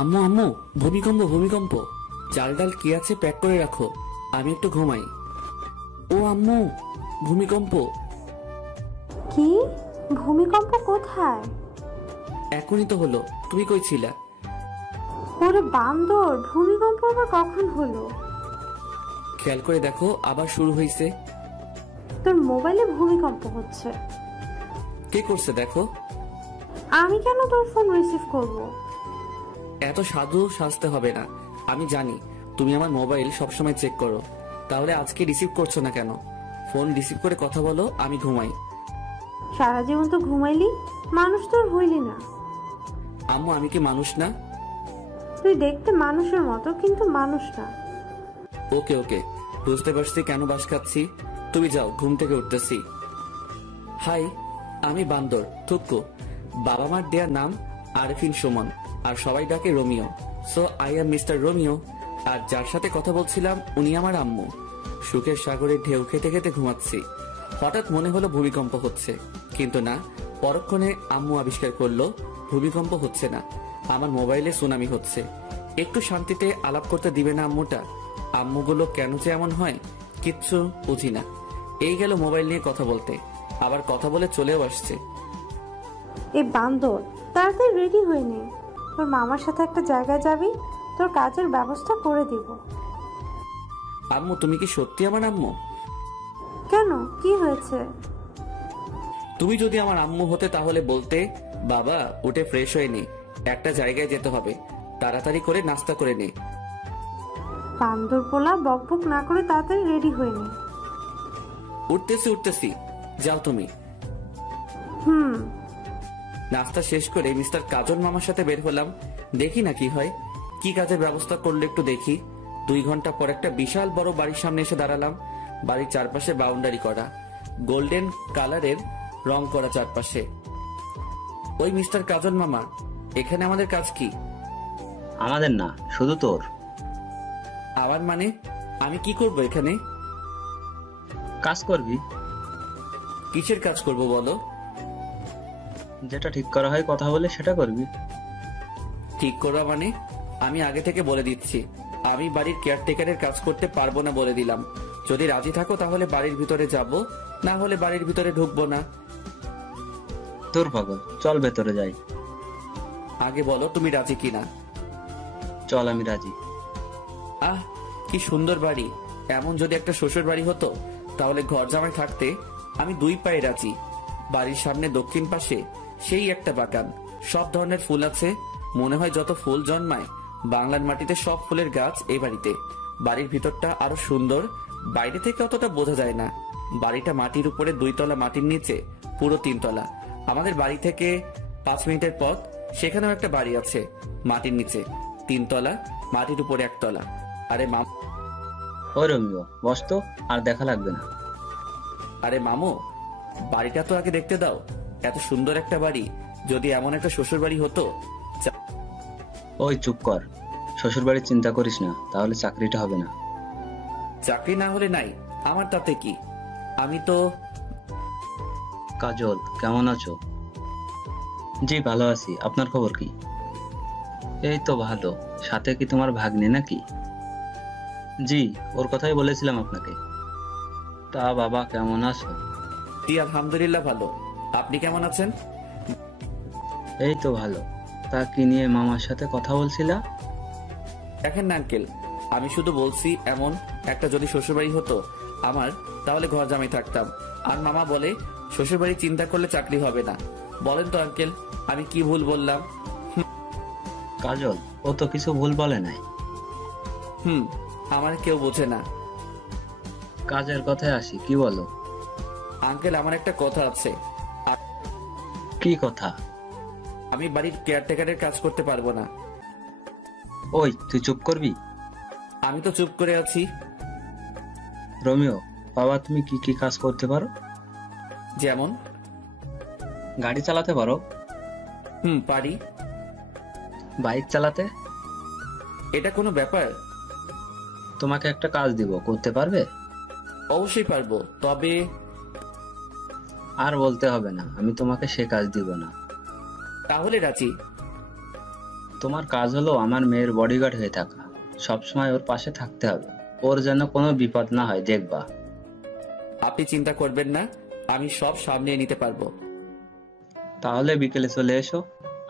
আম্মু আম্মু, ভূমিকম্প ভূমিকম্প। চাল ডাল কি আছে প্যাক করে রাখো, আমি একটু ঘুমাই। ও আম্মু, ভূমিকম্প। কি? ভূমিকম্প কোথায়? এখনই তো হলো, তুমি কই ছিলা? ওরে বান্দর, ভূমিকম্প আবার কখন হলো? খেয়াল করে দেখো, আবার শুরু হয়েছে। তোর মোবাইলে ভূমিকম্প হচ্ছে। কে করছে দেখো। আমি কেন তোর ফোন রিসিভ করব? এত সাধু সাজতে হবে না, আমি জানি তুমি আমার মোবাইল সবসময় চেক করো। তাহলে আজকে রিসিভ করছো না কেন? ফোন রিসিভ করে কথা বলো, আমি ঘুমাই। সারা জীবন তো ঘুমাইলি, মানুষ তোর হইলি না। আম্মু, আমি কি মানুষ না? তুই দেখতে মানুষের মতো, কিন্তু মানুষ না। ওকে ওকে, বুঝতে পারছি কেন বাস খাচ্ছি। তুমি যাও, ঘুম থেকে উঠতেছি। হাই, আমি বান্দর থুক্কু। বাবা মার দেয়ার নাম আরফিন সুমন, আর সবাই ডাকে Romeo. So I am Mister Romeo. আর যার সাথে কথা বলছিলাম উনি আমার আম্মু। সুখের সাগরে ঢেউ খেতে খেতে ঘুমাচ্ছি। হঠাৎ মনে হলো ভূমিকম্প হচ্ছে, কিন্তু না। পরক্ষণে আম্মু আবিষ্কার করলো ভূমিকম্প হচ্ছে না, আমার মোবাইলে সুনামি হচ্ছে। একটু শান্তিতে আলাপ করতে দিবে না আম্মুটা? আম্মুগুলো কেন যে এমন হয়, কিচ্ছু বুঝি না। এই গেল মোবাইল নিয়ে কথা বলতে, আবার কথা বলে চলেও আসছে। এই বান্দর, তাড়াতাড়ি রেডি হয়ে নে। তোর মামার সাথে একটা জায়গায় যাবি, তোর কাজের ব্যবস্থা করে দিব। আম্মু, তুমি কি সত্যি আমার আম্মু? কেন, কি হয়েছে? তুমি যদি আমার আম্মু হতে তাহলে বলতে, বাবা উঠে ফ্রেশ হয়ে নে, একটা জায়গায় যেতে হবে, তাড়াতাড়ি করে নাস্তা করে নে। বান্দর পোলা, বকবক না করে তাড়াতাড়ি রেডি হয়ে নে। উঠতেছি উঠতেছি, যাও তুমি। হুম। নাস্তা শেষ করে মিস্টার কাজল মামার সাথে বের হলাম। দেখি না কি হয়, কি কাজের ব্যবস্থা করলে একটু দেখি। 2 ঘন্টা পর একটা বিশাল বড় বাড়ির সামনে এসে দাঁড়ালাম। বাড়ির চারপাশে বাউন্ডারি করা, গোল্ডেন কালারের রং করা চারপাশে। ওই মিস্টার কাজল মামা, এখানে আমাদের কাজ কি? আমাদের না, শুধু তোর। আবার মানে? আমি কি করব এখানে? কাজ করবি। কিসের কাজ করব বলো? যেটা ঠিক করা হয় কথা বলে সেটা করবি। ঠিক করা মানে? আমি আগে থেকে বলে দিচ্ছি, আমি বাড়ির কেয়ারটেকারের কাজ করতে পারবো না বলে দিলাম। যদি রাজি থাকো তাহলে বাড়ির ভিতরে যাব, না হলে বাড়ির ভিতরে ঢুকবো না। তোর পাগল, চল ভেতরে যাই। আগে বলো তুমি রাজি কিনা। চল, আমি রাজি। আহ, কি সুন্দর বাড়ি। এমন যদি একটা শ্বশুর বাড়ি হতো তাহলে ঘর জামাই থাকতে আমি 2 পায়ে রাজি। বাড়ির সামনে দক্ষিণ পাশে সেই একটা বাগান, সব ধরনের ফুল আছে। মনে হয় যত ফুল জন্মায় বাংলার মাটিতে সব ফুলের গাছ এই বাড়িতে। বাড়ির ভিতরটা আরো সুন্দর, বাইরে থেকে অতটা বোঝা যায় না। বাড়িটা মাটির উপরে 2 তলা, মাটির নিচে পুরো 3 তলা। আমাদের বাড়ি থেকে 5 মিনিটের পথ সেখানেও একটা বাড়ি আছে, মাটির নিচে 3 তলা, মাটির উপরে 1 তলা। আরে ও রোমিও, বস তো, আর দেখা লাগবে না। আরে মামু, বাড়িটা তো আগে দেখতে দাও। এত সুন্দর একটা বাড়ি, যদি এমন একটা শ্বশুর বাড়ি হতো। ওই চুপ কর, শ্বশুর বাড়ির চিন্তা করিস না, তাহলে চাকরিটা হবে না। চাকরি না হলে নাই, আমার তাতে কি? আমি তো। কাজল, কেমন আছো? জি ভালো আছি, আপনার খবর কি? এই তো ভালো। সাথে কি তোমার ভাগ্নে নাকি? জি, ওর কথাই বলেছিলাম আপনাকে। তা বাবা, কেমন আছো? জি আলহামদুলিল্লাহ ভালো। আপনি কেমন আছেন? এই তো ভালো। তা কি নিয়ে মামার সাথে কথা বলছিলা? দেখেন না আঙ্কেল, আমি শুধু বলছি এমন একটা যদি শ্বশুরবাড়ি হতো আমার, তাহলে ঘর জামাই থাকতাম। আর মামা বলে শ্বশুরবাড়ি চিন্তা করলে চাকরি হবে না। বলেন তো আঙ্কেল, আমি কি ভুল বললাম? কাজল, ও তো কিছু ভুল বলে নাই। আমার কেউ বোঝে না। কাজের কথায় আসি, কি বলো? আঙ্কেল, আমার একটা কথা আছে। কি কথা? আমি বাড়ির কেয়ারটেকারের কাজ করতে পারবো না। ওই, তুই চুপ করবি? আমি তো চুপ করে আছি। রোমিও, বাবা তুমি কি কি কাজ করতে পারো? যেমন? গাড়ি চালাতে পারো? পারি। বাইক চালাতে? এটা কোনো ব্যাপার? তোমাকে একটা কাজ দিব, করতে পারবে? অবশ্যই পারবো, তবে। আর বলতে হবে না, আমি তোমাকে সে কাজ দিব না। তাহলে রাজি। তোমার কাজ হলো আমার মেয়ের বডিগার্ড হয়ে থাকা, সবসময় ওর পাশে থাকতে হবে, ওর যেন কোনো বিপদ না হয় দেখবা। আপনি চিন্তা করবেন না, আমি সব সামলিয়ে নিতে পারবো। তাহলে বিকেলে চলে এসো,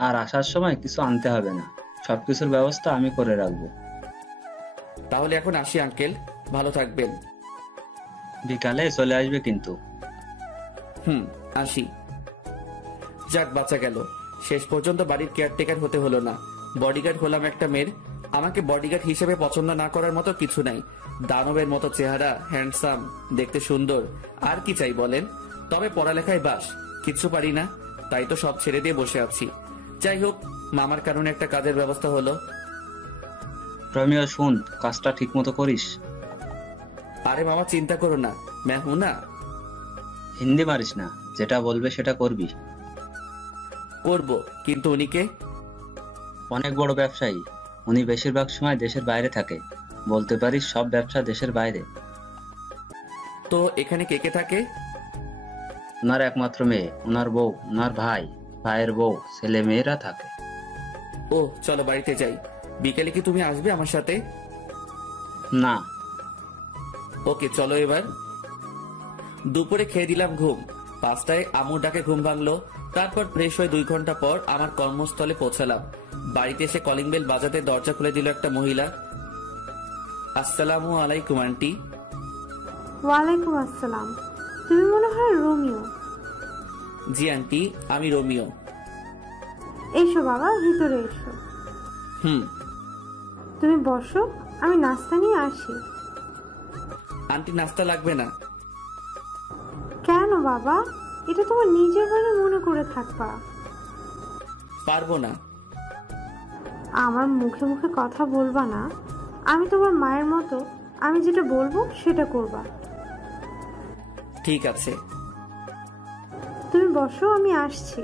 আর আসার সময় কিছু আনতে হবে না, সবকিছুর ব্যবস্থা আমি করে রাখবো। তাহলে এখন আসি আঙ্কেল, ভালো থাকবেন। বিকালে চলে আসবে কিন্তু। আসি। যাক, বাঁচা গেল। শেষ পর্যন্ত বাড়ির কেয়ারটেকার হতে হলো না, বডিগার্ড হলাম একটা মেয়ের। আমাকে বডিগার্ড হিসেবে পছন্দ না করার মতো কিছু নাই। দানবের মতো চেহারা, হ্যান্ডসাম, দেখতে সুন্দর, আর কি চাই বলেন? তবে পড়ালেখায় বাস, কিছু পারি না, তাই তো সব ছেড়ে দিয়ে বসে আছি। যাই হোক, মামার কারণে একটা কাজের ব্যবস্থা হলো। রমিও শুন, কাজটা ঠিক মতো করিস। আরে মামা, চিন্তা করো না, मैं हूं না। হিন্দি মারিস না, যেটা বলবে সেটা করবি। করব, কিন্তু উনিকে? অনেক বড় ব্যবসায়ী উনি, বেশিরভাগ সময় দেশের বাইরে থাকে, বলতে পারিস সব ব্যবসা দেশের বাইরে। তো এখানে কে কে থাকে? ওনার একমাত্র মেয়ে, ওনার বউ, ওনার ভাই, ভাইয়ের বউ, ছেলে মেয়েরা থাকে। ও, চলো বাড়িতে যাই। বিকেলে কি তুমি আসবে আমার সাথে? না। ওকে, চলো এবার। দুপুরে খেয়ে দিলাম ঘুম। 5টায় আম্মুর ডাকে ঘুম ভাঙলো। তারপর ফ্রেশ হয়ে 2 ঘন্টা পর আমার কর্মস্থলে পৌঁছালাম। বাড়িতে এসে কলিং বেল বাজাতে দরজা খুলে দিল একটা মহিলা। আসসালামু আলাইকুম আন্টি। ওয়ালাইকুম আসসালাম। তুমি মনে হয় রোমিও? জি আন্টি, আমি রোমিও। এসো বাবা, ভিতরে এসো। তুমি বসো, আমি নাস্তা নিয়ে আসি। আন্টি, নাস্তা লাগবে না। কেন বাবা? এটা তোমার নিজের বাড়ি মনে করে থাকবা। পারবো না। আমার মুখে মুখে কথা বলবা না। আমি তোমার মায়ের মতো, আমি যেটা বলবো সেটা করবা। ঠিক আছে। তুমি বসো, আমি আসছি।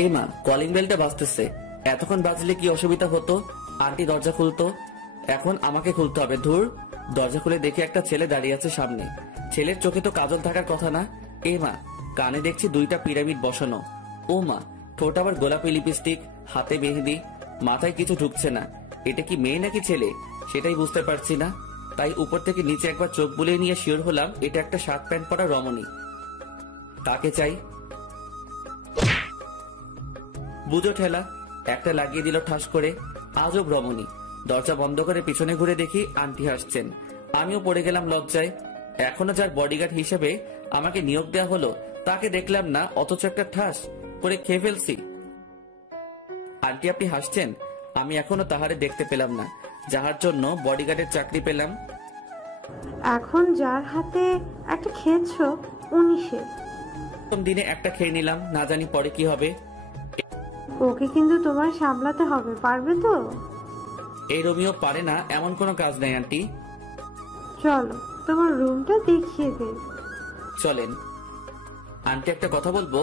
এই মা, কলিং বেলটা বাজতেছে। এতক্ষণ বাজলে কি অসুবিধা হতো? আন্টি দরজা খুলতো, এখন আমাকে খুলতে হবে। ধুর, দরজা খুলে দেখে একটা ছেলে দাঁড়িয়ে আছে সামনে। ছেলের চোখে তো কাজল থাকার কথা না। এ মা, কানে দেখছি 2টা পিরামিড বসানো। ও মা, ঠোঁট আবার গোলাপি লিপস্টিক, হাতে মেহেদি, মাথায় কিছু ঢুকছে না। এটা কি মেয়ে নাকি ছেলে সেটাই বুঝতে পারছি না। তাই উপর থেকে নিচে একবার চোখ বুলিয়ে নিয়ে শিওর হলাম এটা একটা শার্ট প্যান্ট পরা রমণী। কাকে চাই? বুঝো ঠেলা, একটা লাগিয়ে দিল ঠাস করে। আজব রমণী। দরজা বন্ধ করে পিছনে ঘুরে দেখি আন্টি হাসছেন। আমিও পড়ে গেলাম লজ্জায়। এখনো যার বডিগার্ড হিসেবে আমাকে নিয়োগ দেওয়া হলো তাকে দেখলাম না, অথচ একটা ঠাস করে খেয়ে ফেলছি। আন্টি, আপনি হাসছেন? আমি এখনো তাহারে দেখতে পেলাম না, যাহার জন্য বডিগার্ডের চাকরি পেলাম। এখন যার হাতে একটা খেয়েছো উনি সে। প্রথম দিনে একটা খেয়ে নিলাম, না জানি পরে কি হবে। ওকে কিন্তু তোমার সামলাতে হবে, পারবে তো? এই রোমিও পারে না এমন কোনো কাজ নেই আন্টি। চলো তোমার রুমটা দেখিয়ে দে। চলেন। আন্টি, একটা কথা বলবো।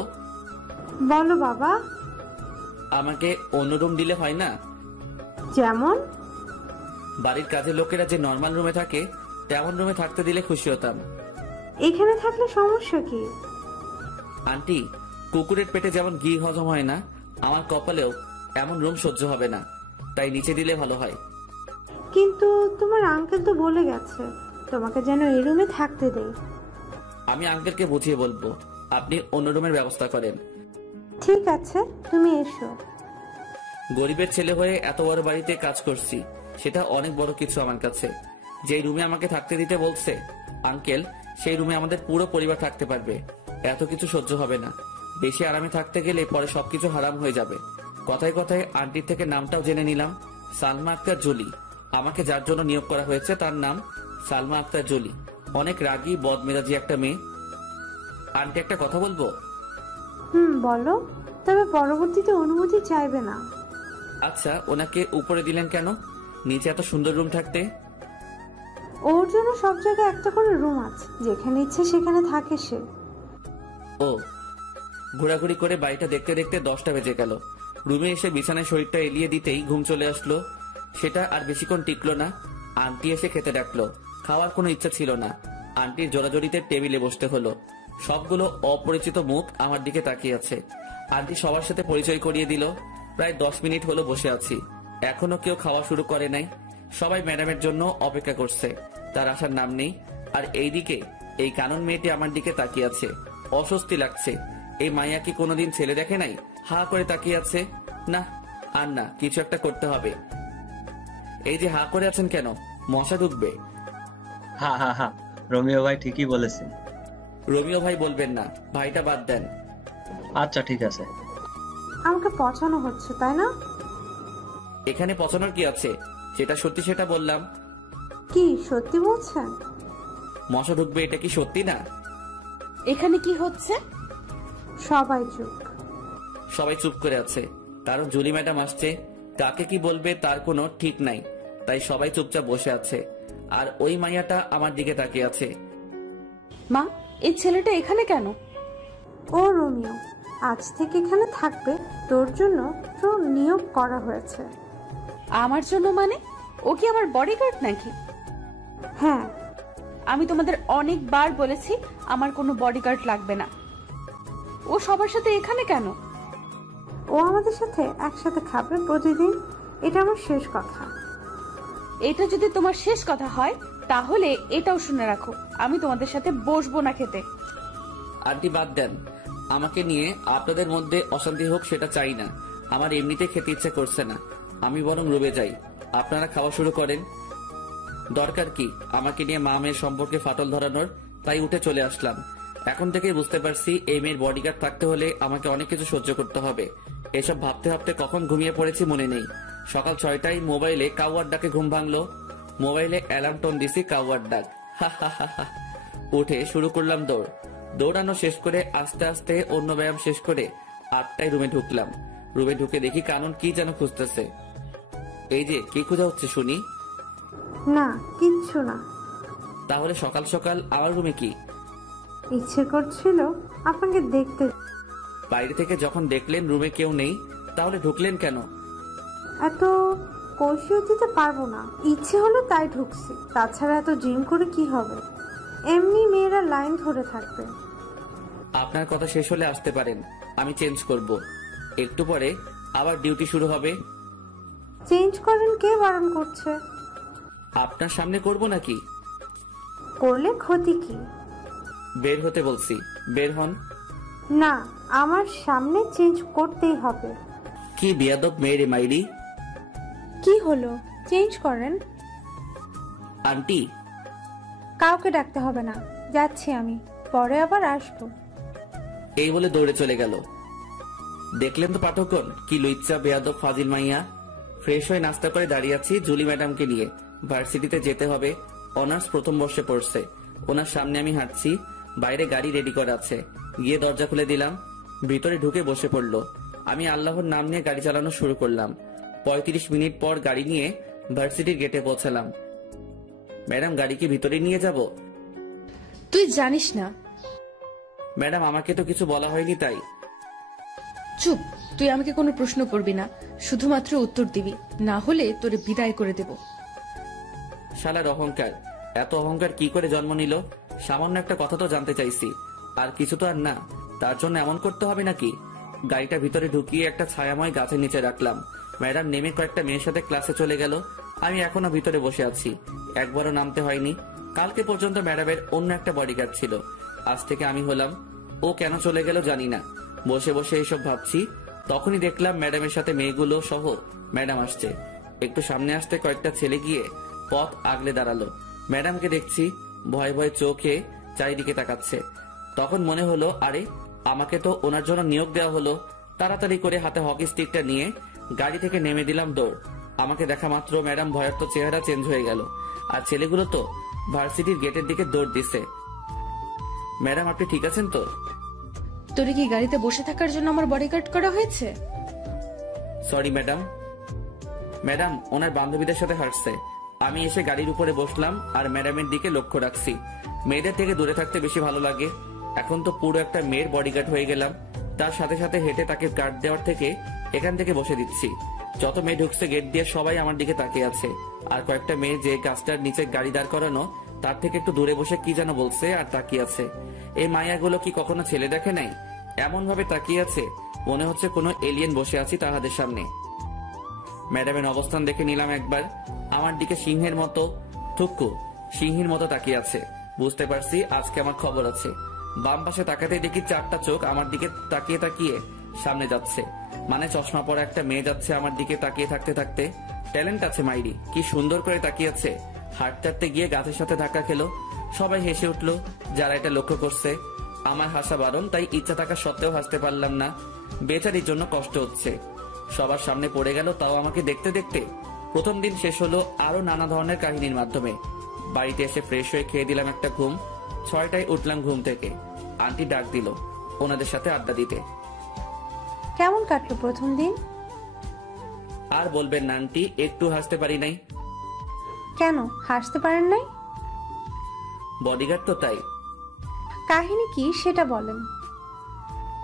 বলো বাবা। আমাকে অন্য রুম দিলে হয় না? যেমন? বাড়ির কাজের লোকেরা যে নর্মাল রুমে থাকে তেমন রুমে থাকতে দিলে খুশি হতাম। এখানে থাকলে সমস্যা কি? আন্টি, কুকুরের পেটে যেমন ঘি হজম হয় না, আমার কপালেও এমন রুম সহ্য হবে না, তাই নিচে দিলে ভালো হয়। কিন্তু তোমার আঙ্কেল তো বলে গেছে তোমাকে যেন এই রুমে থাকতে দেয়। আমি আঙ্কেলকে বুঝিয়ে বলবো, আপনি অন্য রুমের ব্যবস্থা করেন। ঠিক আছে, তুমি এসো। গরিবের ছেলে হয়ে এত বড় বাড়িতে কাজ করছি, সেটা অনেক বড় কিছু আমার কাছে। যে রুমে আমাকে থাকতে দিতে বলছে আঙ্কেল, সেই রুমে আমাদের পুরো পরিবার থাকতে পারবে। এত কিছু সহ্য হবে না। বেশি আরামে থাকতে গেলে পরে সবকিছু হারাম হয়ে যাবে। কথায় কথায় আন্টির থেকে নামটাও জেনে নিলাম, সালমা আক্তার জলি। আমাকে যার জন্য নিয়োগ করা হয়েছে তার নাম সালমা আক্তার জলি। অনেক রাগী বদমেজাজি একটা মেয়ে। আন্টি, একটা কথা বলবো? বলো, তবে পরবর্তীতে অনুমতি চাইবে না। আচ্ছা, ওনাকে উপরে দিলেন কেন? নিচে এত সুন্দর রুম থাকতে। ওর জন্য সব জায়গায় একটা করে রুম আছে, যেখানে ইচ্ছে সেখানে থাকে সে। ও, ঘোরাঘুরি করে বাড়িটা দেখতে দেখতে 10টা বেজে গেল। রুমে এসে বিছানায় শরীরটা এলিয়ে দিতেই ঘুম চলে আসলো। সেটা আর বেশিক্ষণ টিকলো না। আন্টি এসে খেতে ডাকলো। খাওয়ার কোনো ইচ্ছা ছিল না। আন্টির জোরাজোরিতে টেবিলে বসতে হলো। সবগুলো অপরিচিত মুখ আমার দিকে তাকিয়ে আছে। আন্টি সবার সাথে পরিচয় করিয়ে দিল। প্রায় 10 মিনিট হলো বসে আছি, এখনো কেউ খাওয়া শুরু করে নাই। সবাই ম্যাডামের জন্য অপেক্ষা করছে, তার আসার নাম নেই। আর এইদিকে এই কানন মেয়েটি আমার দিকে তাকিয়ে আছে, অস্বস্তি লাগছে। এই মাইয়া কি কোনোদিন ছেলে দেখে নাই? হা করে তাকিয়ে আছে। না, আর না, কিছু একটা করতে হবে। এই যে হা করে আছেন কেন? মশা ঢুকবে। হা হা হা, রোমিও ভাই ঠিকই বলেছেন। রোমিও ভাই বলবেন না, ভাইটা বাদ দেন। আচ্ছা ঠিক আছে। আমাকে পচানো হচ্ছে তাই না? এখানে পচানোর কি আছে? যেটা সত্যি সেটা বললাম। কি সত্যি বলছেন? মশা ঢুকবে, এটা কি সত্যি না? এখানে কি হচ্ছে? সবাই চুপ। সবাই চুপ করে আছে, কারণ জুলি ম্যাডাম আসছে। কাকে কি বলবে তার কোনো ঠিক নাই, তাই সবাই চুপচাপ বসে আছে। আর ওই মাইয়াটা আমার দিকে তাকিয়ে আছে। মা, এই ছেলেটা এখানে কেন? ও রোমিও, আজ থেকে এখানে থাকবে। তোর জন্য তোর নিয়োগ করা হয়েছে। আমার জন্য মানে? ও কি আমার বডিগার্ড নাকি? হ্যাঁ। আমি তোমাদের অনেকবার বলেছি আমার কোনো বডিগার্ড লাগবে না। ও সবার সাথে এখানে কেন? ও আমাদের সাথে একসাথে খাবে প্রতিদিন। এটা আমার শেষ কথা। এটা যদি তোমার শেষ কথা হয় তাহলে এটাও শুনে রাখো, আমি তোমাদের সাথে বসবো না খেতে। আন্টি বাদ দেন, আমাকে নিয়ে আপনাদের মধ্যে অশান্তি হোক সেটা চাই না। আমার এমনিতে খেতে ইচ্ছে করছে না, আমি বরং রুমে যাই। আপনারা খাওয়া শুরু করেন। দরকার কি আমাকে নিয়ে মা মেয়ের সম্পর্কে ফাটল ধরানোর? তাই উঠে চলে আসলাম। এখন থেকে বুঝতে পারছি এই মেয়ের বডিগার্ড থাকতে হলে আমাকে অনেক কিছু সহ্য করতে হবে। এসব ভাবতে ভাবতে কখন ঘুমিয়ে পড়েছি মনে নেই। সকাল 6টায় মোবাইলে কাউয়ার ডাকে ঘুম ভাঙলো। মোবাইলে অ্যালার্ম টোন দিছি কাউয়ার ডাক। হা হা হা হা। উঠে শুরু করলাম দৌড়। দৌড়ানো শেষ করে আস্তে আস্তে অন্য ব্যায়াম শেষ করে 8টায় রুমে ঢুকলাম। রুমে ঢুকে দেখি কানন কি যেন খুঁজতেছে। এই যে কি খোঁজা হচ্ছে শুনি? না, কিচ্ছু না। তাহলে সকাল সকাল আমার রুমে কি? ইচ্ছে করছিল আপনাকে দেখতে। বাইরে থেকে যখন দেখলেন রুমে কেউ নেই, তাহলে ঢুকলেন কেন? এত কৈফিয়ত দিতে পারবো না, ইচ্ছে হলো তাই ঢুকছি। তাছাড়া এত জিম করে কি হবে? এমনি মেয়েরা লাইন ধরে থাকবে। আপনার কথা শেষ হলে আসতে পারেন, আমি চেঞ্জ করব। একটু পরে আবার ডিউটি শুরু হবে। চেঞ্জ করেন, কে বারণ করছে? আপনার সামনে করব নাকি? করলে ক্ষতি কি? বের হতে বলছি, বের হন। না, আমার সামনে চেঞ্জ করতেই হবে। কি বিয়াদব মেয়েরে মাইরি! কি হলো? চেঞ্জ করেন। আন্টি, কাউকে ডাকতে হবে না, যাচ্ছি আমি, পরে আবার আসবো। এই বলে দৌড়ে চলে গেল। দেখলেন তো পাঠকগণ, কি লুইচ্চা বেয়াদব ফাজিল মাইয়া। ফ্রেশ হয়ে নাস্তা করে দাঁড়িয়ে আছি জুলি ম্যাডামকে নিয়ে। ভার্সিটিতে যেতে হবে, অনার্স প্রথম বর্ষে পড়ছে। ওনার সামনে আমি হাঁটছি, বাইরে গাড়ি রেডি করা আছে। গিয়ে দরজা খুলে দিলাম, ভিতরে ঢুকে বসে পড়লো। আমি আল্লাহর নাম নিয়ে গাড়ি চালানো শুরু করলাম। 35 মিনিট পর গাড়ি নিয়ে ভার্সিটির গেটে পৌঁছালাম। ম্যাডাম, গাড়ি কি ভিতরে নিয়ে যাব? তুই জানিস না। ম্যাডাম, আমাকে তো কিছু বলা হয়নি তাই। চুপ, তুই আমাকে কোনো প্রশ্ন করবি না, শুধুমাত্র উত্তর দিবি, না হলে তোরে বিদায় করে দেব। শালার অহংকার, এত অহংকার কি করে জন্ম নিল? সামান্য একটা কথা তো জানতে চাইছি, আর কিছু তো আর না, তার জন্য এমন করতে হবে নাকি? গাড়িটা ভিতরে ঢুকিয়ে একটা ছায়াময় গাছের নিচে রাখলাম। ম্যাডাম নেমে কয়েকটা মেয়ের সাথে ক্লাসে চলে গেল। আমি এখনো ভিতরে বসে আছি, একবারও নামতে হয়নি। কালকে পর্যন্ত ম্যাডামের অন্য একটা বডিগার্ড ছিল, আজ থেকে আমি হলাম। ও কেন চলে গেল জানি না। বসে বসে এইসব ভাবছি, তখনই দেখলাম ম্যাডামের সাথে মেয়েগুলো সহ ম্যাডাম আসছে। একটু সামনে আসতে কয়েকটা ছেলে গিয়ে পথ আগলে দাঁড়ালো। ম্যাডামকে দেখছি, ভয় ভয় চোখে চারিদিকে তাকাচ্ছে। তখন মনে হলো, আরে আমাকে তো ওনার জন্য নিয়োগ দেওয়া হলো। তাড়াতাড়ি করে হাতে হকি স্টিকটা নিয়ে গাড়ি থেকে নেমে দিলাম দৌড়। আমাকে দেখা মাত্র ম্যাডাম ভয়ার্ত চেহারা চেঞ্জ হয়ে গেল, আর ছেলেগুলো তো ভার্সিটির গেটের দিকে দৌড় দিছে। ম্যাডাম, আপনি ঠিক আছেন তো? তোরে কি গাড়িতে বসে থাকার জন্য আমার বডিগার্ড করা হয়েছে? Sorry madam. ম্যাডাম ওনার বান্ধবীদের সাথে হাঁটছে। আমি এসে গাড়ির উপরে বসলাম আর ম্যাডামের দিকে লক্ষ্য রাখছি। মেয়েদের থেকে দূরে থাকতে বেশি ভালো লাগে। এখন তো পুরো একটা মেয়ের বডিগার্ড হয়ে গেলাম। তার সাথে সাথে হেঁটে তাকে গার্ড দেওয়ার থেকে এখান থেকে বসে দিচ্ছি। যত মেয়ে ঢুকছে গেট দিয়ে সবাই আমার দিকে তাকিয়ে আছে। আর কয়েকটা মেয়ে যে গাছটার নিচে গাড়ি দাঁড় করানো তার থেকে একটু দূরে বসে কি যেন বলছে আর তাকিয়ে আছে। এই মায়াগুলো কি কখনো ছেলে দেখে নাই? এমন ভাবে তাকিয়ে আছে মনে হচ্ছে কোনো এলিয়েন বসে আছি তাহাদের সামনে। ম্যাডামের অবস্থান দেখে নিলাম একবার। আমার দিকে সিংহের মতো থুক্কু সিংহের মতো তাকিয়ে আছে। বুঝতে পারছি আজকে আমার খবর আছে। বাম পাশে তাকাতে দেখি 4টা চোখ আমার দিকে তাকিয়ে তাকিয়ে সামনে যাচ্ছে। মানে চশমা পরা একটা মেয়ে যাচ্ছে আমার দিকে তাকিয়ে থাকতে থাকতে। ট্যালেন্ট আছে মাইরি, কি সুন্দর করে তাকিয়েছে। হাঁটতে হাঁটতে গিয়ে গাছের সাথে ধাক্কা খেলো। সবাই হেসে উঠলো যারা এটা লক্ষ্য করছে। আমার হাসা বারণ, তাই ইচ্ছা থাকা সত্ত্বেও হাসতে পারলাম না। বেচারির জন্য কষ্ট হচ্ছে। সবার সামনে পড়ে গেল, তাও আমাকে দেখতে দেখতে। প্রথম দিন শেষ হলো আরো নানা ধরনের কাহিনীর মাধ্যমে। বাড়িতে এসে ফ্রেশ হয়ে খেয়ে দিলাম একটা ঘুম। 6টায় উঠলাম ঘুম থেকে। আন্টি ডাক দিল ওনাদের সাথে আড্ডা দিতে। কেমন কাটলো প্রথম দিন? আর বলবেন না আন্টি, একটু হাসতে পারি নাই। কেন হাসতে পারেন নাই? বডিগার্ড তো তাই। কাহিনী কি সেটা বলেন।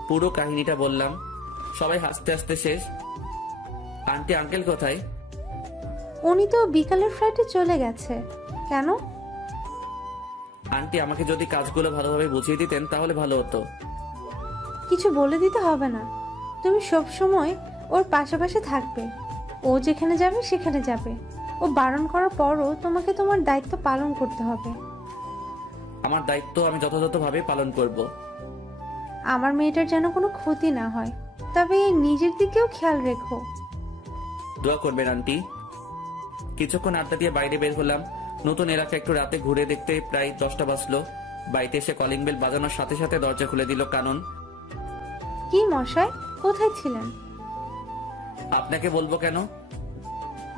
পুরো কাহিনীটা বললাম। সবাই হাসতে হাসতে শেষ। আন্টি আঙ্কেল কোথায়? উনি তো বিকালের ফ্লাইটে চলে গেছে। কেন? আন্টি আমাকে যদি কাজগুলো ভালোভাবে বুঝিয়ে দিতেন তাহলে ভালো হতো। কিছু বলে দিতে হবে না, তুমি সব সময় ওর পাশাপাশি থাকবে। ও যেখানে যাবে সেখানে যাবে। ও বারণ করার পরও তোমাকে তোমার দায়িত্ব পালন করতে হবে। আমার দায়িত্ব আমি যথাযথভাবে পালন করব। আমার মেয়েটার যেন কোনো ক্ষতি না হয়, তবে নিজের দিকেও খেয়াল রেখো। দোয়া করবেন আন্টি। কিছুক্ষণ আড্ডা দিয়ে বাইরে বের হলাম। নতুন এলাকা একটু রাতে ঘুরে দেখতে প্রায় 10টা বাজলো। বাড়িতে এসে কলিং বেল বাজানোর সাথে সাথে দরজা খুলে দিল কানন। কি মশাই, কোথায় ছিলেন? আপনাকে বলবো কেন?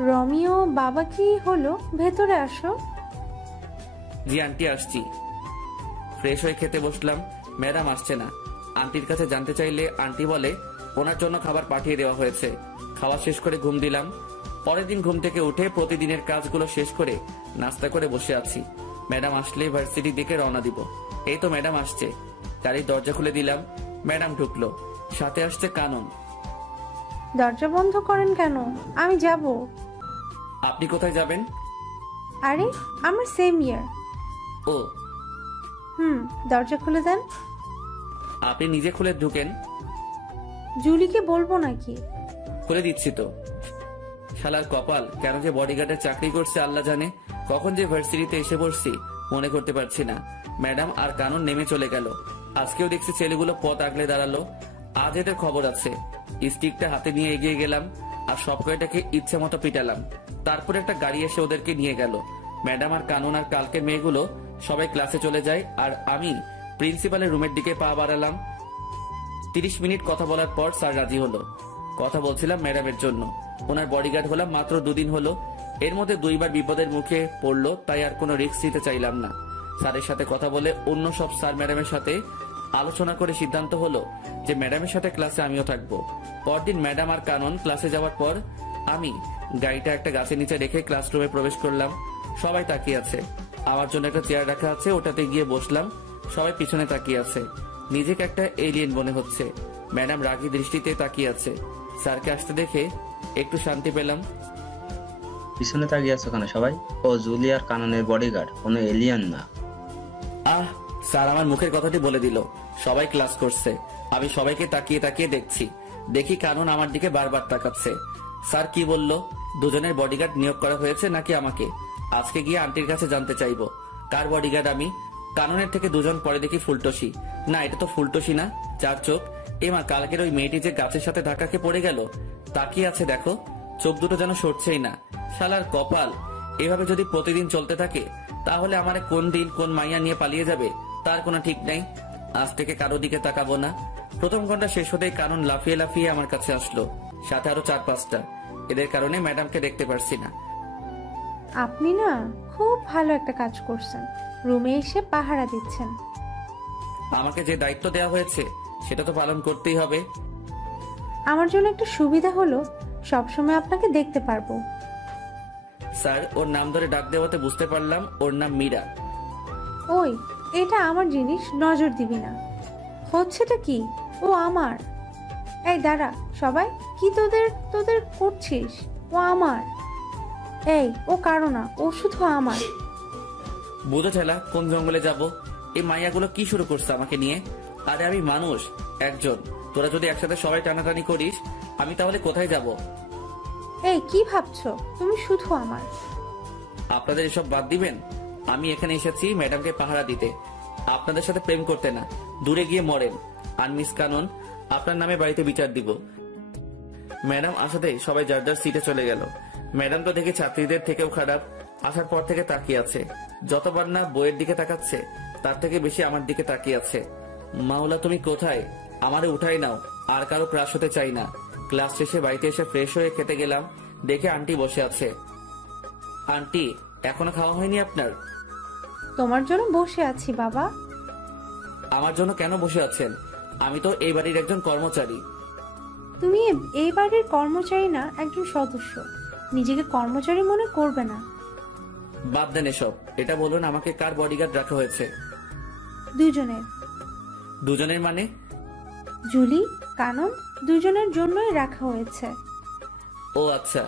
রমিও বাবা কি হলো, ভেতরে আসো। জি আন্টি আসছি। ফ্রেশ হয়ে খেতে বসলাম। ম্যাডাম আসছে না। আন্টির কাছে জানতে চাইলে আন্টি বলে ওনার জন্য খাবার পাঠিয়ে দেওয়া হয়েছে। খাওয়া শেষ করে ঘুম দিলাম। পরের দিন ঘুম থেকে উঠে প্রতিদিনের কাজগুলো শেষ করে নাস্তা করে বসে আছি। ম্যাডাম আসলে ভার্সিটির দিকে রওনা দিব। এই তো ম্যাডাম আসছে। গাড়ির দরজা খুলে দিলাম। ম্যাডাম ঢুকলো, সাথে আসছে কানন। দরজা বন্ধ করেন কেন? আমি যাব। আপনি কোথায় যাবেন? আরে আমার সেম ইয়ার। ও দরজা খুলে দেন। আপনি নিজে খুলে ঢুকেন। জুলিকে বলবো নাকি? খুলে দিচ্ছি তো। শালার কপাল, কেন যে বডিগার্ডের চাকরি করছে আল্লাহ জানে। কখন যে ভার্সিটিতে এসে পড়ছি মনে করতে পারছি না। ম্যাডাম আর কানন নেমে চলে গেল। আজকেও দেখছি ছেলেগুলো পথ আগলে দাঁড়ালো। আজ এদের খবর আছে। স্টিকটা হাতে নিয়ে এগিয়ে গেলাম আর সব কয়টাকে ইচ্ছে মতো পিটালাম। তারপরে একটা গাড়ি এসে ওদেরকে নিয়ে গেল। ম্যাডাম আর কানন আর কালকের মেয়েগুলো সবাই ক্লাসে চলে যায় আর আমি প্রিন্সিপালের রুমের দিকে পা বাড়ালাম। 30 মিনিট কথা বলার পর স্যার রাজি হলো। কথা বলছিলাম ম্যাডামের জন্য। ওনার বডিগার্ড হলাম মাত্র 2 দিন হলো। এর মধ্যে 2বার বিপদের মুখে পড়লো, তাই আর কোনো রিস্ক নিতে চাইলাম না। স্যারের সাথে কথা বলে অন্য সব স্যার ম্যাডামের সাথে আলোচনা করে সিদ্ধান্ত হলো যে ম্যাডামের সাথে ক্লাসে আমিও থাকবো। পরদিন ম্যাডাম আর কানন ক্লাসে যাওয়ার পর আমি গাড়িটা একটা গাছের নিচে রেখে ক্লাসরুমে প্রবেশ করলাম। সবাই তাকিয়ে আছে। আমার জন্য একটা চেয়ার রাখা আছে, ওটাতে গিয়ে বসলাম। সবাই পিছনে তাকিয়ে আছে। নিজেকে একটা এলিয়েন মনে হচ্ছে। ম্যাডাম রাগী দৃষ্টিতে তাকিয়ে আছে। স্যারকে আসতে দেখে একটু শান্তি পেলাম। পিছনে তাকিয়ে আছো কেন সবাই? ও জুলি আর কাননের বডিগার্ড, কোনো এলিয়ান না। আহ, স্যার আমার মুখের কথাটি বলে দিল। সবাই ক্লাস করছে, আমি সবাইকে তাকিয়ে তাকিয়ে দেখছি। দেখি কানন আমার দিকে বারবার তাকাচ্ছে। স্যার কি বলল? দুজনের বডিগার্ড নিয়োগ করা হয়েছে নাকি আমাকে? আজকে গিয়ে আন্টির কাছে জানতে চাইবো কার বডিগার্ড আমি। কাননের থেকে 2জন পরে দেখি ফুলটসি। না, এটা তো ফুলটসি না, 4 চোখ। এমা, কালকের ওই মেয়েটি যে গাছের সাথে ধাক্কা খেয়ে পড়ে গেল, তাকিয়ে আছে দেখো। চোখ দুটো যেন সরছেই না। শালার কপাল, এভাবে যদি প্রতিদিন চলতে থাকে তাহলে আমার কোন দিন কোন মাইয়া নিয়ে পালিয়ে যাবে তার কোনো ঠিক নাই। আজ থেকে কারো দিকে তাকাবো না। প্রথম ঘন্টা শেষ হতেই কানন লাফিয়ে লাফিয়ে আমার কাছে আসলো, সাথে আরো 4-5টা। এদের কারণে ম্যাডামকে দেখতে পারছি না। আপনি না খুব ভালো একটা কাজ করছেন, রুমে এসে পাহারা দিচ্ছেন। আমাকে যে দায়িত্ব দেওয়া হয়েছে সেটা তো পালন করতেই হবে। আমার জন্য একটা সুবিধা হলো সবসময় আপনাকে দেখতে পারবো। স্যার, ওর নাম ধরে ডাক দেওয়াতে বুঝতে পারলাম ওর নাম মীরা। ওই, এটা আমার জিনিস, নজর দিবি না। হচ্ছেটা কি? ও আমার। এই দাঁড়া সবাই, কি তোদের তোদের করছিস? ও আমার। এই, ও কারো না, ও শুধু আমার। বুঝো ছেলা, কোন জঙ্গলে যাব? এই মাইয়াগুলো কি শুরু করছে আমাকে নিয়ে? আরে আমি মানুষ একজন, তোরা যদি একসাথে সবাই টানাটানি করিস আমি তাহলে কোথায় যাব? এই কি ভাবছো? তুমি শুধু আমার। আপনাদের এসব বাদ দিবেন। আমি এখানে এসেছি ম্যাডামকে পাহারা দিতে, আপনাদের সাথে প্রেম করতে না। দূরে গিয়ে মরেন। আর মিস কানন, আপনার নামে বাড়িতে বিচার দিব। ম্যাডাম আসাতেই সবাই যার যার সিটে চলে গেল। ম্যাডাম তো দেখি ছাত্রীদের থেকেও খারাপ। আসার পর থেকে তাকিয়ে আছে, যতবার না বইয়ের দিকে তাকাচ্ছে তার থেকে বেশি আমার দিকে তাকিয়ে আছে। মাওলা তুমি কোথায়? আমারে উঠাই নাও, আর কারো ক্লাস হতে চাই না। ক্লাস শেষে বাড়িতে এসে ফ্রেশ হয়ে খেতে গেলাম, দেখে আন্টি বসে আছে। আন্টি, এখনো খাওয়া হয়নি আপনার? তোমার জন্য বসে আছি বাবা। আমার জন্য কেন বসে আছেন? আমি তো এই বাড়ির একজন কর্মচারী। তুমি এই বাড়ির কর্মচারী না, একজন সদস্য। নিজেকে কর্মচারী মনে করবে না। বাদ দেন এসব। এটা বলুন, আমাকে কার বডিগার্ড রাখা হয়েছে? দুজনের। দুজনের মানে? জুলি, কানন, দুজনের জন্যই রাখা হয়েছে। ও আচ্ছা।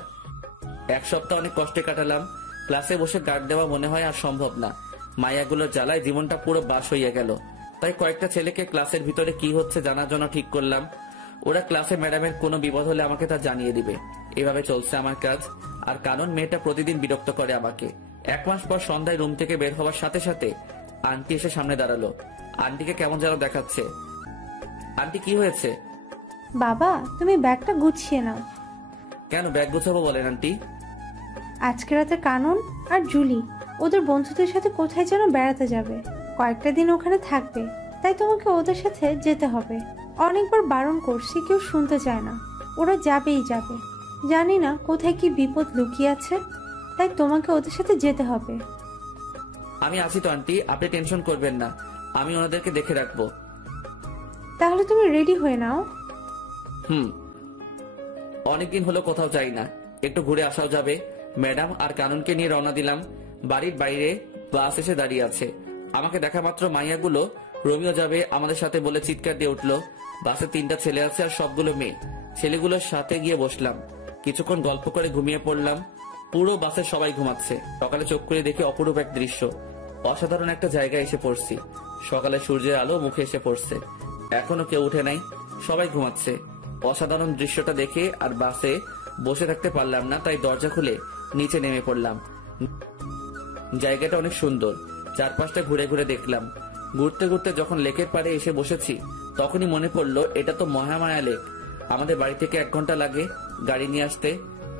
এক সপ্তাহ অনেক কষ্টে কাটালাম। ক্লাসে বসে গার্ড দেওয়া মনে হয় আর সম্ভব না। মায়াগুলোর জ্বালায় জীবনটা পুরো বাস হইয়া গেল। তাই কয়েকটা ছেলেকে ক্লাসের ভিতরে কি হচ্ছে জানার জন্য ঠিক করলাম। ওরা ক্লাসে ম্যাডামের কোনো বিপদ হলে আমাকে তা জানিয়ে দিবে। এভাবে চলছে আমার কাজ। আর কানন মেয়েটা প্রতিদিন বিরক্ত করে আমাকে। 1 মাস পর সন্ধ্যায় রুম থেকে বের হওয়ার সাথে সাথে আন্টি এসে সামনে দাঁড়ালো। আন্টিকে কেমন যেন দেখাচ্ছে। আন্টি, কি হয়েছে? বাবা, তুমি ব্যাগটা গুছিয়ে নাও। কেন ব্যাগ গুছাবো বলেন আন্টি? আজকে রাতে কানন আর জুলি ওদের বন্ধুদের সাথে কোথায় যেন বেড়াতে যাবে। কয়েকটা দিন ওখানে থাকবে, তাই তোমাকে ওদের সাথে যেতে হবে। অনেকবার বারণ করছি, কেউ শুনতে চায় না। ওরা যাবেই যাবে। জানি না কোথায় কি বিপদ লুকিয়ে আছে, তাই তোমাকে ওদের সাথে যেতে হবে। আমি আছি তো আন্টি, আপনি টেনশন করবেন না। আমি ওনাদেরকে দেখে রাখবো। তাহলে তুমি রেডি হয়ে নাও। অনেকদিন হলো কোথাও যাই না, একটু ঘুরে আসাও যাবে। ম্যাডাম আর কানুনকে নিয়ে রওনা দিলাম। বাড়ির বাইরে বাস এসে দাঁড়িয়ে আছে। আমাকে দেখা মাত্র মাইয়াগুলো রোমিও যাবে আমাদের সাথে বলে চিৎকার দিয়ে উঠলো। বাসে 3টা ছেলে আছে আর সবগুলো মেয়ে। ছেলেগুলোর সাথে গিয়ে বসলাম, কিছুক্ষণ গল্প করে ঘুমিয়ে পড়লাম। পুরো বাসে সবাই ঘুমাচ্ছে। সকালে চোখ করে দেখি অপরূপ এক দৃশ্য। অসাধারণ একটা জায়গায় এসে পড়ছি। সকালে সূর্যের আলো মুখে এসে পড়ছে। এখনো কেউ উঠে নাই, সবাই ঘুমাচ্ছে। অসাধারণ দৃশ্যটা দেখে আর বাসে বসে থাকতে পারলাম না, তাই দরজা খুলে নিচে নেমে পড়লাম। জায়গাটা অনেক সুন্দর। চারপাশটা ঘুরে ঘুরে দেখলাম। ঘুরতে ঘুরতে যখন লেকের পাড়ে এসে বসেছি তখনই মনে পড়লো এটা তো মহামায়া লেক। আমাদের বাড়ি থেকে 1 ঘন্টা লাগে গাড়ি নিয়ে আসতে।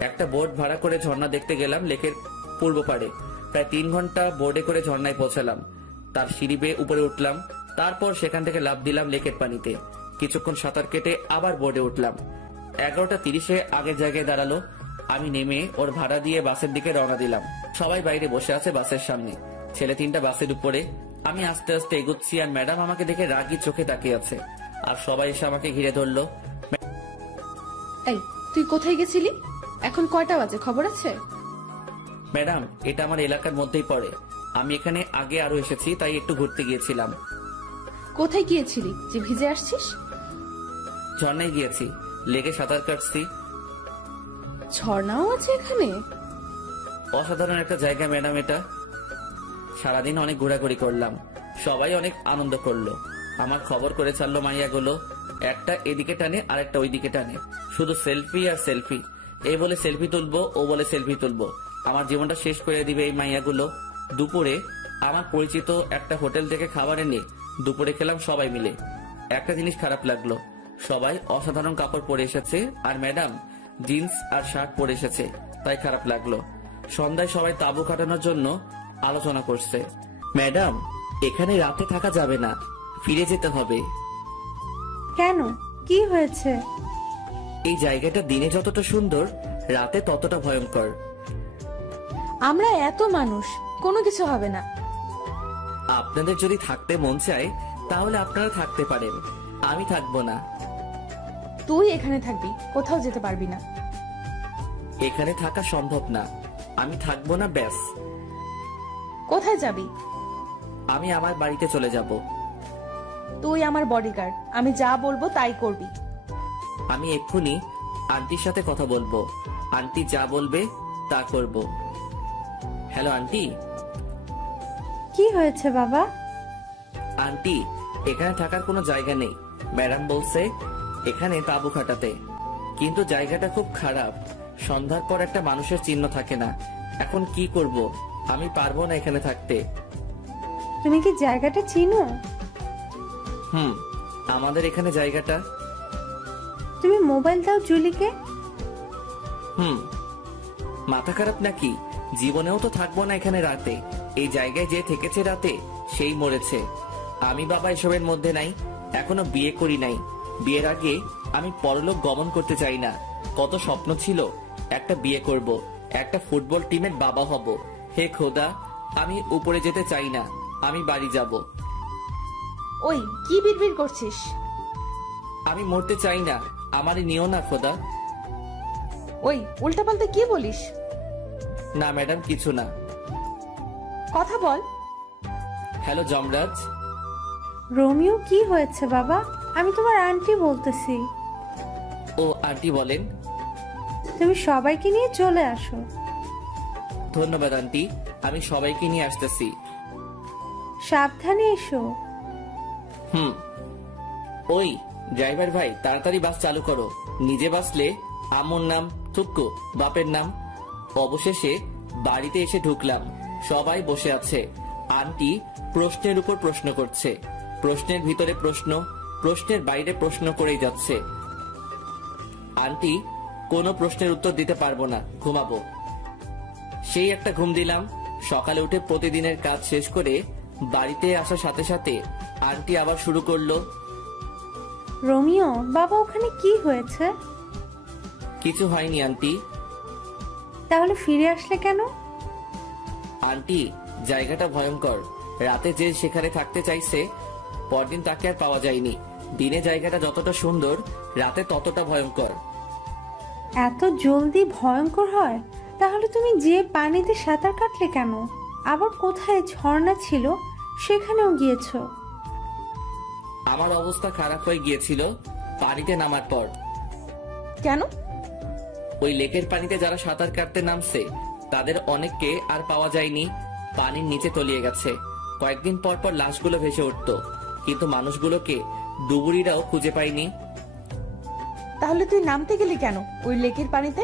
একটা বোট ভাড়া করে ঝর্ণা দেখতে গেলাম লেকের পূর্ব পাড়ে। প্রায় 3 ঘন্টা বোর্ডে করে ঝর্ণায় পৌঁছালাম। তার সিঁড়ি বেয়ে উপরে উঠলাম, তারপর সেখান থেকে লাফ দিলাম লেকের পানিতে। কিছুক্ষণ সাঁতার কেটে আবার বোর্ডে উঠলাম। 11:30 আগের জায়গায় দাঁড়ালো। আমি নেমে ওর ভাড়া দিয়ে বাসের দিকে রওনা দিলাম। সবাই বাইরে বসে আছে বাসের সামনে। ছেলে 3টা বাসের উপরে। আমি আস্তে আস্তে এগুচ্ছি আর ম্যাডাম আমাকে দেখে রাগী চোখে তাকিয়ে আছে। আর সবাই এসে আমাকে ঘিরে ধরলো। এই, তুই কোথায় গেছিলি? এখন কয়টা বাজে খবর আছে? ম্যাডাম, এটা আমার এলাকার মধ্যেই পড়ে। আমি এখানে আগে আরো এসেছি, তাই একটু ঘুরতে গিয়েছিলাম। কোথায় গিয়েছিলি যে ভিজে আসছিস? ঝর্ণায় গিয়েছি, লেকে সাঁতার কাটছি। ঝর্ণাও আছে এখানে? অসাধারণ একটা জায়গা ম্যাডাম এটা। সারাদিন অনেক ঘোরাঘুরি করলাম, সবাই অনেক আনন্দ করলো। আমার খবর করে ছাড়লো মাইয়াগুলো। একটা এদিকে টানে আর একটা ওইদিকে টানে, শুধু সেলফি আর সেলফি। এই বলে সেলফি তুলবো, ও বলে সেলফি তুলবো। আমার জীবনটা শেষ করে দিবে এই মাইয়াগুলো। দুপুরে আমার পরিচিত একটা হোটেল থেকে খাবার এনে দুপুরে খেলাম সবাই মিলে। একটা জিনিস খারাপ লাগলো, সবাই অসাধারণ কাপড় পরে এসেছে আর ম্যাডাম জিন্স আর শার্ট পরে এসেছে, তাই খারাপ লাগলো। সন্ধ্যায় সবাই তাঁবু কাটানোর জন্য আলোচনা করছে। ম্যাডাম, এখানে রাতে থাকা যাবে না, ফিরে যেতে হবে। কেন, কি হয়েছে? এই জায়গাটা দিনে যতটা সুন্দর, রাতে ততটা ভয়ঙ্কর। আমরা এত মানুষ, কোনো কিছু হবে না। আপনাদের যদি থাকতে মন চায় তাহলে আপনারা থাকতে পারেন, আমি থাকবো না। তুই এখানে থাকবি, কোথাও যেতে পারবি না। এখানে থাকা সম্ভব না, আমি থাকবো না, ব্যাস। কোথায় যাবি? আমি আমার বাড়িতে চলে যাব। তুই আমার বডিগার্ড, আমি যা বলবো তাই করবি। আমি এক্ষুনি আন্টির সাথে কথা বলবো, আন্টি যা বলবে তা করব। Hello aunty. কি হয়েছে বাবা? আন্টি, এখানে থাকার কোনো জায়গা নেই। ম্যাডাম বলছে এখানে তাঁবু খাটাতে, কিন্তু জায়গাটা খুব খারাপ। সন্ধ্যার পর একটা মানুষের চিহ্ন থাকে না। এখন কি করব? আমি পারবো না এখানে থাকতে। তুমি কি জায়গাটা চিনো? আমাদের এখানে জায়গাটা। তুমি মোবাইল দাও জুলিকে। মাথা খারাপ নাকি? জীবনেও তো থাকবো না এখানে রাতে। এই জায়গায় যে থেকেছে রাতে সেই মরেছে। আমি বাবা এসবের মধ্যে নাই। এখনো বিয়ে করি নাই। বিয়ের আগে আমি পরলোক গমন করতে চাই না। কত স্বপ্ন ছিল, একটা বিয়ে করব, একটা ফুটবল টিমের বাবা হব। হে খোদা, আমি উপরে যেতে চাই না। আমি বাড়ি যাব। ওই কি বিড়বিড় করছিস? আমি মরতে চাই না। আমারই নিও না খোদা। ওই উল্টাপাল্টা কি বলিস? না ম্যাডাম, কিছু না। কথা বল। হ্যালো যমরাজ। রোমিও, কি হয়েছে বাবা? আমি তোমার আন্টি বলতেছি। ও আন্টি বলেন। তুমি সবাইকে নিয়ে চলে আসো। ধন্যবাদ আন্টি, আমি সবাইকে নিয়ে আসতেছি। সাবধানে এসো। ওই ড্রাইভার ভাই, তাড়াতাড়ি বাস চালু করো। নিজে বাসলে আম্মুর নাম থুক্কু, বাপের নাম। অবশেষে বাড়িতে এসে ঢুকলাম। সবাই বসে আছে। আন্টি প্রশ্নের উপর প্রশ্ন করছে। প্রশ্নের ভিতরে প্রশ্ন, প্রশ্নের বাইরে প্রশ্ন করেই যাচ্ছে। আন্টি কোনো প্রশ্নের উত্তর দিতে পারবো না, ঘুমাবো। সেই একটা ঘুম দিলাম। সকালে উঠে প্রতিদিনের কাজ শেষ করে বাড়িতে আসার সাথে সাথে আন্টি আবার শুরু করলো। রোমিও বাবা, ওখানে কি হয়েছে? কিছু হয়নি আন্টি। তাহলে ফিরে আসলে কেন? আন্টি, জায়গাটা ভয়ঙ্কর। রাতে যে সেখানে থাকতে চাইছে, পরদিন তাকে আর পাওয়া যায়নি। দিনে জায়গাটা যতটা সুন্দর, রাতে ততটা ভয়ঙ্কর। এত জলদি ভয়ঙ্কর হয়? তাহলে তুমি যে পানিতে সাঁতার কাটলে কেন? আবার কোথায় ঝর্ণা ছিল সেখানেও গিয়েছো? আমার অবস্থা খারাপ হয়ে গিয়েছিল পানিতে নামার পর। কেন? ওই লেকের পানিতে যারা সাঁতার কাটতে নামছে তাদের অনেককে আর পাওয়া যায়নি। পানির নিচে তলিয়ে গেছে। কয়েকদিন পর পর লাশগুলো ভেসে উঠতো, কিন্তু মানুষগুলোকে ডুবুরিরাও খুঁজে পায়নি। তাহলে তুই নামতে গেলি কেন ওই লেকের পানিতে?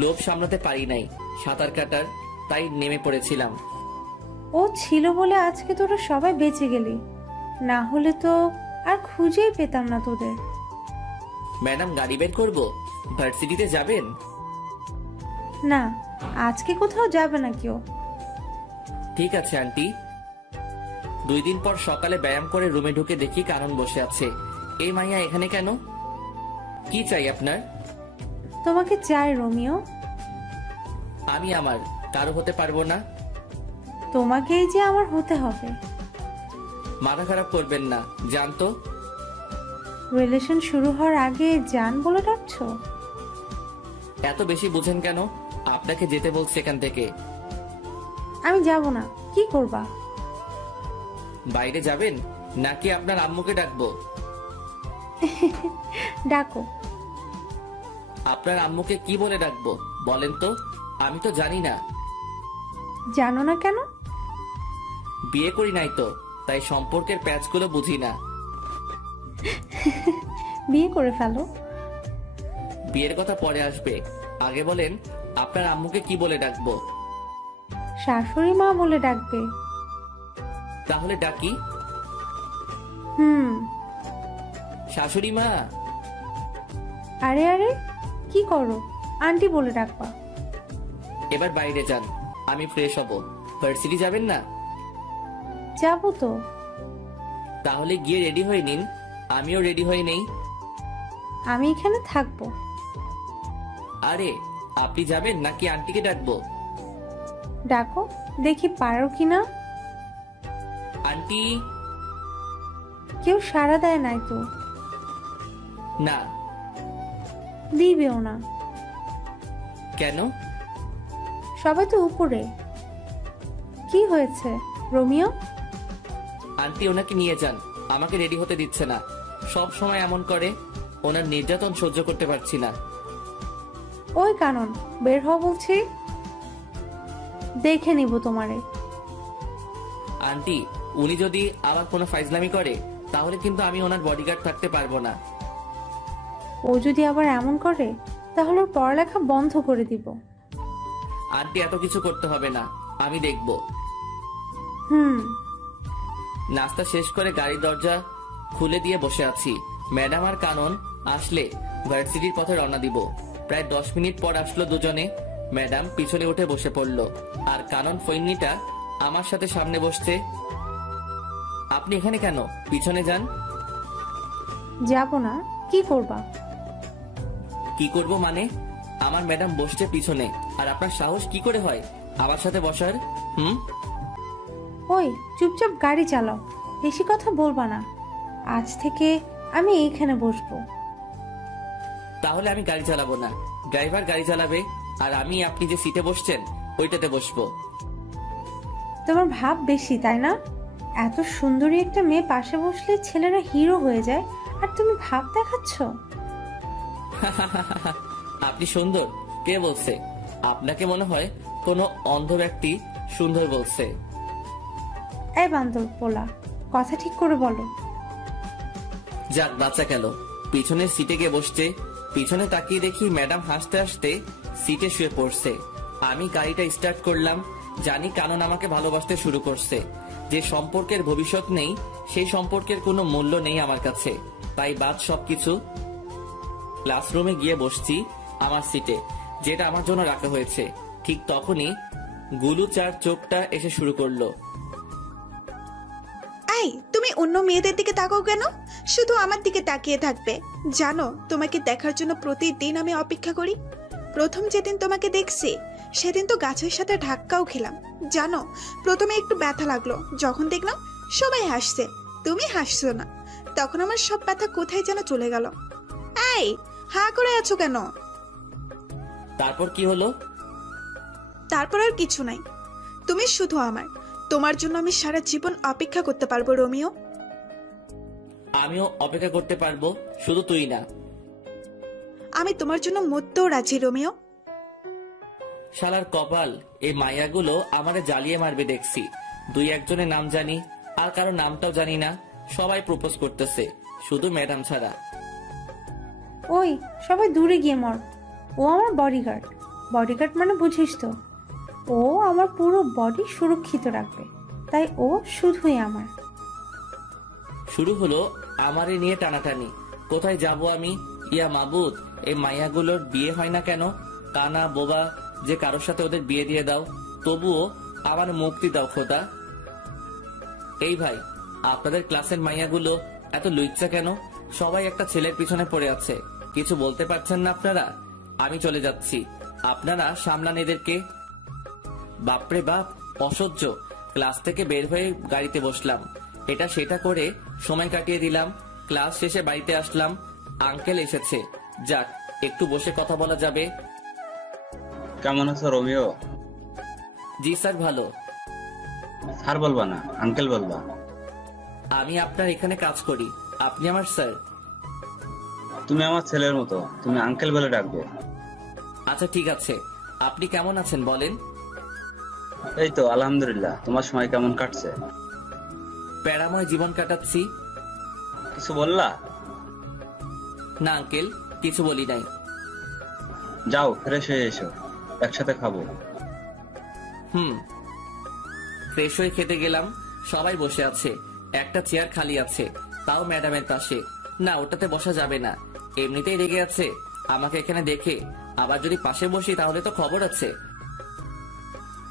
লোভ সামলাতে পারি নাই সাঁতার কাটার, তাই নেমে পড়েছিলাম। ও ছিল বলে আজকে তোরা সবাই বেঁচে গেলি, না হলে তো আর খুঁজেই পেতাম না তোদের। ম্যাডাম, গাড়ি বের করবো? ভার্সিটিতে যাবেন? না, আজকে কোথাও যাবে না কেউ। ঠিক আছে আন্টি। 2 দিন পর সকালে ব্যায়াম করে রুমে ঢুকে দেখি কারণ বসে আছে। এই মাইয়া এখানে কেন? কি চাই আপনার? তোমাকে চাই রোমিও। আমি আমার কারো হতে পারবো না। তোমাকেই যে আমার হতে হবে। মাথা খারাপ করবেন না, জানতো। রিলেশন শুরু হওয়ার আগে জান বলে ডাকছো? এত বেশি বুঝেন কেন? আপনাকে যেতে বলছে এখান থেকে। আমি যাব না। কি করবা? বাইরে যাবেন নাকি আপনার আম্মুকে ডাকবো? ডাকো। আপনার আম্মুকে কি বলে ডাকবো বলেন তো? আমি তো জানি না। জানো না কেন? বিয়ে করি নাই তো, তাই সম্পর্কের প্যাচগুলো বুঝি না। বিয়ে করে ফেলো। বিয়ের কথা পরে আসবে, আগে বলেন আপনার আম্মুকে কি বলে ডাকবো? শাশুড়ি মা বলে ডাকবে। তাহলে ডাকি। হুম। শাশুড়ি মা। আরে আরে, কি করো? আন্টি বলে ডাকবা। এবার বাইরে যান, আমি ফ্রেশ হব। ভার্সিটি যাবেন না? যাবো তো। তাহলে গিয়ে রেডি হয়ে নিন, আমিও রেডি হয়ে নেই। আমি এখানে থাকবো। আরে, আপনি যাবেন নাকি আন্টিকে ডাকবো? ডাকো, দেখি পারো কিনা। আন্টি। কেউ সাড়া দেয় নাই তো। না। দিবেও না। কেন? সবাই তো উপরে। কি হয়েছে রোমিও? আন্টি ওনাকে নিয়ে যান, আমাকে রেডি হতে দিচ্ছে না। সব সময় এমন করে, ওনার নির্যাতন সহ্য করতে পারছি না। ওই কানন, বের হও বলছি। দেখে নিব তোমারে। আন্টি, উনি যদি আবার কোনো ফাইজলামি করে তাহলে কিন্তু আমি ওনার বডিগার্ড থাকতে পারবো না। ও যদি আবার এমন করে তাহলে ওর পড়ালেখা বন্ধ করে দিব। আন্টি এত কিছু করতে হবে না, আমি দেখব। হুম। নাস্তা শেষ করে গাড়ির দরজা খুলে দিয়ে বসে আছি। ম্যাডাম আর কানন আসলে ভার্সিটির পথে রওনা দিব। প্রায় 10 মিনিট পর আসলো দুজনে। ম্যাডাম পিছনে উঠে বসে পড়লো, আর কানন ফৈন্নিটা আমার সাথে সামনে বসছে। আপনি এখানে কেন? পিছনে যান। যাব না, কি করবা? কি করব মানে? আমার ম্যাডাম বসছে পিছনে, আর আপনার সাহস কি করে হয় আমার সাথে বসার? ওই চুপচাপ গাড়ি চালাও, বেশি কথা বলবা না। আজ থেকে আমি এইখানে বসবো। তাহলে আমি গাড়ি চালাবো না, ড্রাইভার গাড়ি চালাবে, আর আমি আপনি যে সিটে বসছেন ওইটাতে বসবো। তোমার ভাব বেশি, তাই না? এত সুন্দরী একটা মেয়ে পাশে বসলে ছেলেরা হিরো হয়ে যায়, আর তুমি ভাব দেখাচ্ছ। আপনি সুন্দর? কে বলছে? আপনাকে মনে হয় কোনো অন্ধ ব্যক্তি সুন্দর বলছে। এই বান্দর পোলা, কথা ঠিক করে বলো। যাক বাচ্চা গেল। পিছনের সিটে গিয়ে বসছে। পিছনে তাকিয়ে দেখি ম্যাডাম হাসতে হাসতে সিটে শুয়ে পড়ছে। আমি গাড়িটা স্টার্ট করলাম। জানি কানন আমাকে ভালোবাসতে শুরু করছে। যে সম্পর্কের ভবিষ্যৎ নেই, সেই সম্পর্কের কোনো মূল্য নেই আমার কাছে। তাই বাদ সবকিছু। ক্লাসরুমে গিয়ে বসছি আমার সিটে, যেটা আমার জন্য রাখা হয়েছে। ঠিক তখনই গুলু চার চোখটা এসে শুরু করলো। এই, তুমি অন্য মেয়েদের দিকে তাকাও কেন? শুধু আমার দিকে তাকিয়ে থাকবে। জানো, তোমাকে দেখার জন্য প্রতিদিন আমি অপেক্ষা করি। প্রথম যেদিন তোমাকে দেখছি সেদিন তো গাছের সাথে ধাক্কাও খেলাম। জানো, প্রথমে একটু ব্যথা লাগলো, যখন দেখলাম সবাই হাসছে, তুমি হাসছো না, তখন আমার সব ব্যথা কোথায় যেন চলে গেল। এই, হা করে আছো কেন? তারপর কি হলো? তারপর আর কিছু নাই। তুমি শুধু আমার। তোমার জন্য আমি সারা জীবন অপেক্ষা করতে পারবো রোমিও। আমিও অপেক্ষা করতে পারবো, শুধু তুই না। আমি তোমার জন্য মরতেও রাজি রোমিও। শালার কপাল, এই মাইয়াগুলো আমারে জ্বালিয়ে মারবে দেখছি। দুই একজনের নাম জানি, আর কারো নামটাও জানি না। সবাই প্রপোজ করতেছে, শুধু ম্যাডাম ছাড়া। ওই সবাই দূরে গিয়ে মর। ও আমার বডিগার্ড। বডিগার্ড মানে বুঝিস তো, ও আমার পুরো বডি সুরক্ষিত রাখবে, তাই ও শুধুই আমার। শুরু হলো আমারে নিয়ে টানাটানি। কোথায় যাব আমি? ইয়া মাবুদ, এই মাইয়াগুলোর বিয়ে হয় না কেন? কানা বোবা যে কারোর সাথে ওদের বিয়ে দিয়ে দাও, তবুও আমার মুক্তি দাও খোদা। এই ভাই, আপনাদের ক্লাসের মাইয়াগুলো এত লুইচ্ছা কেন? সবাই একটা ছেলের পিছনে পড়ে আছে, কিছু বলতে পারছেন না আপনারা? আমি চলে যাচ্ছি, আপনারা সামলান এদেরকে। বাপরে বাপ, অসহ্য। ক্লাস থেকে বের হয়ে গাড়িতে বসলাম। এটা সেটা করে সময় কাটিয়ে দিলাম। ক্লাস শেষে বাড়িতে আসলাম। আঙ্কেল এসেছে, যাক একটু বসে কথা বলা যাবে। কেমন আছো রোমিও? জি স্যার, ভালো। স্যার বলবা না, আঙ্কেল বলবা। আমি আপনার এখানে কাজ করি, আপনি আমার স্যার। তুমি আমার ছেলের মতো, তুমি আঙ্কেল বলে ডাকবে। আচ্ছা ঠিক আছে। আপনি কেমন আছেন বলেন? এই তো আলহামদুলিল্লাহ। তোমার সময় কেমন কাটছে? প্যারাময় জীবন কাটাচ্ছি। কিছু বললা? না আঙ্কেল, কিছু বলি নাই। যাও ফ্রেশ হয়ে এসো, একসাথে খাবো। ফ্রেশ হয়ে খেতে গেলাম। সবাই বসে আছে, একটা চেয়ার খালি আছে, তাও ম্যাডামের পাশে। না, ওটাতে বসা যাবে না, এমনিতেই রেগে আছে আমাকে এখানে দেখে। আবার যদি পাশে বসি তাহলে তো খবর আছে।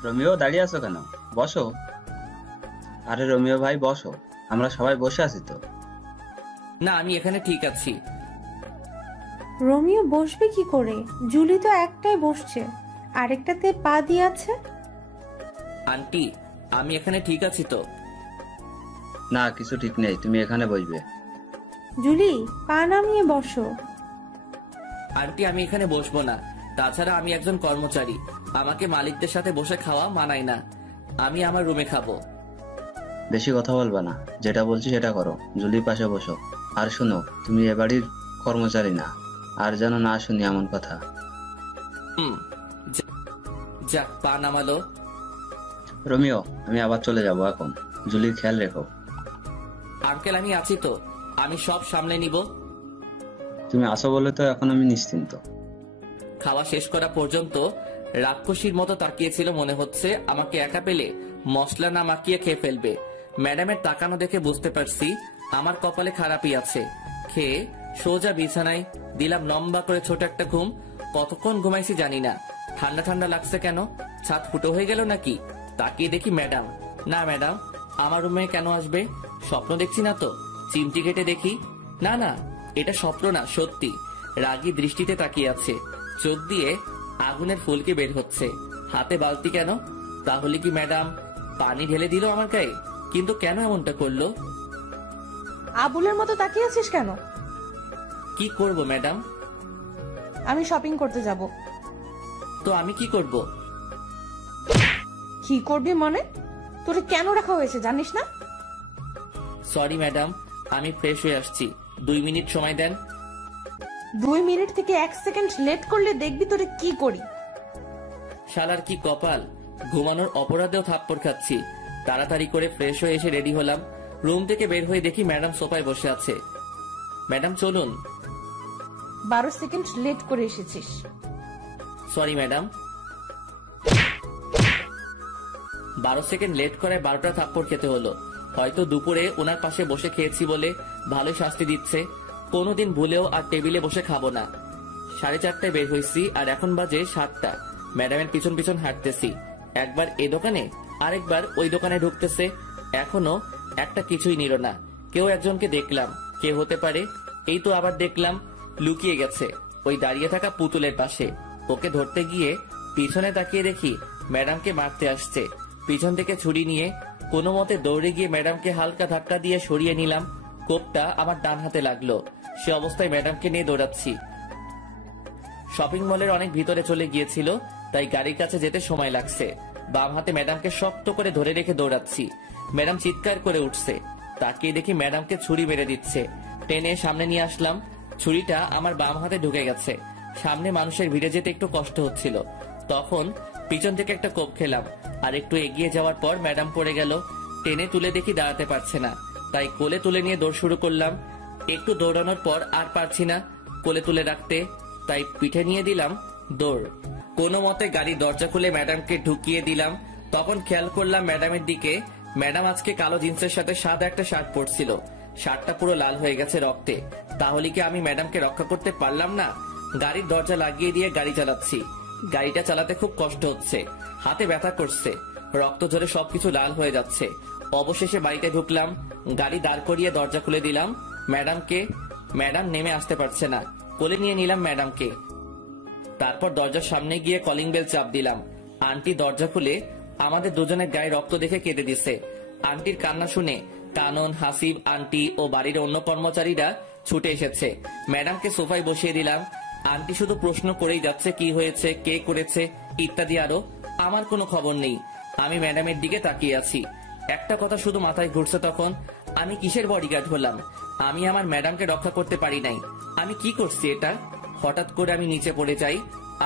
রোমিও দাঁড়িয়ে আছো কেন? বসো। আরে রোমিও ভাই বসো, আমরা সবাই বসে আছি তো। না, আমি এখানে ঠিক আছি। রোমিও বসবে কি করে? জুলি তো একটাই বসছে, আরেকটাতে পা দিয়ে আছে। আন্টি, আমি এখানে ঠিক আছি তো? না, কিছু ঠিক নেই, তুমি এখানে বসবে। জুলি, পা নামিয়ে বসো। আন্টি, আমি এখানে বসবো না। তাছাড়া আমি একজন কর্মচারী, আমাকে মালিকদের সাথে বসে খাওয়া মানায় না। আমি আমার রুমে খাবো। বেশি কথা বলবা না, যেটা বলছি সেটা করো। জুলির পাশে বসো। আর শুনো, তুমি এ বাড়ির কর্মচারী না, আর যেন না শুনি এমন কথা। যাক, পা নামালো। রোমিও, আমি আবার চলে যাব এখন, জুলির খেয়াল রেখো। আঙ্কেল, আমি আছি তো, আমি সব সামলে নিব। তুমি আসো বলে তো এখন আমি নিশ্চিন্ত। খাওয়া শেষ করা পর্যন্ত রাক্ষসীর মতো তাকিয়েছিল, মনে হচ্ছে আমাকে একা পেলে মশলা না মাখিয়ে খেয়ে ফেলবে। ম্যাডামের তাকানো দেখে বুঝতে পারছি আমার কপালে খারাপই আছে। খেয়ে সোজা বিছানায় দিলাম লম্বা করে ছোট একটা ঘুম। কতক্ষণ ঘুমাইছি জানি না। ঠান্ডা ঠান্ডা লাগছে কেন? ছাদ ফুটো হয়ে গেল নাকি? তাকিয়ে দেখি ম্যাডাম। না ম্যাডাম আমার রুমে কেন আসবে? স্বপ্ন দেখছি না তো? চিমটি কেটে দেখি, না না এটা স্বপ্ন না, সত্যি। রাগী দৃষ্টিতে তাকিয়ে আছে, চোখ দিয়ে আগুনের ফুলকি বের হচ্ছে। হাতে বালতি কেন? তাহলে কি ম্যাডাম পানি ঢেলে দিল আমার গায়ে? কিন্তু কেন এমনটা করলো? আবুলের মতো তাকিয়ে আছিস কেন? কি করব ম্যাডাম? আমি শপিং করতে যাব। তো আমি কি করব? কি করবি মানে? তোরে কেন রাখা হয়েছে জানিস না? সরি ম্যাডাম, আমি ফ্রেশ হয়ে আসছি, 2 মিনিট সময় দেন। 2 মিনিট থেকে 1 সেকেন্ড লেট করলে দেখবি তোরে কি করি। শালার কি কপাল, ঘুমানোর অপরাধেও থাপ্পড় খাচ্ছি। তাড়াতাড়ি করে ফ্রেশ হয়ে এসে রেডি হলাম। রুম থেকে বের হয়ে দেখি ম্যাডাম সোফায় বসে আছে। ম্যাডাম চলুন। 12 সেকেন্ড লেট করে এসেছিস। Sorry madam. 12 সেকেন্ড লেট করে 12টা থাপ্পড় খেতে হলো। হয়তো দুপুরে ওনার পাশে বসে খেয়েছি বলে ভালোই শাস্তি দিচ্ছে। কোনোদিন ভুলেও আর টেবিলে বসে খাবো না। 4:30টায় বের হয়েছি আর এখন বাজে 7টা। ম্যাডামের পিছন পিছন হাঁটতেছি, একবার এই দোকানে আরেকবার ওই দোকানে ঢুকতেছে। এখনো একটা কিছুই নিল না। কেউ একজনকে দেখলাম, কে হতে পারে? এই তো আবার দেখলাম লুকিয়ে গেছে ওই দাঁড়িয়ে থাকা পুতুলের পাশে। ওকে ধরতে গিয়ে পিছনে তাকিয়ে দেখি ম্যাডামকে মারতে আসছে। পিছন থেকে ছুরি নিয়ে কোনো মতে দৌড়ে গিয়ে ম্যাডামকে হালকা ধাক্কা দিয়ে সরিয়ে নিলাম। কোপটা আমার ডান হাতে লাগলো। সে অবস্থায় ম্যাডামকে নিয়ে দৌড়াচ্ছি। শপিং মলের অনেক ভিতরে চলে গিয়েছিল, তাই গাড়ির কাছে যেতে সময় লাগছে। বাম হাতে ম্যাডামকে শক্ত করে ধরে রেখে দৌড়াচ্ছি। ম্যাডাম চিৎকার করে উঠছে। তাকিয়ে দেখি ম্যাডামকে ছুরি মেরে দিচ্ছে। টেনে সামনে নিয়ে আসলাম। ছুরিটা আমার বাম হাতে ঢুকে গেছে। সামনে মানুষের ভিড়ে যেতে একটু কষ্ট হচ্ছিল। তখন পিছন থেকে একটা কোপ খেলাম। আর একটু এগিয়ে যাওয়ার পর ম্যাডাম পড়ে গেল। টেনে তুলে দেখি দাঁড়াতে পারছে না, তাই কোলে তুলে নিয়ে দৌড় শুরু করলাম। একটু দৌড়ানোর পর আর পারছি না কোলে তুলে রাখতে, তাই পিঠে নিয়ে দিলাম দৌড়। কোনো মতে গাড়ির দরজা খুলে ম্যাডামকে ঢুকিয়ে দিলাম। তখন খেয়াল করলাম ম্যাডামের দিকে। ম্যাডাম আজকে কালো জিন্সের সাথে সাদা একটা শার্ট পরছিল। শার্টটা পুরো লাল হয়ে গেছে রক্তে। তাহলে কি আমি ম্যাডামকে রক্ষা করতে পারলাম না? গাড়ির দরজা লাগিয়ে দিয়ে গাড়ি চালাচ্ছি। গাড়িটা চালাতে খুব কষ্ট হচ্ছে, হাতে ব্যথা করছে, রক্ত ঝরে সবকিছু লাল হয়ে যাচ্ছে। অবশেষে বাড়িতে ঢুকলাম, গাড়ি দাঁড় করিয়ে দরজা খুলে দিলাম ম্যাডামকে। ম্যাডাম নেমে আসতে পারছে না, কোলে নিয়ে নিলাম ম্যাডামকে। তারপর দরজার সামনে গিয়ে কলিং বেল চাপ দিলাম। আন্টি দরজা খুলে আমাদের দুজনের গায়ে রক্ত দেখে কেঁদে দিছে। আন্টির কান্না শুনে কানন, হাসিব, আন্টি ও বাড়ির অন্য কর্মচারীরা ছুটে এসেছে। ম্যাডামকে সোফায় বসিয়ে দিলাম। আন্টি শুধু প্রশ্ন করেই যাচ্ছে, কি হয়েছে, কে করেছে, ইত্যাদি আরো। আমার কোনো খবর নেই। আমি ম্যাডামের দিকে তাকিয়ে আছি। একটা কথা শুধু মাথায় ঘুরছে, তখন আমি কিসের বডিগার্ড হলাম? আমি আমার ম্যাডামকে রক্ষা করতে পারি নাই। আমি কি করছি এটা? হঠাৎ করে আমি নিচে পড়ে যাই,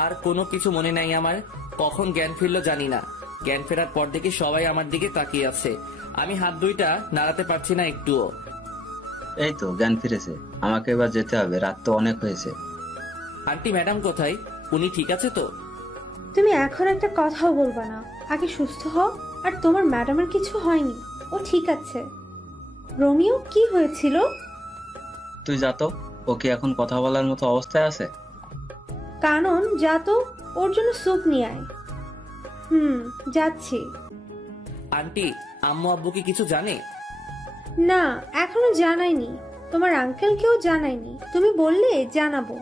আর কোনো কিছু মনে নাই আমার। কখন জ্ঞান ফিরলো জানি না। জ্ঞান ফেরার পর দেখি সবাই আমার দিকে তাকিয়ে আছে। আমি হাত দুইটা নাড়াতে পারছি না একটুও। এই তো জ্ঞান ফিরেছে, আমাকে এবার যেতে হবে, রাত তো অনেক হয়েছে। আন্টি ম্যাডাম কোথায়? উনি ঠিক আছে তো? তুমি এখন একটা কথাও বলবা না, আগে সুস্থ হও। আর তোমার ম্যাডামের কিছু হয়নি, ও ঠিক আছে। রোমিও কি হয়েছিল? তুই যা তো, ও কি এখন কথা বলার মতো অবস্থায় আছে? কানন যা তো, ওর জন্য স্যুপ নিয়ে আয়। যাচ্ছি। আন্টি আম্মু আব্বু কি কিছু জানে? না, এখনো জানাইনি। তোমার আঙ্কেলকেও জানাইনি। তুমি বললে জানাবো।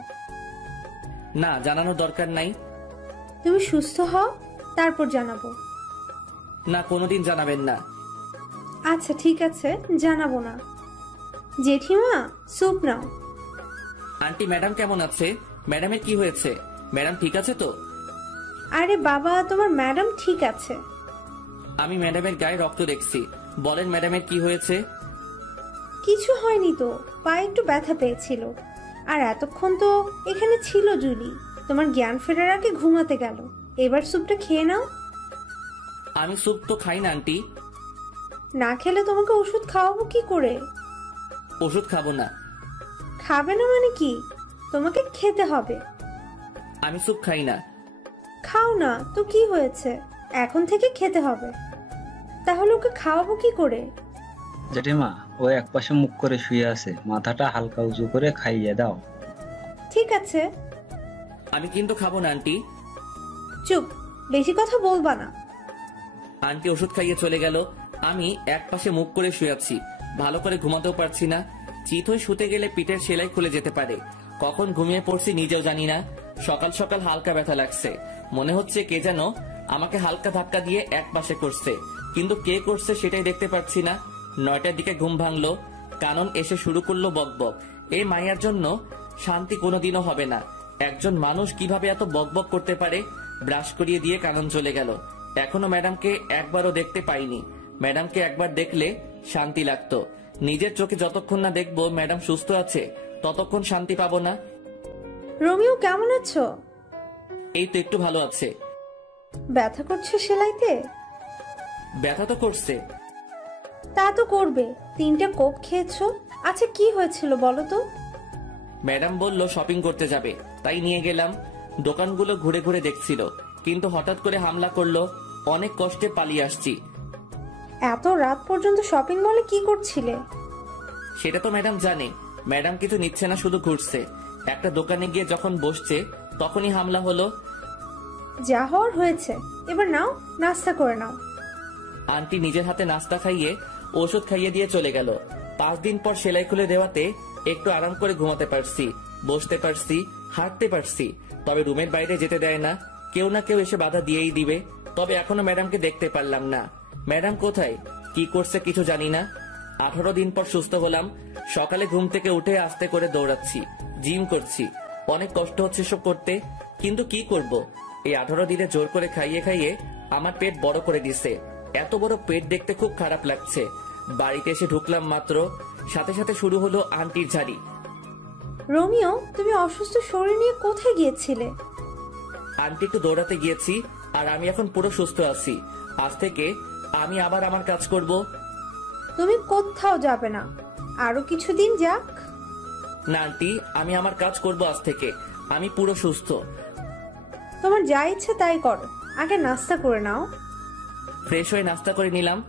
না, জানানোর দরকার নাই। তুমি সুস্থ হও, তারপর জানাবো। না, কোনোদিন জানাবেন না। আচ্ছা ঠিক আছে, জানাবো না। জেঠিমা স্যুপ নাও। আন্টি ম্যাডাম কেমন আছে? ম্যাডামের কি হয়েছে? ম্যাডাম ঠিক আছে তো? আরে বাবা, তোমার ম্যাডাম ঠিক আছে। আমি ম্যাডামের গায়ে রক্ত দেখছি। বলেন ম্যাডামের কি হয়েছে? কিছু হয়নি তো, পায়ে একটু ব্যথা পেয়েছিল। আর এতক্ষণ তো এখানে ছিল জুলি। তোমার জ্ঞান ফেরার আগে ঘুমাতে গেল। এবার স্যুপটা খেয়ে নাও। আমি স্যুপ তো খাই না আন্টি। না খেলে তোমাকে ওষুধ খাওয়াবো কি করে? ওষুধ খাবো না। খাবে না মানে কি? তোমাকে খেতে হবে। আমি স্যুপ খাই না। খাও না তো কি হয়েছে, এখন থেকে খেতে হবে। তাহলে ওকে খাওয়াবো কি করে? জেঠিমা, ও একপাশে মুখ করে শুয়ে আছে, মাথাটা হালকা উঁচু করে খাইয়ে দাও। ঠিক আছে। আমি কিন্তু খাবো না আন্টি। চুপ, বেশি কথা বলবা না। আন্টি ওষুধ খাইয়ে চলে গেল। আমি একপাশে মুখ করে শুয়ে আছি, ভালো করে ঘুমাতেও পারছি না। চিত হয়ে শুতে গেলে পিঠের সেলাই খুলে যেতে পারে। কখন ঘুমিয়ে পড়ছি নিজেও জানি না। সকাল সকাল হালকা ব্যথা লাগছে, মনে হচ্ছে কে যেন আমাকে হালকা ধাক্কা দিয়ে এক পাশে করছে, কিন্তু কে করছে সেটাই দেখতে পাচ্ছি না। 9টার দিকে ঘুম ভাঙলো, কানন এসে শুরু করলো বকবক। এই মাইয়ার জন্য শান্তি কোনোদিনও হবে না। একজন মানুষ কিভাবে এত বকবক করতে পারে। ব্রাশ করিয়ে দিয়ে কানন চলে গেল। এখনো ম্যাডামকে একবারও দেখতে পাইনি। ম্যাডামকে একবার দেখলে শান্তি লাগতো। নিজের চোখে যতক্ষণ না দেখবো ম্যাডাম সুস্থ আছে, ততক্ষণ শান্তি পাবো না। রোমিও কেমন আছো? এই তো একটু ভালো আছে। ব্যথা করছে সেলাইতে? ব্যথা তো করছে। তা তো করবে, 3টে কোক খেয়েছো। আচ্ছা কি হয়েছিল বলো তো? ম্যাডাম বলল শপিং করতে যাবে, তাই নিয়ে গেলাম। দোকানগুলো ঘুরে ঘুরে দেখছিল, কিন্তু হঠাৎ করে হামলা করলো। অনেক কষ্টে পালিয়ে আসছি। এত রাত পর্যন্ত শপিং মলে কি করছিলে? সেটা তো ম্যাডাম জানে। ম্যাডাম কিছু নিচ্ছে না, শুধু ঘুরছে। একটা দোকানে গিয়ে যখন বসছে তখনই হামলা হলো। যা হওয়ার হয়েছে, এবার নাও, নাস্তা করে নাও। আন্টি নিজের হাতে নাস্তা খাইয়ে ওষুধ খাইয়ে দিয়ে চলে গেল। 5 দিন পর সেলাই খুলে দেওয়াতে একটু আরাম করে ঘুমাতে পারছি, বসতে পারছি, হাঁটতে পারছি। তবে রুমের বাইরে যেতে দেয় না, কেউ না কেউ এসে বাধা দিয়েই দিবে। তবে এখনো ম্যাডামকে দেখতে পারলাম না। ম্যাডাম কোথায়, কি করছে কিছু জানি না। 18 দিন পর সুস্থ হলাম। সকালে ঘুম থেকে উঠে আস্তে করে দৌড়াচ্ছি, জিম করছি। অনেক কষ্ট হচ্ছে সব করতে, কিন্তু কি করব। এই 18 দিনে জোর করে খাইয়ে খাইয়ে আমার পেট বড় করে দিছে। এত বড় পেট দেখতে খুব খারাপ লাগছে। বাড়িতে এসে ঢুকলাম মাত্র, সাথে সাথে শুরু হলো আন্টির ঝাড়ি। রোমিও, তুমি অসুস্থ শরীর নিয়ে কোথায় গিয়েছিলে? আন্টি একটু দৌড়াতে গিয়েছি, আর আমি এখন পুরো সুস্থ আছি। আজ থেকে আমি আবার আমার কাজ করব। তুমি কোথাও যাবে না, আরো কিছুদিন যাক। না আন্টি, আমি আমার কাজ করব আজ থেকে। আমি পুরো সুস্থ। তোমার যা ইচ্ছে তাই করো, আগে নাস্তা করে নাও। ফ্রেশ হয়ে নাস্তা করে নিলাম।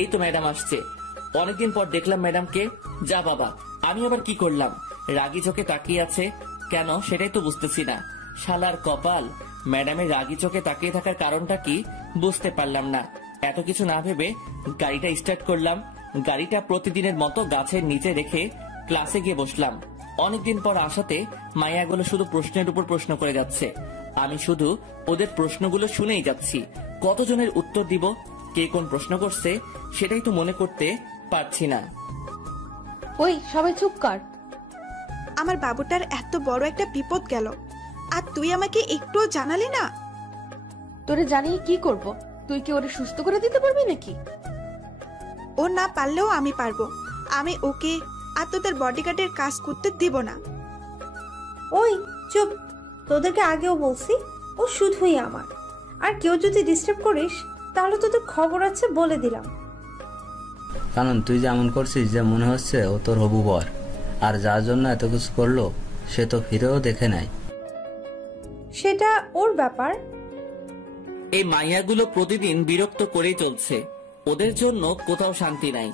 এই তো ম্যাডাম আসছে। অনেকদিন পর দেখলাম ম্যাডামকে। যা বাবা, আমি আবার কি করলাম? রাগী চোখে তাকিয়ে আছে কেন সেটাই তো বুঝতেছি না। শালার কপাল, ম্যাডামের রাগী চোখে তাকিয়ে থাকার কারণটা কি বুঝতে পারলাম না। এত কিছু না ভেবে গাড়িটা স্টার্ট করলাম। গাড়িটা প্রতিদিনের মতো গাছের নিচে রেখে ক্লাসে গিয়ে বসলাম। অনেকদিন পর আসাতে মাইয়াগুলো শুধু প্রশ্নের উপর প্রশ্ন করে যাচ্ছে। আমি শুধু ওদের প্রশ্নগুলো শুনেই যাচ্ছি। কতজনের উত্তর দিব, কে কোন প্রশ্ন করছে সেটাই তো মনে করতে পারছি না। ওই সবাই চুপ কর। আমার বাবুটার এত বড় একটা বিপদ গেল, আর তুই আমাকে একটুও জানালি না। তোরে জানিয়ে কি করব? তুই কি ওরে সুস্থ করে দিতে পারবি নাকি? ও না পারলেও আমি পারবো। আমি ওকে আর তোদের বডিগার্ডের কাজ করতে দিব না। ওই চুপ, তোদেরকে আগেও বলছি ও শুধুই আমার। আর কেউ যদি ডিস্টার্ব করিস তাহলে তোদের খবর আছে, বলে দিলাম। কারণ তুই যেমন করছিস যে মনে হচ্ছে ও তোর হবু বর, আর যার জন্য এত কিছু করলো সে তো ফিরেও দেখে নাই। সেটা ওর ব্যাপার। এই মাইয়াগুলো প্রতিদিন বিরক্ত করেই চলছে। ওদের জন্য কোথাও শান্তি নাই।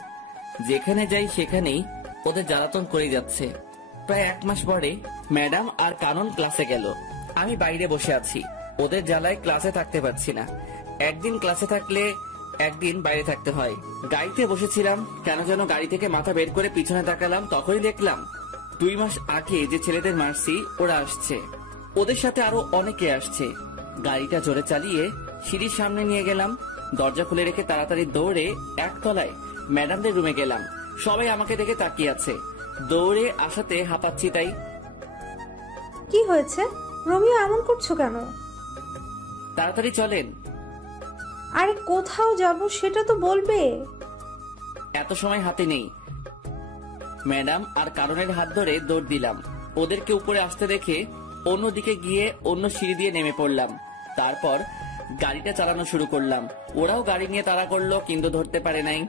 যেখানে যাই সেখানেই ওদের জ্বালাতন করে যাচ্ছে। প্রায় 1 মাস পরে ম্যাডাম আর কানন ক্লাসে গেল। আমি বাইরে বসে আছি। ওদের জ্বালায় ক্লাসে থাকতে পারছি না। একদিন ক্লাসে থাকলে একদিন বাইরে থাকতে হয়। গাড়িতে বসেছিলাম, কেন যেন গাড়ি থেকে মাথা বের করে পিছনে তাকালাম। তখনই দেখলাম 2 মাস আগে যে ছেলেদের মারছি ওরা আসছে। ওদের সাথে আরো অনেকে আসছে। গাড়িটা জোরে চালিয়ে সিঁড়ির সামনে নিয়ে গেলাম। দরজা খুলে রেখে তাড়াতাড়ি দৌড়ে একতলায় ম্যাডামদের রুমে গেলাম। সবাই আমাকে দেখে তাকিয়ে আছে। দৌড়ে আসাতে হাঁপাচ্ছি তাই। কি হয়েছে রোমিও, এমন করছো কেন? তাড়াতাড়ি চলেন। আরে কোথাও যাব সেটা তো বলবে। এত সময় হাতে নেই। ম্যাডাম আর কারণের হাত ধরে দৌড় দিলাম। ওদেরকে উপরে আসতে দেখে অন্যদিকে গিয়ে অন্য সিঁড়ি দিয়ে নেমে পড়লাম। তারপর গাড়িটা চালানো শুরু করলাম। ওরাও গাড়ি নিয়ে তাড়া করলো, কিন্তু ধরতে পারে নাই।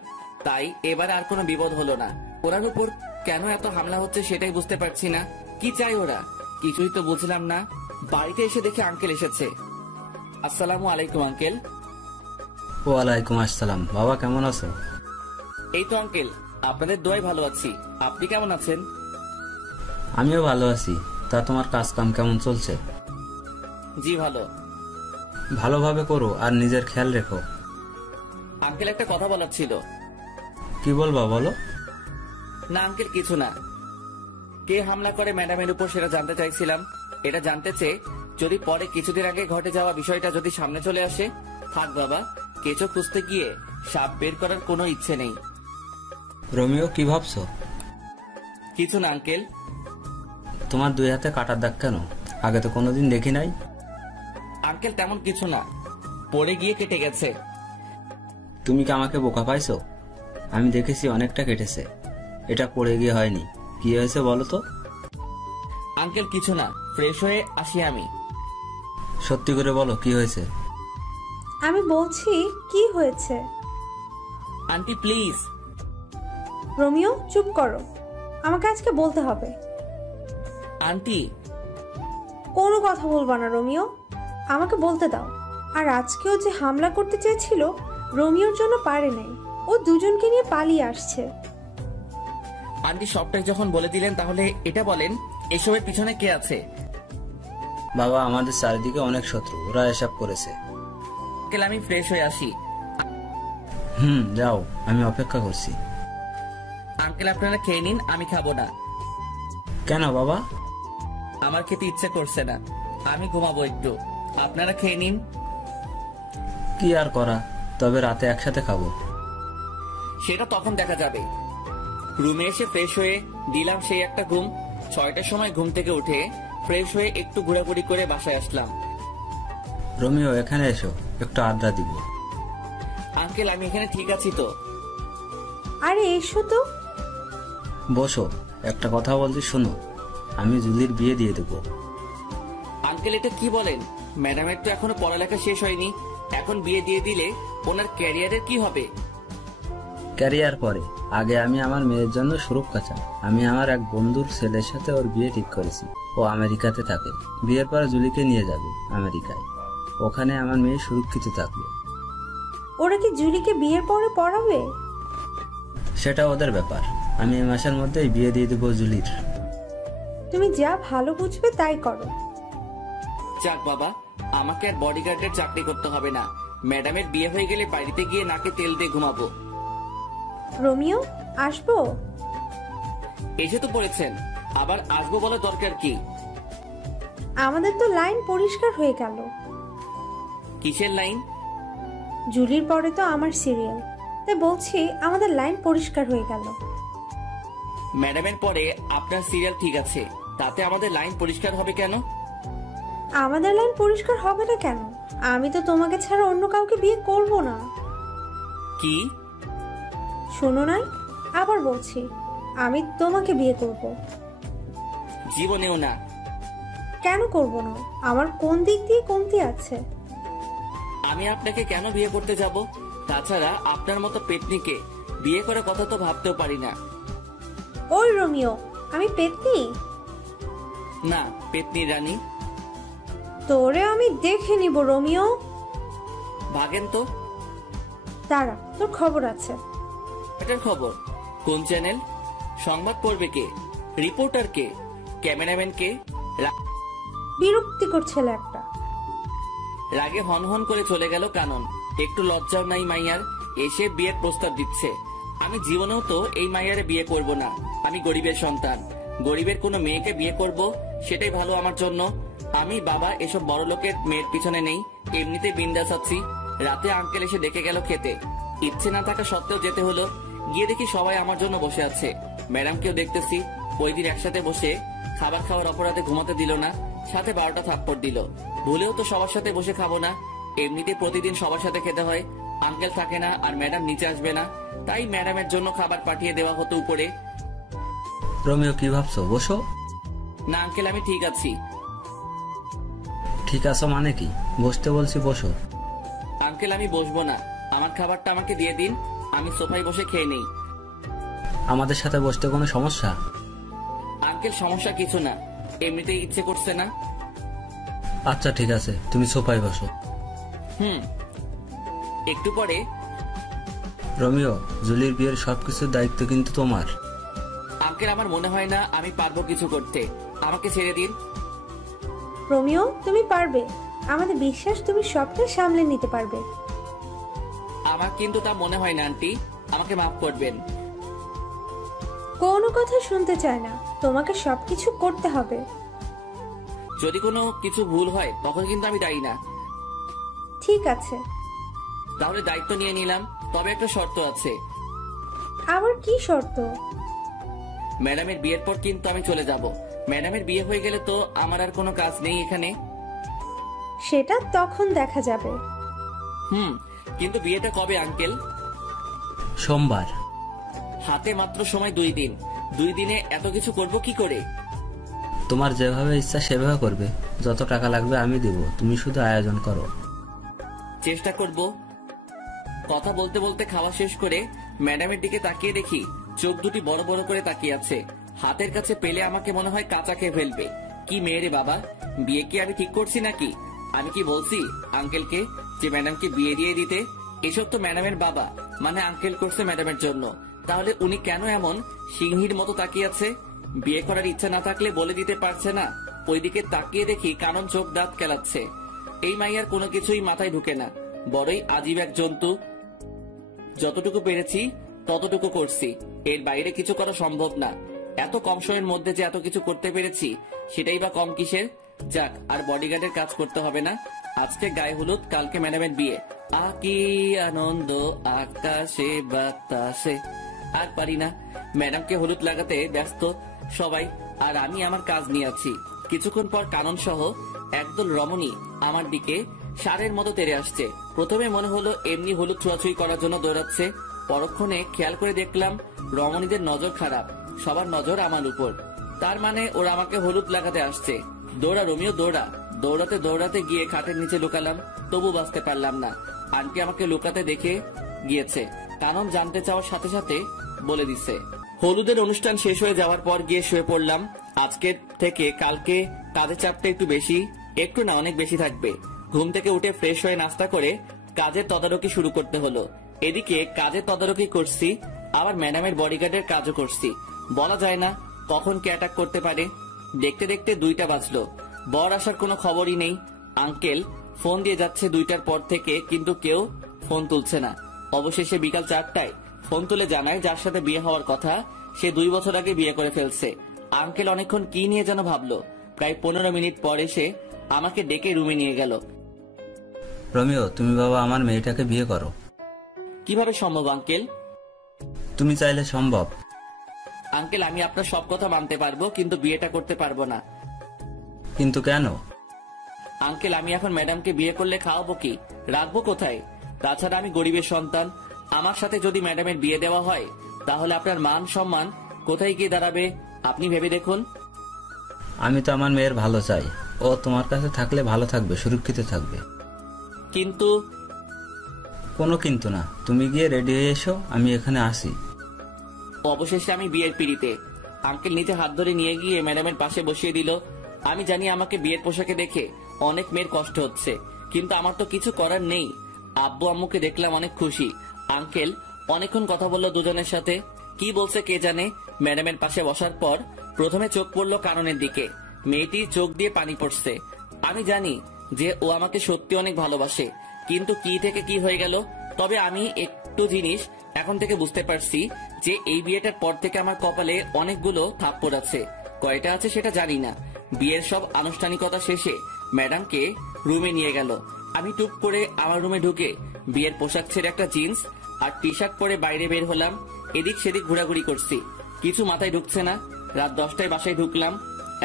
তাই এবার আর কোনো বিপদ হলো না। ওরার উপর কেন এত হামলা হচ্ছে সেটাই বুঝতে পারছি না। কি চাই ওরা, কিছুই তো বুঝলাম না। বাড়িতে এসে দেখে আঙ্কেল এসেছে। আসসালামু আলাইকুম আঙ্কেল। ওয়ালাইকুম আসসালাম। বাবা কেমন আছো? এই তো আঙ্কেল, আপনাদের দোয়ায় ভালো আছি। আপনি কেমন আছেন? আমিও ভালো আছি। তা তোমার কাজ কাম কেমন চলছে? জি ভালো। ভালোভাবে করো আর নিজের খেয়াল রেখো। আঙ্কেল একটা কথা বলার ছিল। কি বলবা বলো। না আঙ্কেল কিছু না। কে হামলা করে ম্যাডামের উপর সেটা জানতে চাইছিলাম। এটা জানতে চেয়ে যদি পরে কিছুদিন আগে ঘটে যাওয়া বিষয়টা যদি সামনে চলে আসে, থাক বাবা, কেঁচো খুঁজতে গিয়ে সাপ বের করার কোনো ইচ্ছে নেই। রোমিও কি ভাবছো? কিছু না আঙ্কেল। তোমার দুই হাতে কাটার দাগ কেন? আগে তো কোনোদিন দেখি নাই। আঙ্কেল তেমন কিছু না, পড়ে গিয়ে কেটে গেছে। তুমি কি আমাকে বোকা পাইছো? আমি দেখেছি অনেকটা কেটেছে। এটা পড়ে গিয়ে হয়নি। কি হয়েছে বলো তো। আঙ্কেল কিছু না, ফ্রেশ হয়ে আসি আমি। সত্যি করে বলো কি হয়েছে। আমি বলছি কি হয়েছে। Aunty please. রোমিও চুপ করো, আমাকে আজকে বলতে হবে। আন্টি। কোনো কথা বলবা না রোমিও, আমাকে বলতে দাও। আর আজকেও যে হামলা করতে চেয়েছিল, রোমিওর জন্য পারে নাই। ও দুজনকে নিয়ে পালিয়ে আসছে। আন্টি সবটাই যখন বলে দিলেন, তাহলে এটা বলেন এসবের পিছনে কে আছে? বাবা, আমাদের চারিদিকে অনেক শত্রু, ওরা এসব করেছে। আঙ্কেল আমি ফ্রেশ হয়ে আসি। যাও, আমি অপেক্ষা করছি। আঙ্কেল আপনারা খেয়ে নিন, আমি খাবো না। কেন বাবা? আমার খেতে ইচ্ছে করছে না, আমি ঘুমাবো একটু। আপনারা খেয়ে নিন। কি আর করা, তবে রাতে একসাথে খাবো। সেটা তখন দেখা যাবে। রুমে এসে ফ্রেশ হয়ে দিলাম সেই একটা ঘুম। 6টার সময় ঘুম থেকে উঠে ফ্রেশ হয়ে একটু ঘোরাঘুরি করে বাসায় আসলাম। রোমিও এখানে এসো, একটু আড্ডা দিব। আঙ্কেল আমি এখানে ঠিক আছি তো। আরে এসো তো। বসো, একটা কথা বলছি শোনো। আমি জুলির বিয়ে দিয়ে দেবো। আঙ্কেল এটা কি বলেন? ম্যাডামের তো এখনো পড়ালেখা শেষ হয়নি, এখন বিয়ে দিয়ে দিলে ওনার ক্যারিয়ারের কি হবে? ক্যারিয়ার পরে, আগে আমি আমার মেয়ের জন্য সুরক্ষা চাই। আমি আমার এক বন্ধুর ছেলের সাথে ওর বিয়ে ঠিক করেছি। ও আমেরিকাতে থাকে। বিয়ের পর জুলিকে নিয়ে যাবে আমেরিকায়। ওখানে আমার মেয়ে সুরক্ষিত থাকবে। ওরা কি জুলিকে বিয়ের পরে পড়াবে? সেটা ওদের ব্যাপার। আমি এই মাসের মধ্যেই বিয়ে দিয়ে দেবো জুলির। তুমি যা ভালো বুঝবে তাই করো। যাক বাবা, আমাকে আর বডিগার্ডের চাকরি করতে হবে না। ম্যাডামের বিয়ে হয়ে গেলে বাড়িতে গিয়ে নাকে তেল দিয়ে ঘুমাবো। রোমিও আসবো? এসে তো পড়েছেন, আবার আসবো বলার দরকার কি? আমাদের তো লাইন পরিষ্কার হয়ে গেল। কিসের লাইন? জুলির পরে তো আমার সিরিয়াল, তাই বলছি আমাদের লাইন পরিষ্কার হয়ে গেল। ম্যাডামের পরে আপনার সিরিয়াল ঠিক আছে, তাতে আমাদের লাইন পরিষ্কার হবে কেন? আমাদের লাইন পরিষ্কার হবে না কেন? আমি তো তোমাকে ছাড়া অন্য কাউকে বিয়ে করব না। কি? শোনো নাই, আবার বলছি, আমি তোমাকে বিয়ে করব। জীবনেও না। কেন করব না? আমার কোন দিক দিয়ে কমতি আছে? আমি আপনাকে কেন বিয়ে করতে যাব? তাছাড়া আপনার মতো পেতনিকে বিয়ে করার কথা তো ভাবতেও পারি না। ওই রোমিও, আমি পেতনি না, পেতনি রানী। তোরে আমি দেখে নিব রোমিও। ভাগেন তো। দাঁড়া, তোর খবর আছে। এটার খবর? কোন চ্যানেল? সংবাদ পড়বে কে? রিপোর্টার কে? ক্যামেরাম্যান কে? বিরক্তিকর ছেলে একটা। রাগে হনহন করে চলে গেল কানন। একটু লজ্জাও নাই মাইয়ার, এসে বিয়ের প্রস্তাব দিচ্ছে। আমি জীবনেও তো এই মাইয়ারে বিয়ে করব না। আমি গরিবের সন্তান, গরিবের কোনো মেয়েকে বিয়ে করব সেটাই ভালো আমার জন্য। আমি বাবা এসব বড় লোকের মেয়ের পিছনে নেই, এমনিতে বিন্দাস আছি। রাতে আঙ্কেল এসে ডেকে গেল খেতে, ইচ্ছে না থাকা সত্ত্বেও যেতে হলো। গিয়ে দেখি সবাই আমার জন্য বসে আছে। ম্যাডামকেও দেখতেছি। ওই দিন একসাথে বসে খাবার খাওয়ার অপরাধে ঘুমাতে দিল না, সাথে 12টা থাপ্পড় দিল। ভুলেও তো সবার সাথে বসে খাবো না, এমনিতে প্রতিদিন সবার সাথে খেতে হয়। আঙ্কেল থাকে না আর ম্যাডাম নিচে আসবে না, তাই ম্যাডামের জন্য খাবার পাঠিয়ে দেওয়া হতো উপরে। রোমিও কি ভাবছো? বসো। না আঙ্কেল আমি ঠিক আছি। ঠিক আছে মানে কি? বসতে বলছি, বসো। আঙ্কেল আমি বসবো না, আমার খাবারটা আমাকে দিয়ে দিন, আমি সোফায় বসে খেয়ে নেই। আমাদের সাথে বসতে কোনো সমস্যা? আঙ্কেল সমস্যা কিছু না, এমনিতেই ইচ্ছে করছে না। আচ্ছা ঠিক আছে, তুমি সোফায় বসো। একটু পরে রোমিও, জুলির বিয়ের সবকিছুর দায়িত্ব কিন্তু তোমার। আঙ্কেল, আমার মনে হয় না আমি পারবো কিছু করতে, আমাকে ছেড়ে দিন। রোমিও, তুমি পারবে। আমাদের বিশ্বাস তুমি সবটা সামলে নিতে পারবে। আমার কিন্তু তা মনে হয় না আন্টি, আমাকে মাফ করবেন। কোনো কথা শুনতে চায় না, তোমাকে সবকিছু করতে হবে। যদি কোনো কিছু ভুল হয় তখন কিন্তু আমি দায়ী না। ঠিক আছে। তাহলে দায়িত্ব নিয়ে নিলাম, তবে একটা শর্ত আছে। আবার কি শর্ত? ম্যাডামের বিয়ের পর কিন্তু আমি চলে যাব। ম্যাডামের বিয়ে হয়ে গেলে তো আমার আর কোনো কাজ নেই এখানে। সেটা তখন দেখা যাবে। কিন্তু বিয়েটা কবে আঙ্কেল? সোমবার। হাতে মাত্র সময় 2 দিন। 2 দিনে এত কিছু করব কি করে? তোমার যেভাবে ইচ্ছা সেভাবে করবে। যত টাকা লাগবে আমি দিব, তুমি শুধু আয়োজন করো। চেষ্টা করব। কথা বলতে বলতে খাওয়া শেষ করে ম্যাডামের দিকে তাকিয়ে দেখি চোখ দুটি বড় বড় করে তাকিয়ে আছে। হাতের কাছে পেলে আমাকে মনে হয় কাঁচা খেয়ে ফেলবে। কি মেয়ে রে বাবা, বিয়ে কি আমি ঠিক করছি নাকি? আমি কি বলছি আঙ্কেলকে যে ম্যাডামকে বিয়ে দিয়ে দিতে? এসব তো ম্যাডামের বাবা মানে আঙ্কেল করছে ম্যাডামের জন্য। তাহলে উনি কেন এমন সিংহীর মতো তাকিয়ে আছে? বিয়ে করার ইচ্ছা না থাকলে বলে দিতে পারছে না? ওইদিকে তাকিয়ে দেখি কানন চোখ দাঁত কেলাচ্ছে। এই মাইয়ার কোনো কিছুই মাথায় ঢুকে না, বড়ই আজীব এক জন্তু। যতটুকু পেরেছি ততটুকু করছি, এর বাইরে কিছু করা সম্ভব না। এত কম সময়ের মধ্যে যে এত কিছু করতে পেরেছি সেটাই বা কম কিসের? যাক, আর বডিগার্ডের কাজ করতে হবে না। আজকে গায়ে হলুদ, কালকে ম্যাডামের বিয়ে। কি আনন্দ আকাশে বাতাসে। আর পারি না, ম্যাডামকে হলুদ লাগাতে ব্যস্ত সবাই, আর আমি আমার কাজ নিয়ে আছি। কিছুক্ষণ পর কানন সহ একদল রমণী আমার দিকে সারের মতো তেড়ে আসছে। প্রথমে মনে হলো এমনি হলুদ ছোঁয়াছুঁই করার জন্য দৌড়াচ্ছে। পরক্ষণে খেয়াল করে দেখলাম রমণীদের নজর খারাপ, সবার নজর আমার উপর। তার মানে ওরা আমাকে হলুদ লাগাতে আসছে। দৌড়া রোমিও দৌড়া। দৌড়াতে দৌড়াতে গিয়ে খাটের নিচে লুকালাম, তবু বাঁচতে পারলাম না। আন্টি আমাকে লুকাতে দেখে গিয়েছে। কানন জানতে চাওয়ার সাথে সাথে বলে দিছে। হলুদের অনুষ্ঠান শেষ হয়ে যাওয়ার পর গিয়ে শুয়ে পড়লাম। আজকে থেকে কালকে কাজের চাপটা একটু বেশি, একটু না অনেক বেশি থাকবে। ঘুম থেকে উঠে ফ্রেশ হয়ে নাস্তা করে কাজের তদারকি শুরু করতে হলো। এদিকে কাজের তদারকি করছি, আবার ম্যাডামের বডিগার্ডের কাজও করছি। বলা যায় না কখন কে অ্যাটাক করতে পারে। দেখতে দেখতে 2টা বাজলো। বর আসার কোনো খবরই নেই। আঙ্কেল ফোন দিয়ে যাচ্ছে 2টার পর থেকে, কিন্তু কেউ ফোন তুলছে না। অবশেষে বিকাল 4টায় ফোন তুলে জানায় যার সাথে বিয়ে হওয়ার কথা সে 2 বছর আগে বিয়ে করে ফেলছে। আঙ্কেল অনেকক্ষণ কি নিয়ে যেন ভাবলো। প্রায় 15 মিনিট পর এসে আমাকে ডেকে রুমে নিয়ে গেল। রোমিও, তুমি বাবা আমার মেয়েটাকে বিয়ে করো। কিভাবে সম্ভব আঙ্কেল? তুমি চাইলে সম্ভব। আঙ্কেল, আমি আপনার সব কথা মানতে পারবো, কিন্তু বিয়েটা করতে পারবো না। কিন্তু কেন? আঙ্কেল, আমি এখন ম্যাডামকে বিয়ে করলে খাওয়াবো কি, রাখবো কোথায়? তাছাড়া আমি গরিবের সন্তান। আমার সাথে যদি ম্যাডামের বিয়ে দেওয়া হয় তাহলে আপনার মান সম্মান কোথায় গিয়ে দাঁড়াবে আপনি ভেবে দেখুন। আমি তো আমার মেয়ের ভালো চাই। ও তোমার কাছে থাকলে ভালো থাকবে, সুরক্ষিত থাকবে। কিন্তু কোনো কিন্তু না, তুমি গিয়ে রেডি হয়ে এসো, আমি এখানে আসি। অবশেষে আমি বিয়ের পিড়িতে। আঙ্কেল নিজে হাত ধরে নিয়ে গিয়ে ম্যাডামের পাশে বসিয়ে দিল। আমি জানি আমাকে বিয়ের পোশাকে দেখে অনেক মেয়ের কষ্ট হচ্ছে, কিন্তু আমার তো কিছু করার নেই। আব্বু আম্মুকে দেখলাম অনেক খুশি। আঙ্কেল অনেকক্ষণ কথা বললো দুজনের সাথে, কি বলছে কে জানে। ম্যাডামের পাশে বসার পর প্রথমে চোখ পড়লো কাননের দিকে। মেয়েটির চোখ দিয়ে পানি পড়ছে। আমি জানি যে ও আমাকে সত্যি অনেক ভালোবাসে, কিন্তু কি থেকে কি হয়ে গেল। তবে আমি একটু জিনিস এখন থেকে বুঝতে পারছি যে এই বিয়েটার পর থেকে আমার কপালে অনেকগুলো থাপ্পড় আছে। কয়টা আছে সেটা জানি না। বিয়ের সব আনুষ্ঠানিকতা শেষে ম্যাডামকে রুমে নিয়ে গেল। আমি টুপ করে আমার রুমে ঢুকে বিয়ের পোশাক ছেড়ে একটা জিন্স আর টি শার্ট পরে বাইরে বের হলাম। এদিক সেদিক ঘোরাঘুরি করছি, কিছু মাথায় ঢুকছে না। রাত 10টায় বাসায় ঢুকলাম।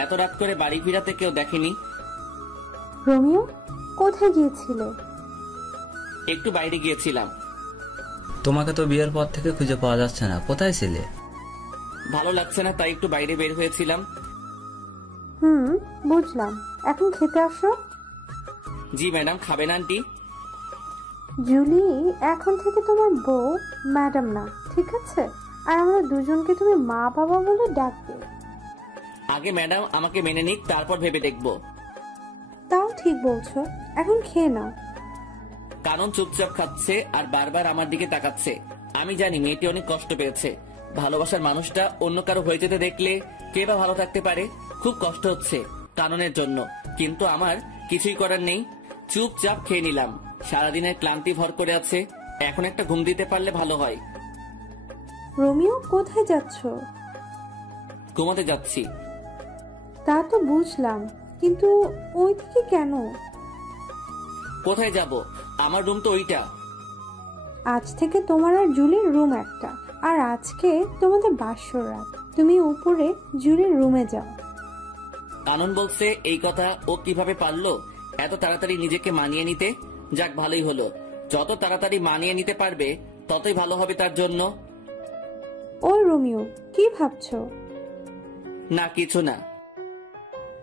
এত রাত করে বাড়ি ফিরাতে কেউ দেখেনি। রোমিও, কোথায় গিয়েছিলে? একটু বাইরে গিয়েছিলাম। তোমাকে তো বিয়ের পর থেকে খুঁজে পাওয়া যাচ্ছে না, কোথায় ছিলে? ভালো লাগছে না তাই একটু বাইরে বের হয়েছিলাম। বুঝলাম। এখন খেতে আসো। জি ম্যাডাম। খাবেন আন্টি? জুলি এখন থেকে তোমার বউ, ম্যাডাম না, ঠিক আছে? আর আমরা দুজনকে তুমি মা বাবা বলে ডাকবে। আগে ম্যাডাম আমাকে মেনে নিক, তারপর ভেবে দেখবো। তাও ঠিক বলছো, এখন খেয়ে নাও। কানন চুপচাপ খাচ্ছে আর বারবার আমার দিকে তাকাচ্ছে। আমি জানি মেয়েটি অনেক কষ্ট পেয়েছে। ভালোবাসার মানুষটা অন্য কারো হয়ে যেতে দেখলে কে বা ভালো থাকতে পারে। খুব কষ্ট হচ্ছে কাননের জন্য, কিন্তু আমার কিছুই করার নেই। চুপচাপ খেয়ে নিলাম। সারাদিনের ক্লান্তি ভর করে আছে, এখন একটা ঘুম দিতে পারলে ভালো হয়। রোমিও, কোথায় যাচ্ছ? ঘুমাতে যাচ্ছি। তা তো বুঝলাম, কিন্তু ওই দিকে কেন? কোথায় যাব? আমার রুম তো ওইটা। আজ থেকে তোমার আর জুলির রুম একটা, আর আজকে তোমাদের বাসর রাত। তুমি উপরে জুলির রুমে যাও। কানন বলছে এই কথা ও কিভাবে পারলো এত তাড়াতাড়ি নিজেকে মানিয়ে নিতে? যাক, ভালোই হলো। যত তাড়াতাড়ি মানিয়ে নিতে পারবে ততই ভালো হবে তার জন্য। ওই রোমিও, কি ভাবছো? না, কিছু না।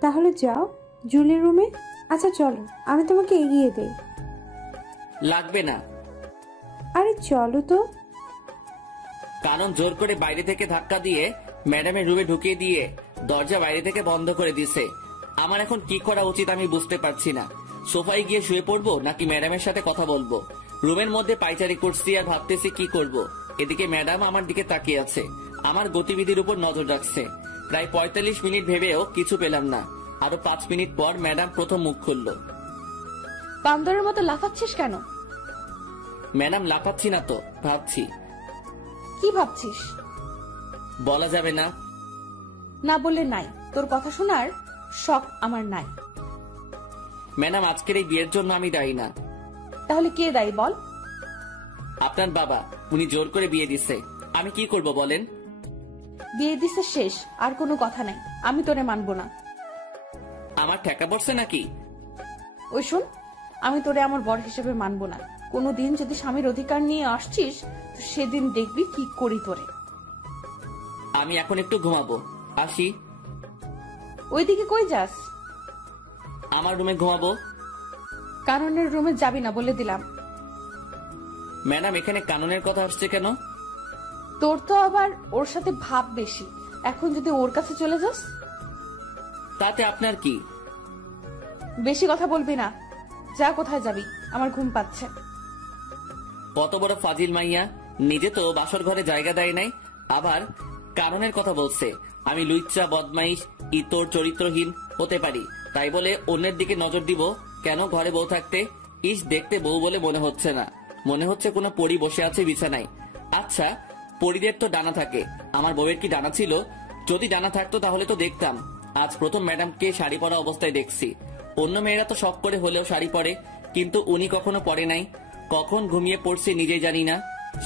তাহলে যাও জুলির রুমে। আচ্ছা চলো, আমি তোমাকে এগিয়ে দেই। লাগবে না। আরে চলো তো। কানন জোর করে বাইরে থেকে ধাক্কা দিয়ে ম্যাডামের রুমে ঢুকিয়ে দিয়ে দরজা বাইরে থেকে বন্ধ করে দিছে। আমার এখন কি করা উচিত আমি বুঝতে পারছি না। সোফায় গিয়ে শুয়ে পড়বো নাকি ম্যাডামের সাথে কথা বলবো? রুমের মধ্যে পায়চারি করছি আর ভাবতেছি কি করব। এদিকে ম্যাডাম আমার দিকে তাকিয়ে আছে, আমার গতিবিধির উপর নজর রাখছে। প্রায় 45 মিনিট ভেবেও কিছু পেলাম না। আরো 5 মিনিট পর ম্যাডাম প্রথম মুখ খুলল। বান্দরের মতো লাফাচ্ছিস কেন? ম্যাডাম, লাফাচ্ছি না তো, ভাবছি। কি ভাবছিস? বলা যাবে না। না বললে নাই, তোর কথা শোনার শখ আমার নাই। ম্যাডাম, আজকের এই বিয়ের জন্য আমি দায়ী না। তাহলে কে দায়ী বল? আপনার বাবা, উনি জোর করে বিয়ে দিচ্ছে। আমি কি করব বলেন? বিয়ে দিছে শেষ, আর কোনো কথা নাই। আমি তোরে মানবো না। আমার ঠেকা পড়ছে নাকি? ওই শোন, আমি তোরে আমার বর হিসেবে মানবো না। কোনোদিন যদি স্বামীর অধিকার নিয়ে আসছিস তো সেদিন দেখবি কি করি তোরে। আমি এখন একটু ঘুমাবো, আসি। ওইদিকে কই যাস? আমার রুমে ঘুমাবো। কাননের রুমে যাবি না বলে দিলাম। ম্যাডাম, এখানে কাননের কথা আসছে কেন? তোর তো আবার ওর সাথে ভাব বেশি। এখন যদি ওর কাছে চলে যাস? তাতে আপনার কি? বেশি কথা বলবি না। যা, কোথায় যাবি? আমার ঘুম পাচ্ছে। কত বড় ফাজিল মাইয়া, নিজে তো বাসর ঘরে জায়গা দেয় নাই, আবার কাননের কথা বলছে। আমি লুইচ্চা, বদমাইশ, ইতর, চরিত্রহীন হতে পারি, তাই বলে অন্যের দিকে নজর দিব কেন? ঘরে বউ থাকতে ইস, দেখতে বউ বলে মনে হচ্ছে না, মনে হচ্ছে কোনো পরী বসে আছে বিছানায়। আচ্ছা, পরীদের তো ডানা থাকে, আমার বউয়ের কি ডানা ছিল? যদি ডানা থাকতো তাহলে তো দেখতাম। আজ প্রথম ম্যাডামকে শাড়ি পরা অবস্থায় দেখছি। অন্য মেয়েরা তো শখ করে হলেও শাড়ি পরে, কিন্তু উনি কখনো পরে নাই। কখন ঘুমিয়ে পড়ছে নিজেই জানি না।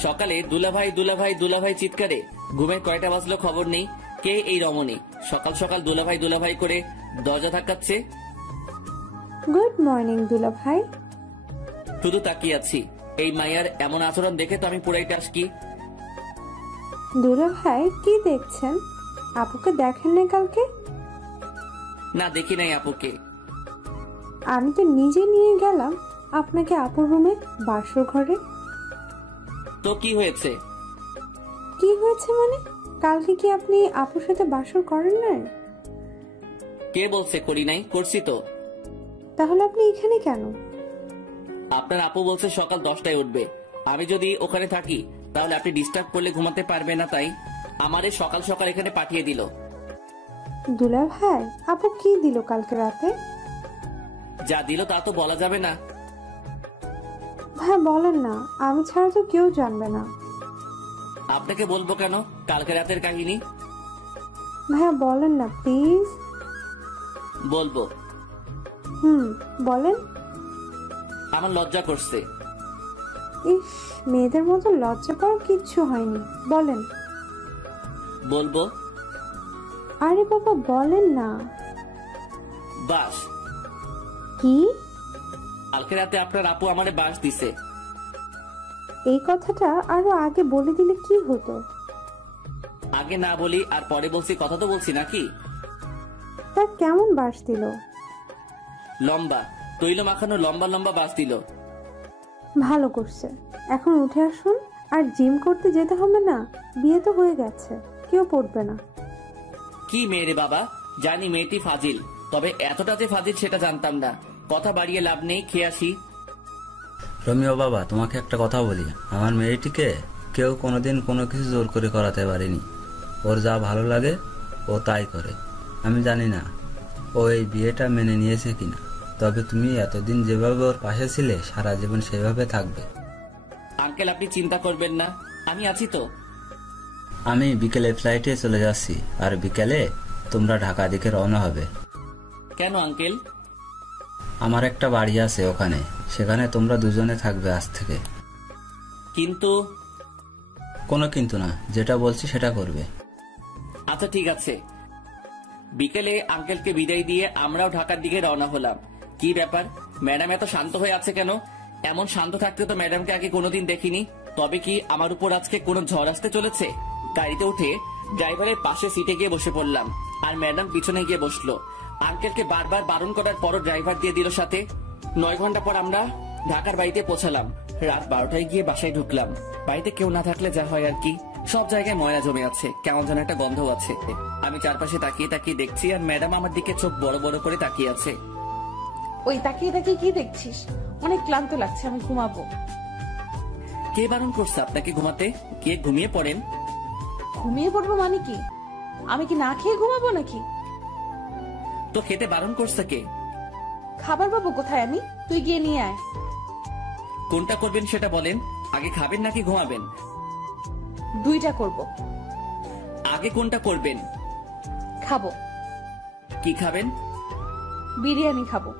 সকালে দুলাভাই দুলাভাই দুলাভাই চিৎকারে ঘুমের কয়টা বাজলো খবর নেই। কে এই রমণী সকাল সকাল দুলাভাই দুলাভাই করে দরজা ধাক্কাচ্ছে? গুড মর্নিং দুলা ভাই। শুধু তাকিয়ে আছি। এই মাইয়ার এমন আচরণ দেখে তো আমি পুরাই টাসকি। দুলা ভাই, কি দেখছেন? আপুকে দেখেন না কালকে? না, দেখি নাই আপুকে। আমি তো নিজে নিয়ে গেলাম আপনাকে আপুর রুমে, বাসর ঘরে। তো কি হয়েছে? কি হয়েছে মানে? কালকে কি আপনি আপুর সাথে বাসর করেন নাই? কে বলছে করি নাই? করছি তো। তাহলে আপনি এখানে কেন? আপনার আপু বলছে সকাল 10টায় উঠবে। আমি যদি ওখানে থাকি তাহলে আপনি ডিস্টার্ব করলে ঘুমাতে পারবে না, তাই আমারে সকাল সকাল এখানে পাঠিয়ে দিল। দুলা ভাই, আপু কি দিল কালকে রাতে? যা দিল তা তো বলা যাবে না। ভাই বলেন না, আমি ছাড়া তো কেউ জানবে না। আপনাকে বলবো কেন কালকে রাতের কাহিনী? ভাইয়া বলেন না প্লিজ। বলবো। বলেন। আমার লজ্জা করছে। ইস, মেয়েদের মতো লজ্জা পাওয়ার কিচ্ছু হয়নি, বলেন। বলবো। আরে বাবা বলেন না। বাস। কি? কালকে রাতে আপনার আপু আমারে বাস দিছে। এই কথাটা আরো আগে বলে দিলে কি হতো? আগে না বলি আর পরে বলছি, কথা তো বলছি নাকি? তা কেমন বাস দিল? লম্বা, তৈল মাখানো লম্বা লম্বা বাস দিল। ভালো করছে। এখন উঠে আসুন, আর জিম করতে যেতে হবে না। বিয়ে তো হয়ে গেছে, কেউ পড়বে না। কি মেয়ে রে বাবা, জানি মেয়েটি ফাজিল, তবে এতটা যে ফাজিল সেটা জানতাম না। কথা বাড়িয়ে লাভ নেই, খেয়ে আসি। রোমিও বাবা, তোমাকে একটা কথা বলি, আমার মেয়েটিকে কেউ কোনোদিন কোনো কিছু জোর করে করাতে পারেনি। ওর যা ভালো লাগে ও তাই করে। আমি জানি না ও এই বিয়েটা মেনে নিয়েছে কিনা, তবে তুমি এতদিন যেভাবে ওর পাশে ছিলে সারা জীবন সেভাবে থাকবে। আঙ্কেল, আপনি চিন্তা করবেন না, আমি আছি তো। আমি বিকেলে ফ্লাইটে চলে যাচ্ছি, আর বিকেলে তোমরা ঢাকা দিকে রওনা হবে। কেন আঙ্কেল? আমার একটা বাড়ি আছে ওখানে, সেখানে তোমরা দুজনে থাকবে আজ থেকে। কিন্তু কোনো কিন্তু না, যেটা বলছি সেটা করবে। আচ্ছা ঠিক আছে। বিকেলে আঙ্কেলকে বিদায় দিয়ে আমরাও ঢাকার দিকে রওনা হলাম। কি ব্যাপার, ম্যাডাম এত শান্ত হয়ে আছে কেন? এমন শান্ত থাকতে তো ম্যাডামকে আগে কোনোদিন দেখিনি। তবে কি আমার উপর আজকে কোনো ঝড় আসতে চলেছে? গাড়িতে উঠে ড্রাইভারের পাশে সিটে গিয়ে বসে পড়লাম, আর ম্যাডাম পিছনে গিয়ে বসলো। আঙ্কেলকে বারবার বারণ করার পরও ড্রাইভার দিয়ে দিল সাথে। 9 ঘন্টা পর আমরা ঢাকার বাড়িতে পৌঁছালাম। রাত 12টায় গিয়ে বাসায় ঢুকলাম। বাড়িতে কেউ না থাকলে যা হয় আর কি, সব জায়গায় ময়লা জমে আছে, কেমন যেন একটা গন্ধ আছে। আমি চারপাশে তাকিয়ে তাকিয়ে দেখছি, আর ম্যাডাম আমার দিকে চোখ বড় বড় করে তাকিয়ে আছে। ওই তাকিয়ে তাকিয়ে কি দেখছিস? অনেক ক্লান্ত লাগছে, আমি ঘুমাবো। কে বারণ করছে আপনাকে ঘুমাতে? কে ঘুমিয়ে পড়েন। ঘুমিয়ে পড়বো মানে কি? আমি কি না খেয়ে ঘুমাবো নাকি? তো খেতে বারণ করছে কে? খাবার পাবো কোথায় আমি? তুই গিয়ে নিয়ে আয়। কোনটা করবেন সেটা বলেন। আগে খাবেন নাকি ঘুমাবেন? দুইটা করব। আগে কোনটা করবেন? খাবো। কি খাবেন? বিরিয়ানি খাবো।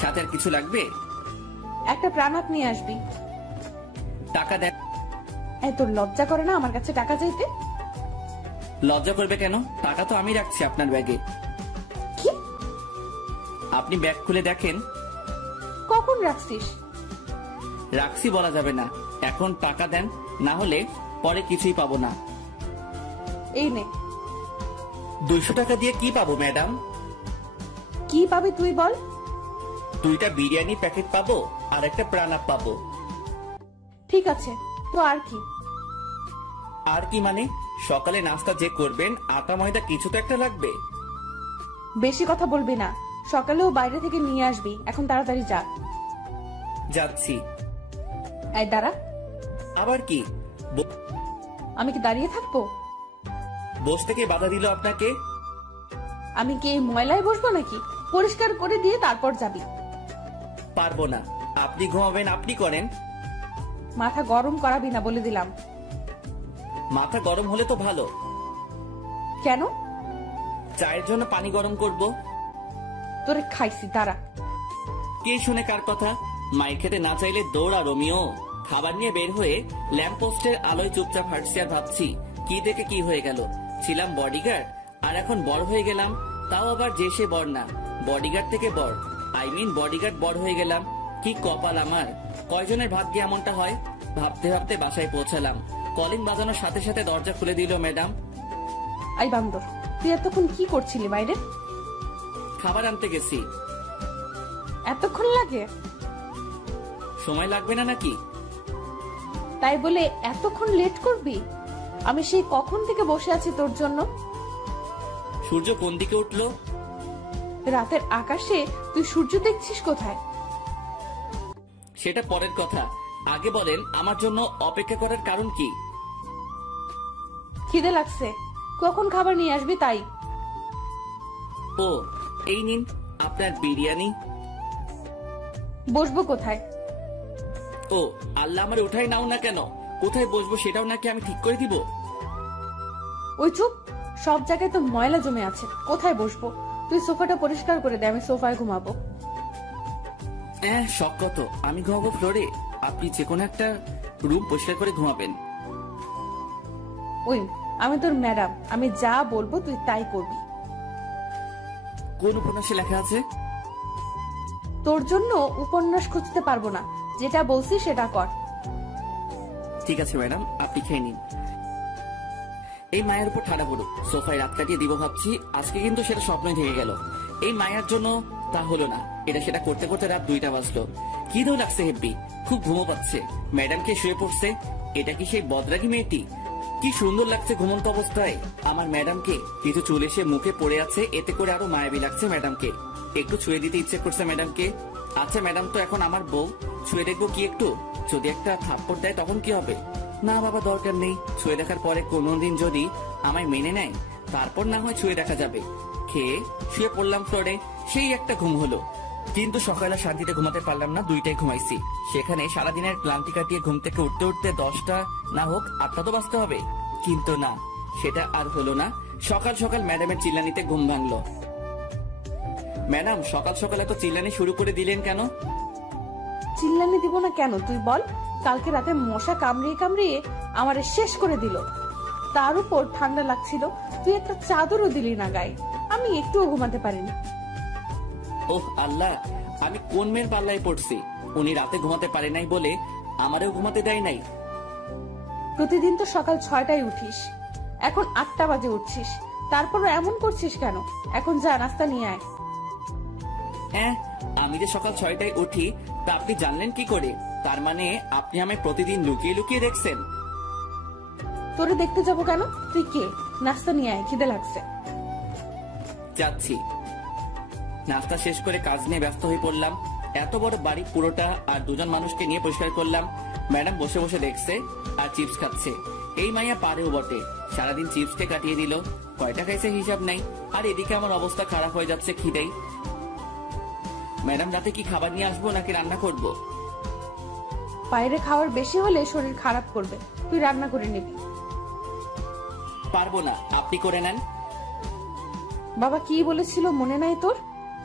সাথে আর কিছু লাগবে? একটা প্রাণাক নিয়ে আসবি। টাকা দেন। এই তোর লজ্জা করে না আমার কাছে টাকা চাইতে? লজ্জা করবে কেন? টাকা তো আমি রাখছি আপনার ব্যাগে। কি? আপনি ব্যাগ খুলে দেখেন। কখন রাখছিস? রাখছি বলা যাবে না। এখন টাকা দেন, না হলে পরে কিছুই পাবো না। এই নে। 200 টাকা দিয়ে কি পাবো ম্যাডাম? কি পাবি তুই বল? 2টা বিরিয়ানি প্যাকেট পাবো, আর একটা প্রাণাক পাবো। ঠিক আছে, তো আর কি? আর কি মানে? সকালে নাস্তা যে করবেন, আটা ময়দা কিছু তো একটা লাগবে। বেশি কথা বলবি না। সকালেও বাইরে থেকে নিয়ে আসবি। এখন তাড়াতাড়ি যা। যাচ্ছি। এই দাঁড়া। আবার কি? আমি কি দাঁড়িয়ে থাকবো? বসতে কে বাধা দিল আপনাকে? আমি কি এই ময়লায় বসবো নাকি? পরিষ্কার করে দিয়ে তারপর যাবি। পারবো না। আপনি ঘুমাবেন, আপনি করেন। মাথা গরম করাবি না বলে দিলাম। মাথা গরম হলে তো ভালো। কেন? চায়ের জন্য পানি গরম করব। তোরে খাইছি, দাঁড়া। কে শুনে কার কথা? মায়ের খেতে না চাইলে দৌড়া রোমিও। খাবার নিয়ে বের হয়ে ল্যাম্প পোস্টের আলোয় চুপচাপ হাঁটছি আর ভাবছি, কি দেখে কি হয়ে গেল। ছিলাম বডিগার্ড, আর এখন বড় হয়ে গেলাম। তাও আবার যে সে বড় না, বডিগার্ড থেকে বড়। বডিগার্ড বড় হয়ে গেলাম। কি কপাল আমার! কয়জনের ভাগ্যে এমনটা হয়? ভাবতে ভাবতে বাসায় পৌঁছালাম। কলিং বাজানোর সাথে সাথে দরজা খুলে দিল ম্যাডাম। আই বান্দর, তুই এতক্ষণ কি করছিলি বাইরে? খাবার আনতে গেছি। এতক্ষণ লাগে? সময় লাগবে না নাকি? তাই বলে এতক্ষণ লেট করবি? আমি সেই কখন থেকে বসে আছি তোর জন্য। সূর্য কোন দিকে উঠলো? রাতের আকাশে তুই সূর্য দেখছিস কোথায়? সেটা পরের কথা। আগে বলেন, আমার জন্য অপেক্ষা করার কারণ কি? খিদে লাগছে। কখন খাবার নিয়ে আসবি তাই। ও, এই নিন আপনার বিরিয়ানি। বসবো কোথায়? ও আল্লাহ, আমার উঠাই নাও না কেন? কোথায় বসবো সেটাও নাকি আমি ঠিক করে দিব? ওই চুপ। সব জায়গায় তো ময়লা জমে আছে, কোথায় বসবো? তুই সোফাটা পরিষ্কার করে দে, আমি সোফায় ঘুমাবো। শখ কত, আমি ঘুমাবো ফ্লোরে। আপনি যে কোনো একটা রুম পরিষ্কার করে ঘুমাবেন। ওই, আমি তোর ম্যাডাম, আমি যা বলবো তুই তাই করবি। কোন উপন্যাসে লেখা আছে? তোর জন্য উপন্যাস খুঁজতে পারবো না, যেটা বলছি সেটা কর। ঠিক আছে ম্যাডাম, আপনি খেয়ে নিন। এই মায়ের উপর ঠাড়া পড়ুক, সোফায় রাত কাটিয়ে দিব ভাবছি। আজকে কিন্তু সেটা স্বপ্নই থেকে গেল। এই মায়ের জন্য তা হলো না। এটা সেটা করতে করতে রাত 2টা বাজলো। কি দৌ লাগছে হেব্বি, খুব ঘুমো পাচ্ছে। ম্যাডামকে শুয়ে পড়ছে। এটা কি সেই বদরাগী মেয়েটি? কি সুন্দর লাগছে ঘুমন্ত অবস্থায় আমার ম্যাডামকে। কিছু চুল এসে মুখে পড়ে আছে, এতে করে আরো মায়াবী লাগছে ম্যাডামকে। একটু ছুঁয়ে দিতে ইচ্ছে করছে ম্যাডামকে। আচ্ছা ম্যাডাম তো এখন আমার বউ, ছুঁয়ে দেখবো কি একটু? যদি একটা থাপ্পড় দেয় তখন কি হবে? না বাবা দরকার নেই, ছুঁয়ে দেখার পরে কোনোদিন যদি আমায় মেনে নেয় তারপর না হয় ছুঁয়ে দেখা যাবে। খেয়ে শুয়ে পড়লাম ফ্লোরে, সেই একটা ঘুম হলো। কিন্তু সকালে শান্তিতে ঘুমাতে পারলাম না, 2টায় ঘুমাইছি। সেখানে সারাদিনের ক্লান্তি কাটিয়ে ঘুম থেকে উঠতে উঠতে 10টা না হোক 8টা তো বাজতে হবে। কিন্তু না, সেটা আর হলো না। সকাল সকাল ম্যাডামের চিল্লানিতে ঘুম ভাঙলো। ম্যাডাম সকাল সকাল এত চিল্লানি শুরু করে দিলেন কেন? চিল্লানি দিব না কেন তুই বল? কালকে রাতে মশা কামড়িয়ে কামড়িয়ে আমারে শেষ করে দিল। তার উপর ঠান্ডা লাগছিল, তুই একটা চাদরও দিলি না গায়ে। আমি একটুও ঘুমাতে পারিনি। ওহ আল্লাহ, আমি কোন মেয়ের পাল্লায় পড়ছি? উনি রাতে ঘুমাতে পারে নাই বলে আমারও ঘুমাতে দেয় নাই। প্রতিদিন তো সকাল 6টায় উঠিস, এখন 8টা বাজে উঠছিস, তারপরও এমন করছিস কেন? এখন যা নাস্তা নিয়ে আয়। হ্যাঁ, আমি যে সকাল 6টায় উঠি তা আপনি জানলেন কি করে? তার মানে আপনি আমায় প্রতিদিন লুকিয়ে লুকিয়ে দেখছেন? তোরে দেখতে যাবো কেন? তুই কে? নাস্তা নিয়ে আয়, খিদে লাগছে। যাচ্ছি। নাস্তা শেষ করে কাজ নিয়ে ব্যস্ত হয়ে পড়লাম। এত বড় বাড়ি পুরোটা আর 2জন মানুষকে নিয়ে পরিষ্কার করলাম। ম্যাডাম বসে বসে দেখছে আর চিপস খাচ্ছে। এই মাইয়া পারেও বটে, সারাদিন চিপসকে কাটিয়ে দিল। কয়টা খাইছে হিসাব নাই। আর এদিকে আমার অবস্থা খারাপ হয়ে যাচ্ছে খিদেই। ম্যাডাম রাতে কি খাবার নিয়ে আসবো নাকি রান্না করব? বাইরে খাওয়ার বেশি হলে শরীর খারাপ করবে, তুই রান্না করে নিবি। পারবো না, আপনি করে নেন। বাবা কি বলেছিল মনে নাই তোর?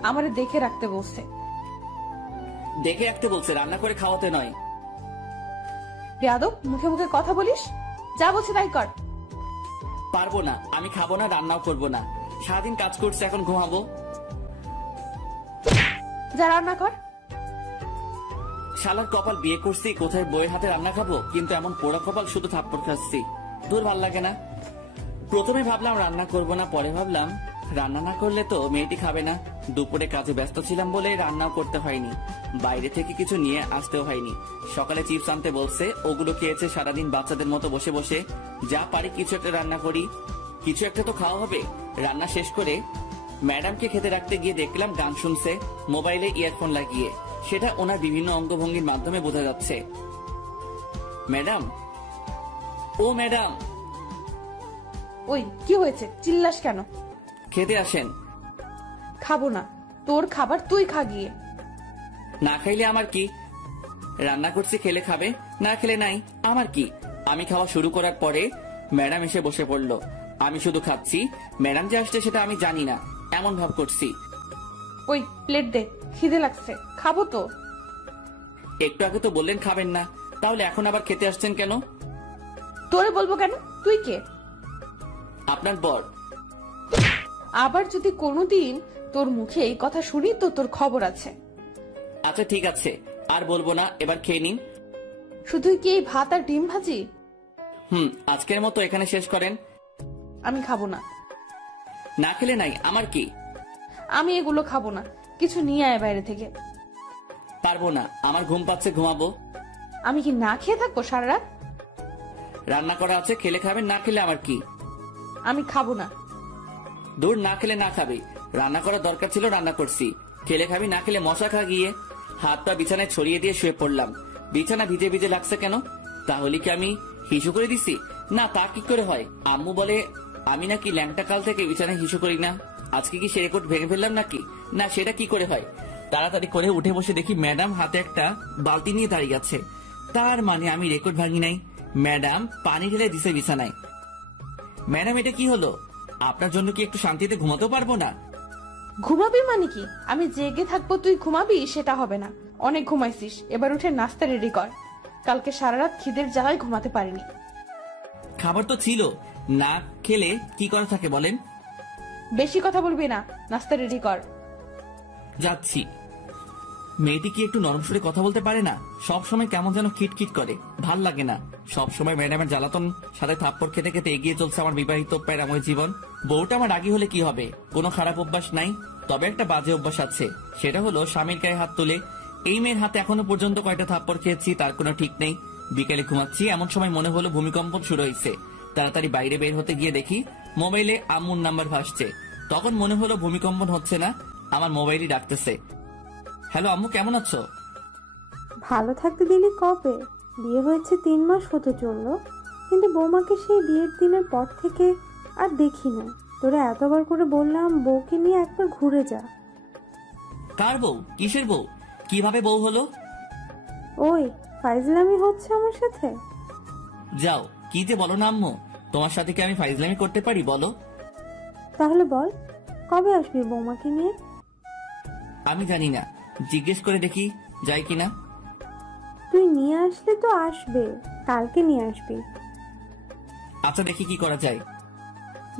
আমারে দেখে রাখতে বলছে। দেখে রাখতে বলছে, রান্না করে খাওয়াতে নয়। বেয়াদব, মুখে মুখে কথা বলিস। যা বলছে তাই কর। পারবো না, আমি খাবো না, রান্নাও করবো না। সারাদিন কাজ করছে, এখন ঘুমাবো। যা রান্না কর। শালার কপাল, বিয়ে করছি কোথায় বইয়ের হাতে রান্না খাবো, কিন্তু এমন পোড়া কপাল, শুধু থাপ্পড় খাচ্ছি। দূর, ভাল লাগে না। প্রথমে ভাবলাম রান্না করব না, পরে ভাবলাম রান্না না করলে তো মেয়েটি খাবে না। দুপুরে কাজে ব্যস্ত ছিলাম বলে রান্নাও করতে হয়নি, বাইরে থেকে কিছু নিয়ে আসতেও হয়নি। সকালে চিপস আনতে বলছে, ওগুলো খেয়েছে সারাদিন বাচ্চাদের মতো বসে বসে। যা পারি কিছু একটা রান্না করি, কিছু একটা তো খাওয়া হবে। রান্না শেষ করে ম্যাডামকে খেতে রাখতে গিয়ে দেখলাম গান শুনছে মোবাইলে ইয়ারফোন লাগিয়ে। সেটা ওনার বিভিন্ন অঙ্গভঙ্গির মাধ্যমে বোঝা যাচ্ছে। ম্যাডাম, ও ম্যাডাম। ওই কি হয়েছে, চিল্লাস কেন? খেতে আসেন। খাবো না, তোর খাবার তুই খা গিয়ে। না খাইলে আমার কি? রান্না করছি, খেলে খাবে, না খেলে নাই, আমার কি? আমি খাওয়া শুরু করার পরে ম্যাডাম এসে বসে পড়লো। আমি শুধু খাচ্ছি, ম্যাডাম যে আসছে সেটা আমি জানি না, এমন ভাব করছি। ওই প্লেট দে, খিদে লাগছে, খাবো তো। একটু আগে তো বললেন খাবেন না, তাহলে এখন আবার খেতে আসছেন কেন? তোরে বলবো কেন? তুই কে? আপনার বর। আবার যদি কোনোদিন তোর মুখে এই কথা শুনি তো তোর খবর আছে। আচ্ছা ঠিক আছে, আর বলবো না, এবার খেয়ে নিন। শুধুই কি এই ভাত আর ডিম ভাজি? আজকের মতো এখানে শেষ করেন। আমি খাবো না। না খেলে নাই, আমার কি? আমি এগুলো খাবো না, কিছু নিয়ে আয় বাইরে থেকে। পারবো না, আমার ঘুম পাচ্ছে, ঘুমাবো। আমি কি না খেয়ে থাকবো সারা রাত? রান্না করা আছে, খেলে খাবেন, না খেলে আমার কি? আমি খাবো না। দূর, না খেলে না খাবে। রান্না করার দরকার ছিল, রান্না করছি। খেলে খাবি, না খেলে মশা খা গিয়ে। হাত পা বিছানায় ছড়িয়ে দিয়ে শুয়ে পড়লাম। বিছানা ভিজে ভিজে লাগছে কেন? তাহলে কি আমি হিসু করে দিছি? না, তা কি করে হয়? আম্মু বলে আমি নাকি ল্যাংটা কাল থেকে বিছানায় হিসু করি না। আজকে কি সে রেকর্ড ভেঙে ফেললাম নাকি? না, সেটা কি করে হয়? তাড়াতাড়ি করে উঠে বসে দেখি ম্যাডাম হাতে একটা বালতি নিয়ে দাঁড়িয়ে আছে। তার মানে আমি রেকর্ড ভাঙি নাই। ম্যাডাম পানি ঢেলে দিছে বিছানায়। ম্যাডাম, এটা কি হলো? আপনার জন্য কি একটু শান্তিতে ঘুমাতেও পারবো না? ঘুমাবি মানে কি? আমি জেগে থাকবো তুই ঘুমাবি, সেটা হবে না। অনেক ঘুমাইছিস, এবার উঠে নাস্তা রেডি কর। কালকে সারা রাত খিদের জ্বালায় ঘুমাতে পারিনি। খাবার তো ছিল, না খেলে কি করা থাকে বলেন? বেশি কথা বলবি না, নাস্তা রেডি কর। যাচ্ছি। মেয়েটি কি একটু নরম সুরে কথা বলতে পারে না? সব সময় কেমন যেন খিটখিট করে, ভাল লাগে না। সব সময় ম্যাডামের জ্বালাতন সাথে থাপ্পড় খেতে খেতে এগিয়ে চলছে আমার বিবাহিত প্যারাময় জীবন। বউটা আমার রাগী হলে কি হবে? কোনো খারাপ অভ্যাস নাই, তবে একটা বাজে অভ্যাস আছে। সেটা হলো স্বামীর গায়ে হাত তুলে। এই মেয়ের হাতে এখনো পর্যন্ত কয়টা থাপ্পড় খেয়েছি তার কোনো ঠিক নেই। বিকেলে ঘুমাচ্ছি, এমন সময় মনে হলো ভূমিকম্পন শুরু হয়েছে। তাড়াতাড়ি বাইরে বের হতে গিয়ে দেখি মোবাইলে আম্মুর নাম্বার ভাসছে। তখন মনে হলো ভূমিকম্পন হচ্ছে না, আমার মোবাইলই ডাকতেছে। হ্যালো আম্মু, কেমন আছো? ভালো থাকতে দিলি কবে? বিয়ে হয়েছে 3 মাস হতে চললো, কিন্তু বৌমাকে সেই বিয়ের দিনের পর থেকে আর দেখি না। তোরা এতবার করে বললাম বউকে নিয়ে একবার ঘুরে যা। কার বউ? কিসের বউ? কিভাবে বউ হলো? ওই ফাইজলামি হচ্ছে আমার সাথে? যাও, কি যে বলো না আম্মু, তোমার সাথে কি আমি ফাইজলামি করতে পারি বলো? তাহলে বল, কবে আসবি বৌমাকে নিয়ে? আমি জানি না, জিজ্ঞেস করে দেখি যাই কিনা। তুই নিয়ে আসলে তো আসবে, কালকে নিয়ে আসবি। আচ্ছা, দেখি কি করা যায়।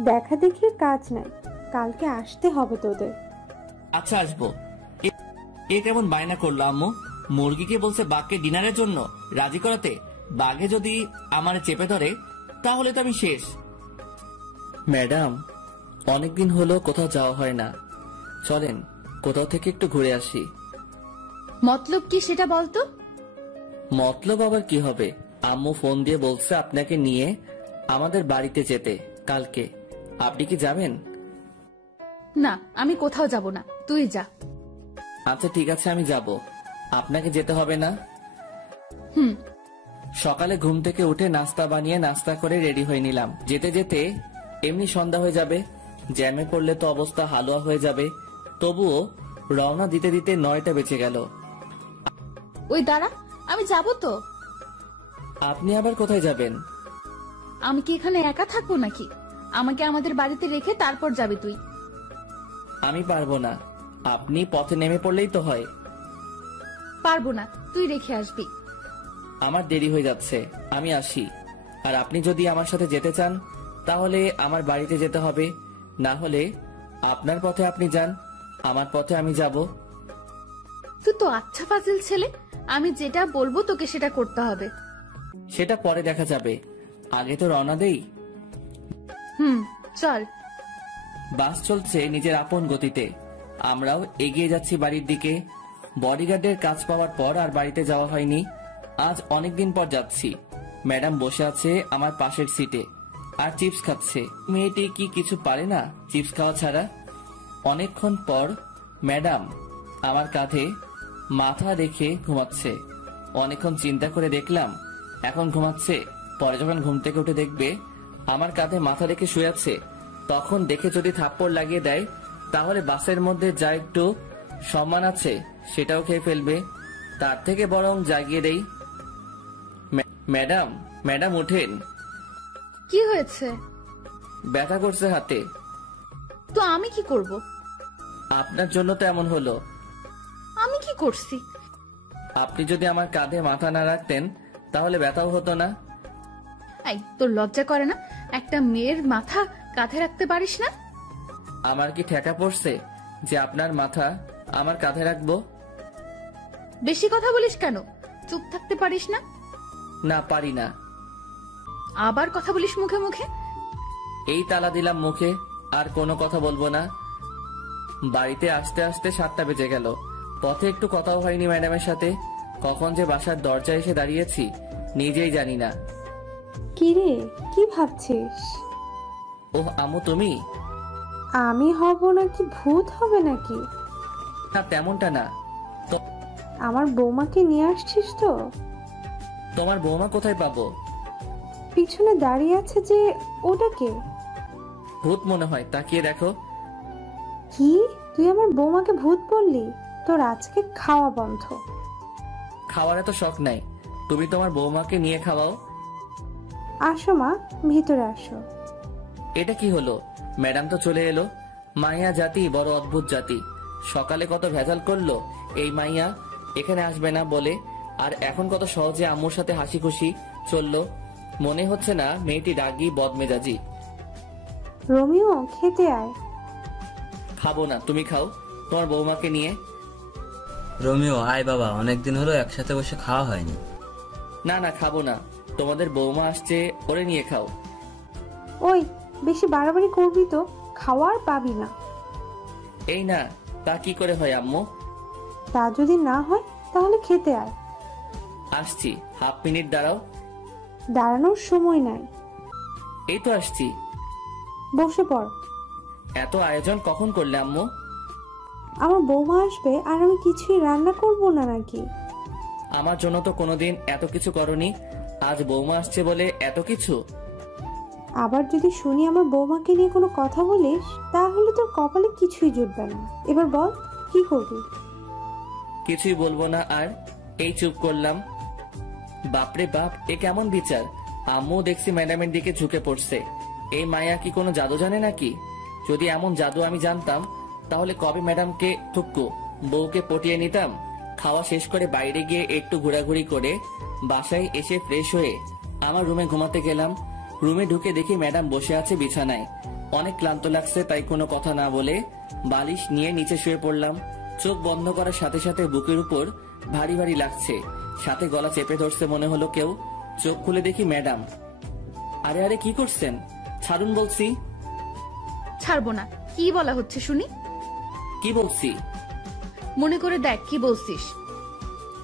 দেখা দেখির কাজ নাই, কালকে আসতে হবে তোদের। আচ্ছা আসবো। এ কেমন বায়না করলো আম্মু? মুরগিকে বলছে বাঘকে ডিনারের জন্য রাজি করাতে, বাঘে যদি আমারে চেপে ধরে তাহলে তো আমি শেষ। ম্যাডাম, অনেকদিন হলো কোথাও যাওয়া হয় না, চলেন কোথাও থেকে একটু ঘুরে আসি। মতলব কি সেটা বলতো? মতলব আবার কি হবে? আম্মু ফোন দিয়ে বলছে আপনাকে নিয়ে আমাদের বাড়িতে যেতে কালকে। আপনি কি যাবেন? না, আমি কোথাও যাব না, তুই যা। আচ্ছা ঠিক আছে, আমি যাব। আপনাকে যেতে হবে না? হুম। সকালে ঘুম থেকে উঠে নাস্তা বানিয়ে নাস্তা করে রেডি হয়ে নিলাম। যেতে যেতে এমনি সন্ধ্যা হয়ে যাবে, জ্যামে পড়লে তো অবস্থা হালুয়া হয়ে যাবে। তবুও রওনা দিতে দিতে 9টা বেজে গেল। ওই দাঁড়া, আমি যাব তো। আপনি আবার কোথায় যাবেন? আমি কি এখানে একা থাকবো নাকি? আমাকে আমাদের বাড়িতে রেখে তারপর যাবি তুই। আমি পারবো না, আপনি পথে নেমে পড়লেই তো হয়। পারবো না, তুই রেখে আসবি। আমার দেরি হয়ে যাচ্ছে, আমি আসি। আর আপনি যদি আমার সাথে যেতে চান তাহলে আমার বাড়িতে যেতে হবে, না হলে আপনার পথে আপনি যান, আমার পথে আমি যাব। তুই তো আচ্ছা ফাজিল ছেলে, আমি যেটা বলবো তোকে সেটা করতে হবে। সেটা পরে দেখা যাবে, আগে তো রওনা দেই। হুম, চল। বাস চলছে নিজের আপন গতিতে, আমরাও এগিয়ে যাচ্ছি বাড়ির দিকে। বডিগার্ডের কাজ পাওয়ার পর আর বাড়িতে যাওয়া হয়নি, আজ অনেকদিন পর যাচ্ছি। ম্যাডাম বসে আছে আমার পাশের সিটে আর চিপস খাচ্ছে। মেয়েটি কি কিছু পারে না চিপস খাওয়া ছাড়া? অনেকক্ষণ পর ম্যাডাম আমার কাঁধে মাথা রেখে ঘুমাচ্ছে। অনেকক্ষণ চিন্তা করে দেখলাম এখন ঘুমাচ্ছে, পরে যখন ঘুম থেকে উঠে দেখবে আমার কাঁধে মাথা রেখে শুয়ে আছে, তখন দেখে যদি থাপ্পড় লাগিয়ে দেয় তাহলে বাসের মধ্যে যা একটু সম্মান আছে সেটাও খেয়ে ফেলবে। তার থেকে বরং জাগিয়ে দেই। ম্যাডাম, ম্যাডাম উঠেন। কি হয়েছে? ব্যথা করছে হাতে। তো আমি কি করব? আপনার জন্য তো এমন হলো। আমি কি করছি? আপনি যদি আমার কাঁধে মাথা না রাখতেন তাহলে ব্যথাও হতো না। এই, তোর লজ্জা করে না? একটা মেয়ের মাথা কাঁধে রাখতে পারিস না? আমার কি ঠেকা পড়ছে যে আপনার মাথা আমার কাঁধে রাখবো? বেশি কথা বলিস কেন? চুপ থাকতে পারিস না? না, পারি না। আবার কথা বলিস মুখে মুখে। এই তালা দিলাম মুখে, আর কোনো কথা বলবো না। বাড়িতে আসতে আসতে 7টা বেজে গেল, পথে একটু কথাও হয়নি ম্যাডামের সাথে। কখন যে বাসার দরজায় এসে দাঁড়িয়েছি নিজেই জানি না। কি রে, কি ভাবছিস? ওহ আম্মু, তুমি? আমি হব নাকি ভূত হবে নাকি? না, তেমনটা না। আমার বৌমাকে নিয়ে আসছিস তো? তোমার বৌমা কোথায় পাবো? পিছনে দাঁড়িয়ে আছে যে, ওটাকে? ভূত মনে হয়, তাকিয়ে দেখো। কি, তুই আমার বৌমাকে ভূত বললি? তোর আজকে খাওয়া বন্ধ। খাওয়ার এত শখ নাই, তুমি তোমার বৌমাকে নিয়ে খাওয়াও। আসো মা, ভিতরে আসো। এটা কি হলো? ম্যাডাম তো চলে এলো। মাইয়া জাতি বড় অদ্ভুত জাতি। সকালে কত ভেজাল করলো এই মাইয়া এখানে আসবে না বলে, আর এখন কত সহজে আম্মুর সাথে হাসি খুশি চললো। মনে হচ্ছে না মেয়েটি রাগী বদমেজাজি। রোমিও, খেতে আয়। খাবো না, তুমি খাও তোমার বৌমাকে নিয়ে। রোমিও, আয় বাবা, অনেকদিন হলো একসাথে বসে খাওয়া হয়নি। না না, খাবো না, তোমাদের বৌমা আসছে, ওরে নিয়ে খাও। ওই, বেশি বাড়াবাড়ি করবি তো খাওয়ার পাবি না। এই না, তা কি করে হয় আম্মু? তা যদি না হয় তাহলে খেতে আয়। আসছি, হাফ মিনিট দাঁড়াও। দাঁড়ানোর সময় নাই। এই তো আসছি। বসে পড়। এত আয়োজন কখন করলে আম্মু? আমার বৌমা আসবে আর আমি কিছুই রান্না করব না নাকি? আমার জন্য তো কোনোদিন এত কিছু করনি, আজ বৌমা আসছে বলে এত কিছু? আবার যদি শুনি আমার বৌমাকে নিয়ে কোনো কথা বলিস তাহলে তোর কপালে কিছুই জুটবে না। এবার বল কি করবি? কিছুই বলবো না আর, এই চুপ করলাম। বাপরে বাপ, এ কেমন বিচার! আম্মু দেখছি ম্যাডামের দিকে ঝুঁকে পড়ছে। এই মায়া কি কোনো জাদু জানে নাকি? যদি এমন জাদু আমি জানতাম তাহলে কবে ম্যাডামকে থুক্কু বউকে পটিয়ে নিতাম। খাওয়া শেষ করে বাইরে গিয়ে একটু ঘোরাঘুরি করে বাসায় এসে ফ্রেশ হয়ে আমার রুমে ঘুমাতে গেলাম। রুমে ঢুকে দেখি ম্যাডাম বসে আছে বিছানায়। অনেক ক্লান্ত লাগছে, তাই কোনো কথা না বলে বালিশ নিয়ে নিচে শুয়ে পড়লাম। চোখ বন্ধ করার সাথে সাথে বুকের উপর ভারী ভারী লাগছে, সাথে গলা চেপে ধরছে মনে হলো কেউ। চোখ খুলে দেখি ম্যাডাম। আরে আরে কি করছেন? ছাড়ুন বলছি। ছাড়বো না। কি বলা হচ্ছে শুনি? কি বলছি? মনে করে দেখ কি বলছিস।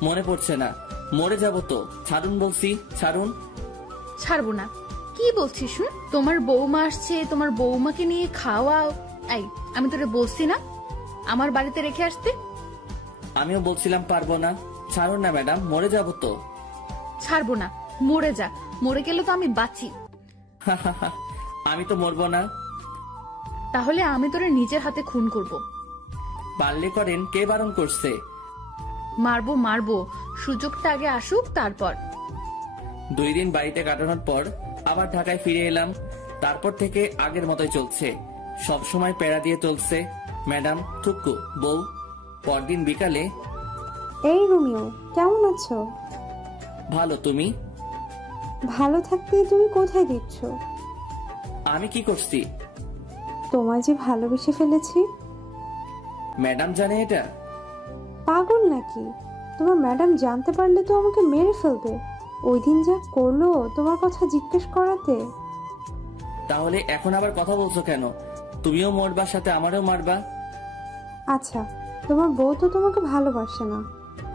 মনে পড়ছে না, মরে যাব তো। ছাড়ুন বলছি, ছাড়ুন। ছাড়বো না। কি বলছিস শুন? তোমার বৌমা আসছে, তোমার বৌমাকে নিয়ে খাওয়া। এই, আমি তোরে বলছি না আমার বাড়িতে রেখে আসতে? আমিও বলছিলাম পারবো না। ছাড়ুন না ম্যাডাম, মরে যাব তো। ছাড়বো না। মরে যা, মরে গেলে তো আমি বাঁচি। আমি তো মরবো না। তাহলে আমি তোরে নিজের হাতে খুন করব। পারলে করেন, কে বারণ করছে? মারবো মারবো, সুযোগটা আগে আসুক তারপর। 2 দিন বাড়িতে কাটানোর পর আবার ঢাকায় ফিরে এলাম। তারপর থেকে আগের মতোই চলছে, সব সময় প্যারা দিয়ে চলছে। ম্যাডাম, থুক্কু, বউ। পরদিন বিকালে। এই রোমিও, কেমন আছো? ভালো, তুমি? ভালো থাকতে তুমি কোথায় দিচ্ছ? আমি কি করছি? তোমায় যে ভালোবেসে ফেলেছি। ম্যাডাম জানে এটা? পাগল নাকি? তোমার ম্যাডাম জানতে পারলে তো আমাকে মেরে ফেলবে। ওই দিন যা করলো তোমার কথা জিজ্ঞেস করাতে। তাহলে এখন আবার কথা বলছো কেন? তুমিও মরবা, সাথে আমারও মারবা? আচ্ছা, তোমার বউ তো তোমাকে ভালোবাসে না,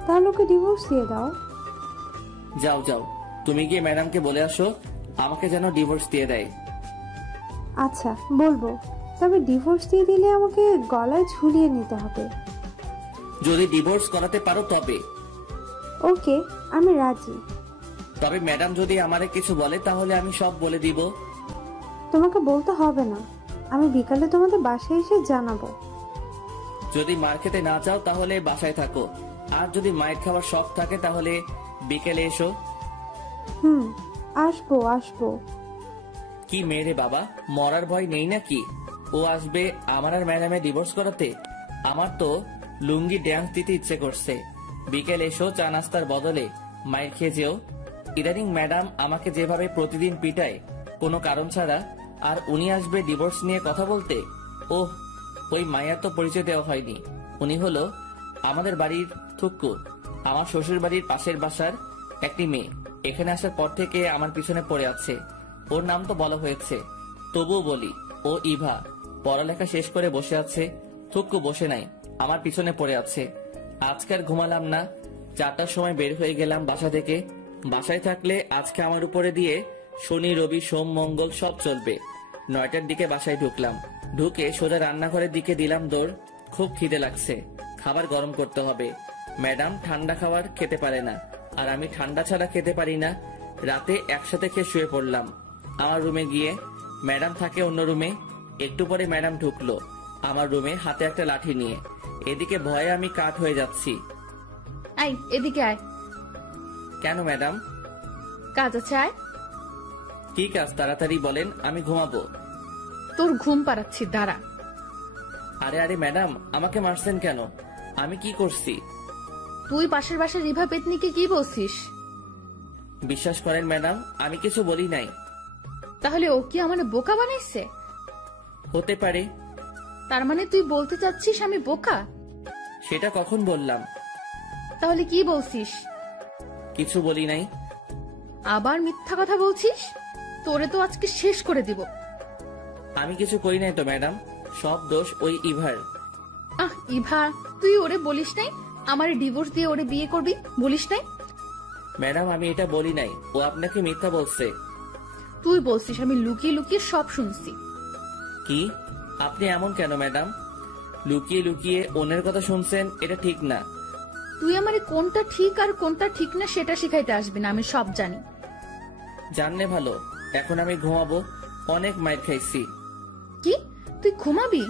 তাহলে ওকে ডিভোর্স দিয়ে দাও। যাও যাও, তুমি গিয়ে ম্যাডামকে বলে আসো আমাকে যেন ডিভোর্স দিয়ে দেয়। আচ্ছা বলবো, তবে ডিভোর্স দিয়ে দিলে আমাকে গলায় ঝুলিয়ে নিতে হবে। যদি ডিভোর্স করাতে পারো তবে। ওকে, আমি রাজি। তবে ম্যাডাম যদি আমারে কিছু বলে তাহলে আমি সব বলে দিব। তোমাকে বলতে হবে না, আমি বিকালে তোমাদের বাসায় এসে জানাবো। যদি মার খেতে না চাও তাহলে বাসায় থাকো, আর যদি মায়ের খাবার শখ থাকে তাহলে বিকেলে এসো। আসবো আসবো। কি মেয়ে রে বাবা, মরার ভয় নেই নাকি? ও আসবে আমার আর ম্যাডামের ডিভোর্স করাতে? আমার তো লুঙ্গি ড্যান্স দিতে ইচ্ছে করছে। বিকেল এসো, চা নাস্তার বদলে মায়ের খেয়ে যেও। ইদানিং ম্যাডাম আমাকে যেভাবে প্রতিদিন পিটায় কোনো কারণ ছাড়া, আর উনি আসবে ডিভোর্স নিয়ে কথা বলতে। ওহ, ওই মায়ের তো পরিচয় দেওয়া হয়নি। উনি হলো আমাদের বাড়ির থুক্কু, আমার শ্বশুর বাড়ির পাশের বাসার একটি মেয়ে। এখানে আসার পর থেকে আমার পিছনে পড়ে আছে। ওর নাম তো বলা হয়েছে, তবুও বলি, ও ইভা। পড়ালেখা শেষ করে বসে আছে, থুক্কু বসে নাই, আমার পিছনে পড়ে আছে। আজকে আর ঘুমালাম না, 4টার সময় বের হয়ে গেলাম বাসা থেকে। বাসায় থাকলে আজকে আমার উপরে দিয়ে শনি রবি সোম মঙ্গল সব চলবে। 9টার দিকে বাসায় ঢুকলাম, ঢুকে সোজা রান্নাঘরের দিকে দিলাম দৌড়। খুব খিদে লাগছে, খাবার গরম করতে হবে। ম্যাডাম ঠান্ডা খাবার খেতে পারে না, আর আমি ঠান্ডা ছাড়া খেতে পারি না। রাতে একসাথে খেয়ে শুয়ে পড়লাম। আমার রুমে গিয়ে, ম্যাডাম থাকে অন্য রুমে। একটু পরে ম্যাডাম ঢুকলো আমার রুমে হাতে একটা লাঠি নিয়ে। এদিকে ভয়ে আমি কাঠ হয়ে যাচ্ছি। আই, এদিকে আয়। কেন ম্যাডাম? কাজ আছে, আয়। কি কাজ তাড়াতাড়ি বলেন, আমি ঘুমাবো। তোর ঘুম পাড়াচ্ছি, দাঁড়া। আরে আরে ম্যাডাম, আমাকে মারছেন কেন? আমি কি করছি? তুই পাশের বাসার রিভা পেতনিকে কি বলছিস? বিশ্বাস করেন ম্যাডাম, আমি কিছু বলি নাই। তাহলে ও কি আমার বোকা বানাইছে? হতে পারে। তার মানে তুই বলতে চাচ্ছিস আমি বোকা? সেটা কখন বললাম? তাহলে কি বলছিস? কিছু বলি নাই। আবার মিথ্যা কথা বলছিস? তোরে তো আজকে শেষ করে দিব। আমি কিছু করি নাই তো ম্যাডাম, সব দোষ ওই ইভার। ইভা, তুই ওরে বলিস নাই আমার ডিভোর্স দিয়ে ওরে বিয়ে করবি? বলিস নাই? ম্যাডাম আমি এটা বলি নাই, ও আপনাকে মিথ্যা বলছে। তুই বলছিস আমি লুকিয়ে লুকিয়ে সব শুনছি। কি আপনি এমন কেন ম্যাডাম? লুকিয়ে লুকিয়ে অন্যের কথা শুনছেন, এটা ঠিক না। তুই আমারে কোনটা ঠিক আর কোনটা ঠিক না সেটা শিখাইতে আসবি না, আমি সব জানি। জানলে ভালো। এখন আমি ঘুমাবো, অনেক মাইর খাইছি। কি তুই ঘুমাবি?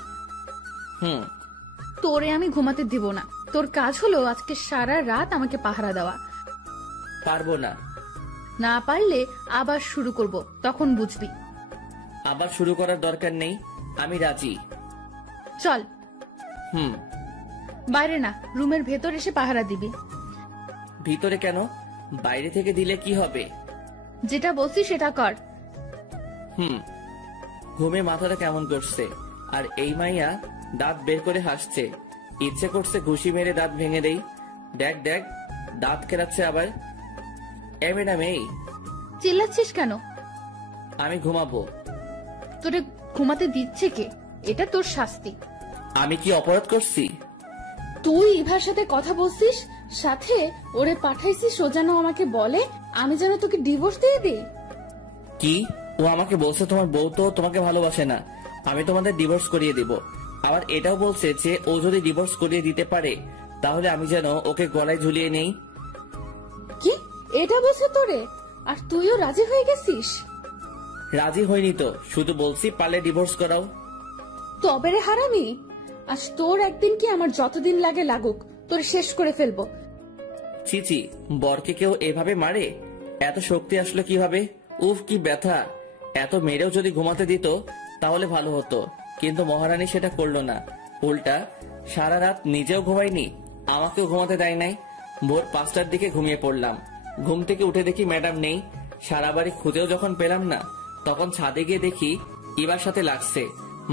হুম। তোরে আমি ঘুমাতে দিব না। তোর কাজ হলো আজকে সারা রাত আমাকে পাহারা দেওয়া। পারবো না। না পারলে আবার শুরু করব, তখন বুঝবি। আবার শুরু করার দরকার নেই, আমি রাজি। চল। হুম। বাইরে না, রুমের ভেতর এসে পাহারা দিবি। ভিতরে কেন? বাইরে থেকে দিলে কি হবে? যেটা বলছি সেটা কর। হুম। ঘুমে মাথাটা কেমন করছে, আর এই মাইয়া দাঁত বের করে হাসছে। ইচ্ছে করছে ঘুষি মেরে দাঁত ভেঙে দেই। দেখ দেখ, দাঁত কেরাচ্ছে আবার। এ ম্যাডাম, এই চিল্লাচ্ছিস কেন? আমি ঘুমাবো। তোরে ঘুমাতে দিচ্ছে কে? এটা তোর শাস্তি। আমি কি অপরাধ করছি? তুই ইভার সাথে কথা বলছিস, সাথে ওরে পাঠাইছিস ও যেন আমাকে বলে আমি যেন তোকে ডিভোর্স দিয়ে দিই। কি? ও আমাকে বলছে তোমার বউ তো তোমাকে ভালোবাসে না, আমি তোমাদের ডিভোর্স করিয়ে দিব। আবার এটাও বলছে যে ও যদি ডিভোর্স করিয়ে দিতে পারে তাহলে আমি যেন ওকে গলায় ঝুলিয়ে নেই। কি এটা বলছে তোরে? আর তুইও রাজি হয়ে গেছিস? রাজি হয়নি তো, শুধু বলছি পারলে ডিভোর্স করাও। তবে রে হারামি, আজ তোর একদিন কি আমার যতদিন লাগে লাগুক, তোর শেষ করে ফেলবো। ছিছি, বরকে কেউ এভাবে মারে? এত শক্তি আসলো কিভাবে? উফ, কি ব্যথা! এত মেরেও যদি ঘুমাতে দিত তাহলে ভালো হতো, কিন্তু মহারানী সেটা করলো না। উল্টা সারা রাত নিজেও ঘুমায়নি, আমাকেও ঘুমাতে দেয় নাই। ভোর 5টার দিকে ঘুমিয়ে পড়লাম। ঘুম থেকে উঠে দেখি ম্যাডাম নেই। সারা বাড়ি খুঁজেও যখন পেলাম না, তখন ছাদে গিয়ে দেখি ইবার সাথে লাগছে।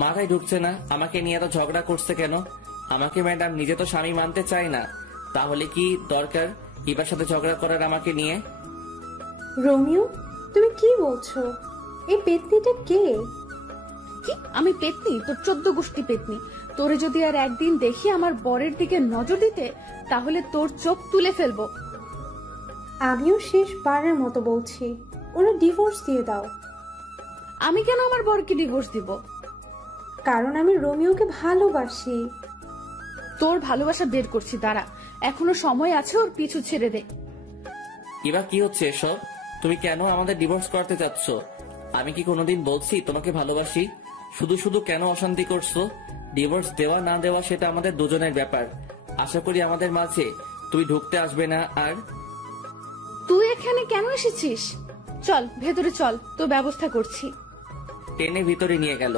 মাথায় ঢুকছে না আমাকে নিয়ে এত ঝগড়া করছে কেন। আমাকে ম্যাডাম নিজে তো স্বামী মানতে চায় না, তাহলে কি দরকার ইবার সাথে ঝগড়া করার আমাকে নিয়ে? রোমিও, তুমি কি বলছো? এই পেতনিটা কে? কি আমি পেতনি? তোর 14 গোষ্ঠী পেতনি। তোরে যদি আর একদিন দেখি আমার বরের দিকে নজর দিতে, তাহলে তোর চোখ তুলে ফেলবো। আমিও শেষবারের মতো বলছি, ওরা ডিভোর্স দিয়ে দাও। আমি কেন আমার বরকে ডিভোর্স দিব? কারণ আমি রোমিওকে ভালোবাসি। তোর ভালোবাসা বের করছি, দাঁড়া, এখনো সময় আছে, ওর পিছু ছেড়ে দে। এবার কি হচ্ছে এসব? তুমি কেন আমাদের ডিভোর্স করতে চাচ্ছ? আমি কি কোনোদিন বলছি তোমাকে ভালোবাসি? শুধু শুধু কেন অশান্তি করছো? ডিভোর্স দেওয়া না দেওয়া সেটা আমাদের দুজনের ব্যাপার। আশা করি আমাদের মাঝে তুই ঢুকতে আসবে না। আর তুই এখানে কেন এসেছিস? চল ভেতরে চল, তোর ব্যবস্থা করছি। টেনে ভিতরে নিয়ে গেল।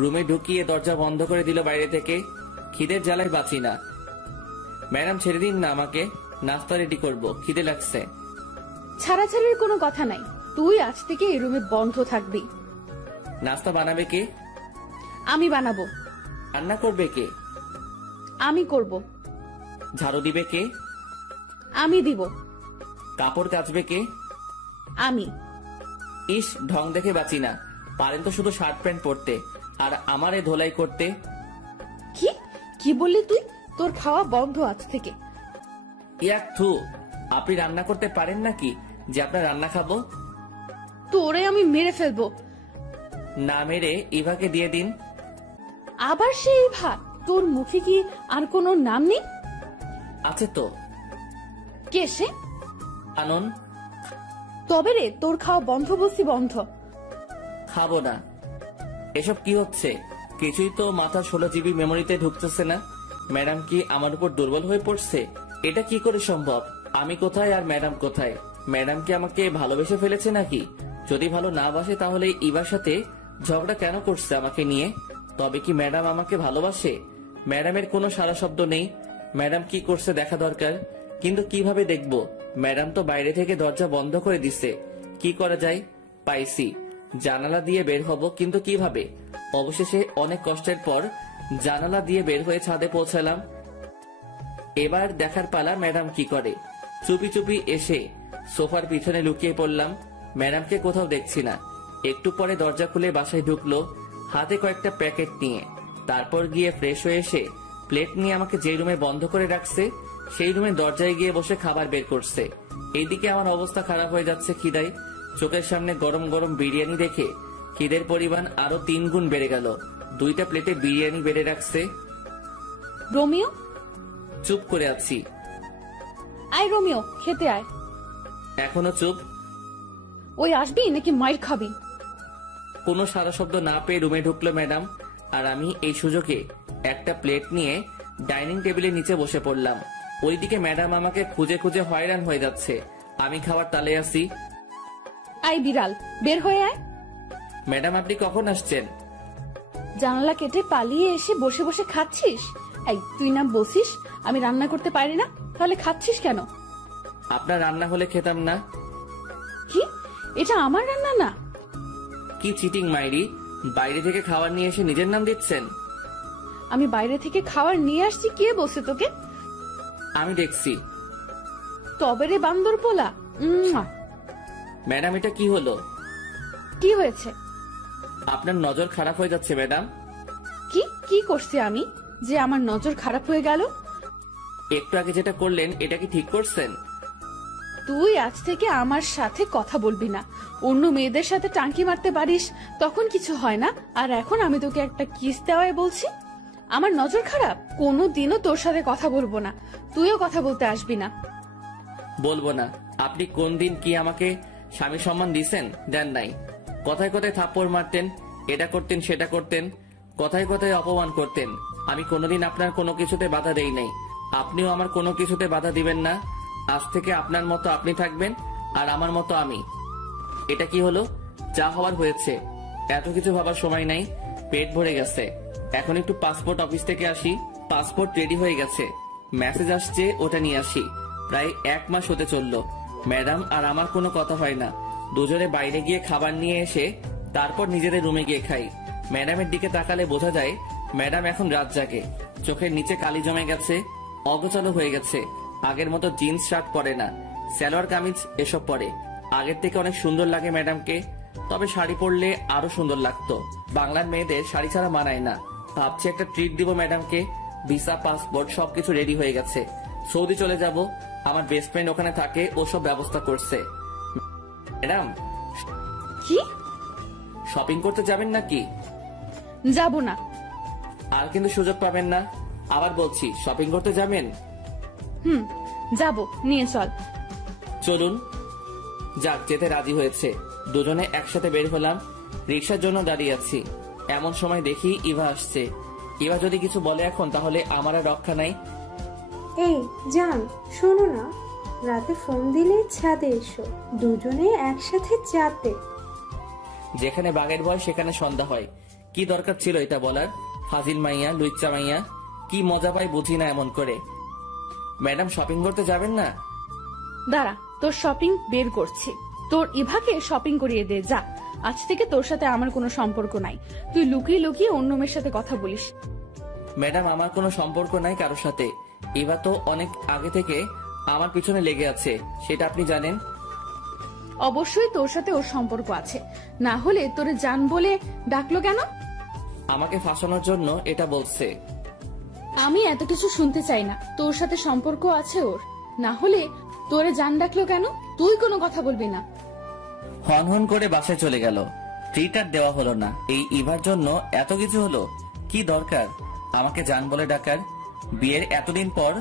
রুমে ঢুকিয়ে দরজা বন্ধ করে দিল বাইরে থেকে। খিদের জ্বালায় বাঁচি না। ম্যাডাম ছেড়ে দিন না আমাকে, নাস্তা রেডি করব, খিদে লাগছে। ছাড়াছাড়ির কোনো কথা নাই, তুই আজ থেকে এই রুমে বন্ধ থাকবি। নাস্তা বানাবে কে? আমি বানাবো। রান্না করবে কে? আমি করব। ঝাড়ু দিবে কে? আমি দিব। কাপড় কাচবে কে? আমি। ইস, ঢং দেখে বাঁচি না। পারেন তো শুধু শার্ট প্যান্ট পরতে, আর আমারে ধোলাই করতে। কি কি বললি তুই? তোর খাওয়া বন্ধ আজ থেকে। ইয়াক থু, আপনি রান্না করতে পারেন নাকি যে আপনার রান্না খাবো? তোরে আমি মেরে ফেলবো। না মেরে ইভাকে দিয়ে দিন। আবার সেই ভাত? তোর মুখে কি আর কোনো নাম নেই? আছে তো। কে সে? আনন। তবে রে, তোর খাওয়া বন্ধ বলছি, বন্ধ। খাবো না। এসব কি হচ্ছে? কিছুই তো মাথা 16 জিবি মেমোরিতে ঢুকতেছে না। ম্যাডাম কি আমার উপর দুর্বল হয়ে পড়ছে? এটা কি করে সম্ভব? আমি কোথায় আর ম্যাডাম কোথায়? ম্যাডাম কি আমাকে ভালোবেসে ফেলেছে নাকি? যদি ভালো না বাসে তাহলে ইবার সাথে ঝগড়া কেন করছে আমাকে নিয়ে? তবে কি ম্যাডাম আমাকে ভালোবাসে? ম্যাডামের কোনো সারা শব্দ নেই। ম্যাডাম কি করছে দেখা দরকার, কিন্তু কিভাবে দেখবো? ম্যাডাম তো বাইরে থেকে দরজা বন্ধ করে দিছে। কি করা যায়? পাইছি, জানালা দিয়ে বের হব, কিন্তু কিভাবে? অবশেষে অনেক কষ্টের পর জানালা দিয়ে বের হয়ে ছাদে পৌঁছালাম। এবার দেখার পালা ম্যাডাম কি করে। চুপি চুপি এসে সোফার পিছনে লুকিয়ে পড়লাম। ম্যাডামকে কোথাও দেখছি না। একটু পরে দরজা খুলে বাসায় ঢুকলো, হাতে কয়েকটা প্যাকেট নিয়ে। তারপর গিয়ে ফ্রেশ হয়ে এসে প্লেট নিয়ে আমাকে যে রুমে বন্ধ করে রাখছে সেই রুমে দরজায় গিয়ে বসে খাবার বের করছে। এইদিকে আমার অবস্থা খারাপ হয়ে যাচ্ছে খিদায়। চোখের সামনে গরম গরম বিরিয়ানি দেখে খিদের পরিমাণ আরো 3 গুণ বেড়ে গেল। 2টা প্লেটে বিরিয়ানি বেড়ে রাখছে। রোমিও, চুপ করে আছি। আয় রোমিও, খেতে আয়। এখনো চুপ? ওই আসবি নাকি মাইর খাবি? কোনো সারা শব্দ না পেয়ে রুমে ঢুকলো ম্যাডাম, আর আমি এই সুযোগে একটা প্লেট নিয়ে ডাইনিং টেবিলের নিচে বসে পড়লাম। ওইদিকে ম্যাডাম আমাকে খুঁজে খুঁজে হয়রান হয়ে যাচ্ছে। আমি খাবার তালে আছি। আয় বিড়াল, বের হয়ে আয়। ম্যাডাম, আপনি কখন আসছেন? জানালা কেটে পালিয়ে এসে বসে বসে খাচ্ছিস? এই তুই না বসিস আমি রান্না করতে পারি না, তাহলে খাচ্ছিস কেন? আপনার রান্না হলে খেতাম না। কি, এটা আমার রান্না না? কি চিটিং মাইরি! বাইরে থেকে খাবার নিয়ে এসে নিজের নাম দিচ্ছেন। আমি বাইরে থেকে খাবার নিয়ে আসছি, কে বসে তোকে? আমি দেখছি। তবে রে বান্দর পোলা। ম্যাডাম, এটা কি হলো? কি হয়েছে? আপনার নজর খারাপ হয়ে যাচ্ছে ম্যাডাম। কি কি করছি আমি যে আমার নজর খারাপ হয়ে গেল? একটু আগে যেটা করলেন এটা কি ঠিক করছেন? তুই আজ থেকে আমার সাথে কথা বলবি না। অন্য মেয়েদের সাথে টাঙ্কি মারতে পারিস, তখন কিছু হয় না। আর এখন আমি তোকে একটা কিস দেওয়াই বলছি। আমার নজর খারাপ? কোনোদিনও তোর সাথে কথা বলবো না, তুইও কথা বলতে আসবি না। বলবো না? আপনি কোন দিন কি আমাকে স্বামী সম্মান দিছেন? দেন নাই। কথায় কথায় থাপ্পড় মারতেন, এটা করতেন সেটা করতেন, কথায় কথায় অপমান করতেন। আমি কোনোদিন আপনার কোনো কিছুতে বাধা দেই নাই, আপনিও আমার কোনো কিছুতে বাধা দিবেন না। আজ থেকে আপনার মতো আপনি থাকবেন আর আমার মতো আমি। এটা কি হলো? যা হওয়ার হয়েছে, এত কিছু ভাবার সময় নাই। পেট ভরে গেছে, এখন একটু পাসপোর্ট অফিস থেকে আসি। পাসপোর্ট রেডি হয়ে গেছে, মেসেজ আসছে, ওটা নিয়ে আসি। প্রায় 1 মাস হতে চললো, ম্যাডাম আর আমার কোনো কথা হয় না। দুজনে বাইরে গিয়ে খাবার নিয়ে এসে তারপর নিজেদের রুমে গিয়ে খাই। ম্যাডামের দিকে তাকালে বোঝা যায় ম্যাডাম এখন রাত জাগে। চোখের নিচে কালি জমে গেছে, অগোছালো হয়ে গেছে। আগের মতো জিন্স শার্ট পরে না, সালোয়ার কামিজ এসব পরে। আগের থেকে অনেক সুন্দর লাগে ম্যাডামকে, তবে শাড়ি পরলে আরো সুন্দর লাগতো। বাংলার মেয়েদের শাড়ি ছাড়া মানায় না। ভাবছি একটা ট্রিট দিব ম্যাডামকে। ভিসা, পাসপোর্ট সবকিছু রেডি হয়ে গেছে। সৌদি চলে যাব, আমার বেস্ট ফ্রেন্ড ওখানে থাকে, ও সব ব্যবস্থা করছে। ম্যাডাম, কি? শপিং করতে যাবেন নাকি? যাব না। আর কিন্তু সুযোগ পাবেন না। আবার বলছি, শপিং করতে যাবেন? যাব, নিয়ে চল। চলুন। যাক, যেতে রাজি হয়েছে। দুজনে একসাথে বের হলাম। রিক্সার জন্য দাঁড়িয়ে আছি, এমন সময় দেখি ইভা আসছে। ইভা যদি কিছু বলে এখন, তাহলে আমার আর রক্ষা নাই। এই জান, শোনো না, রাতে ফোন দিলে ছাদে এসো, দুজনে একসাথে চাতে। যেখানে বাঘের ভয় সেখানে সন্ধ্যা হয়। কি দরকার ছিল এটা বলার? ফাজিল মাইয়া, লুচ্চা মাইয়া, কি মজা পাই বুঝি না এমন করে। ম্যাডাম, শপিং করতে যাবেন না? দাঁড়া, তোর শপিং বের করছি। তোর ইভাকে শপিং করিয়ে দে, যা। আজ থেকে তোর সাথে আমার কোনো সম্পর্ক নাই। তুই লুকিয়ে লুকিয়ে অন্য মেয়ের সাথে কথা বলিস। ম্যাডাম, আমার কোনো সম্পর্ক নাই কারোর সাথে। ইভা তো অনেক আগে থেকে আমার পিছনে লেগে আছে, সেটা আপনি জানেন। অবশ্যই তোর সাথে ওর সম্পর্ক আছে, না হলে তোরে জান বলে ডাকলো কেন? আমাকে ফাঁসানোর জন্য এটা বলছে। আমি এত কিছু শুনতে চাই না। তোর সাথে সম্পর্ক আছে ওর, না হলে তোরে জান ডাকলো কেন? তুই কোনো কথা বলবি না। হন হন করে বাসায় চলে গেল। ট্রিট আর দেওয়া হলো না। এই ইভার জন্য এত কিছু হলো। কি দরকার আমাকে জান বলে ডাকার? বিয়ের এতদিন পর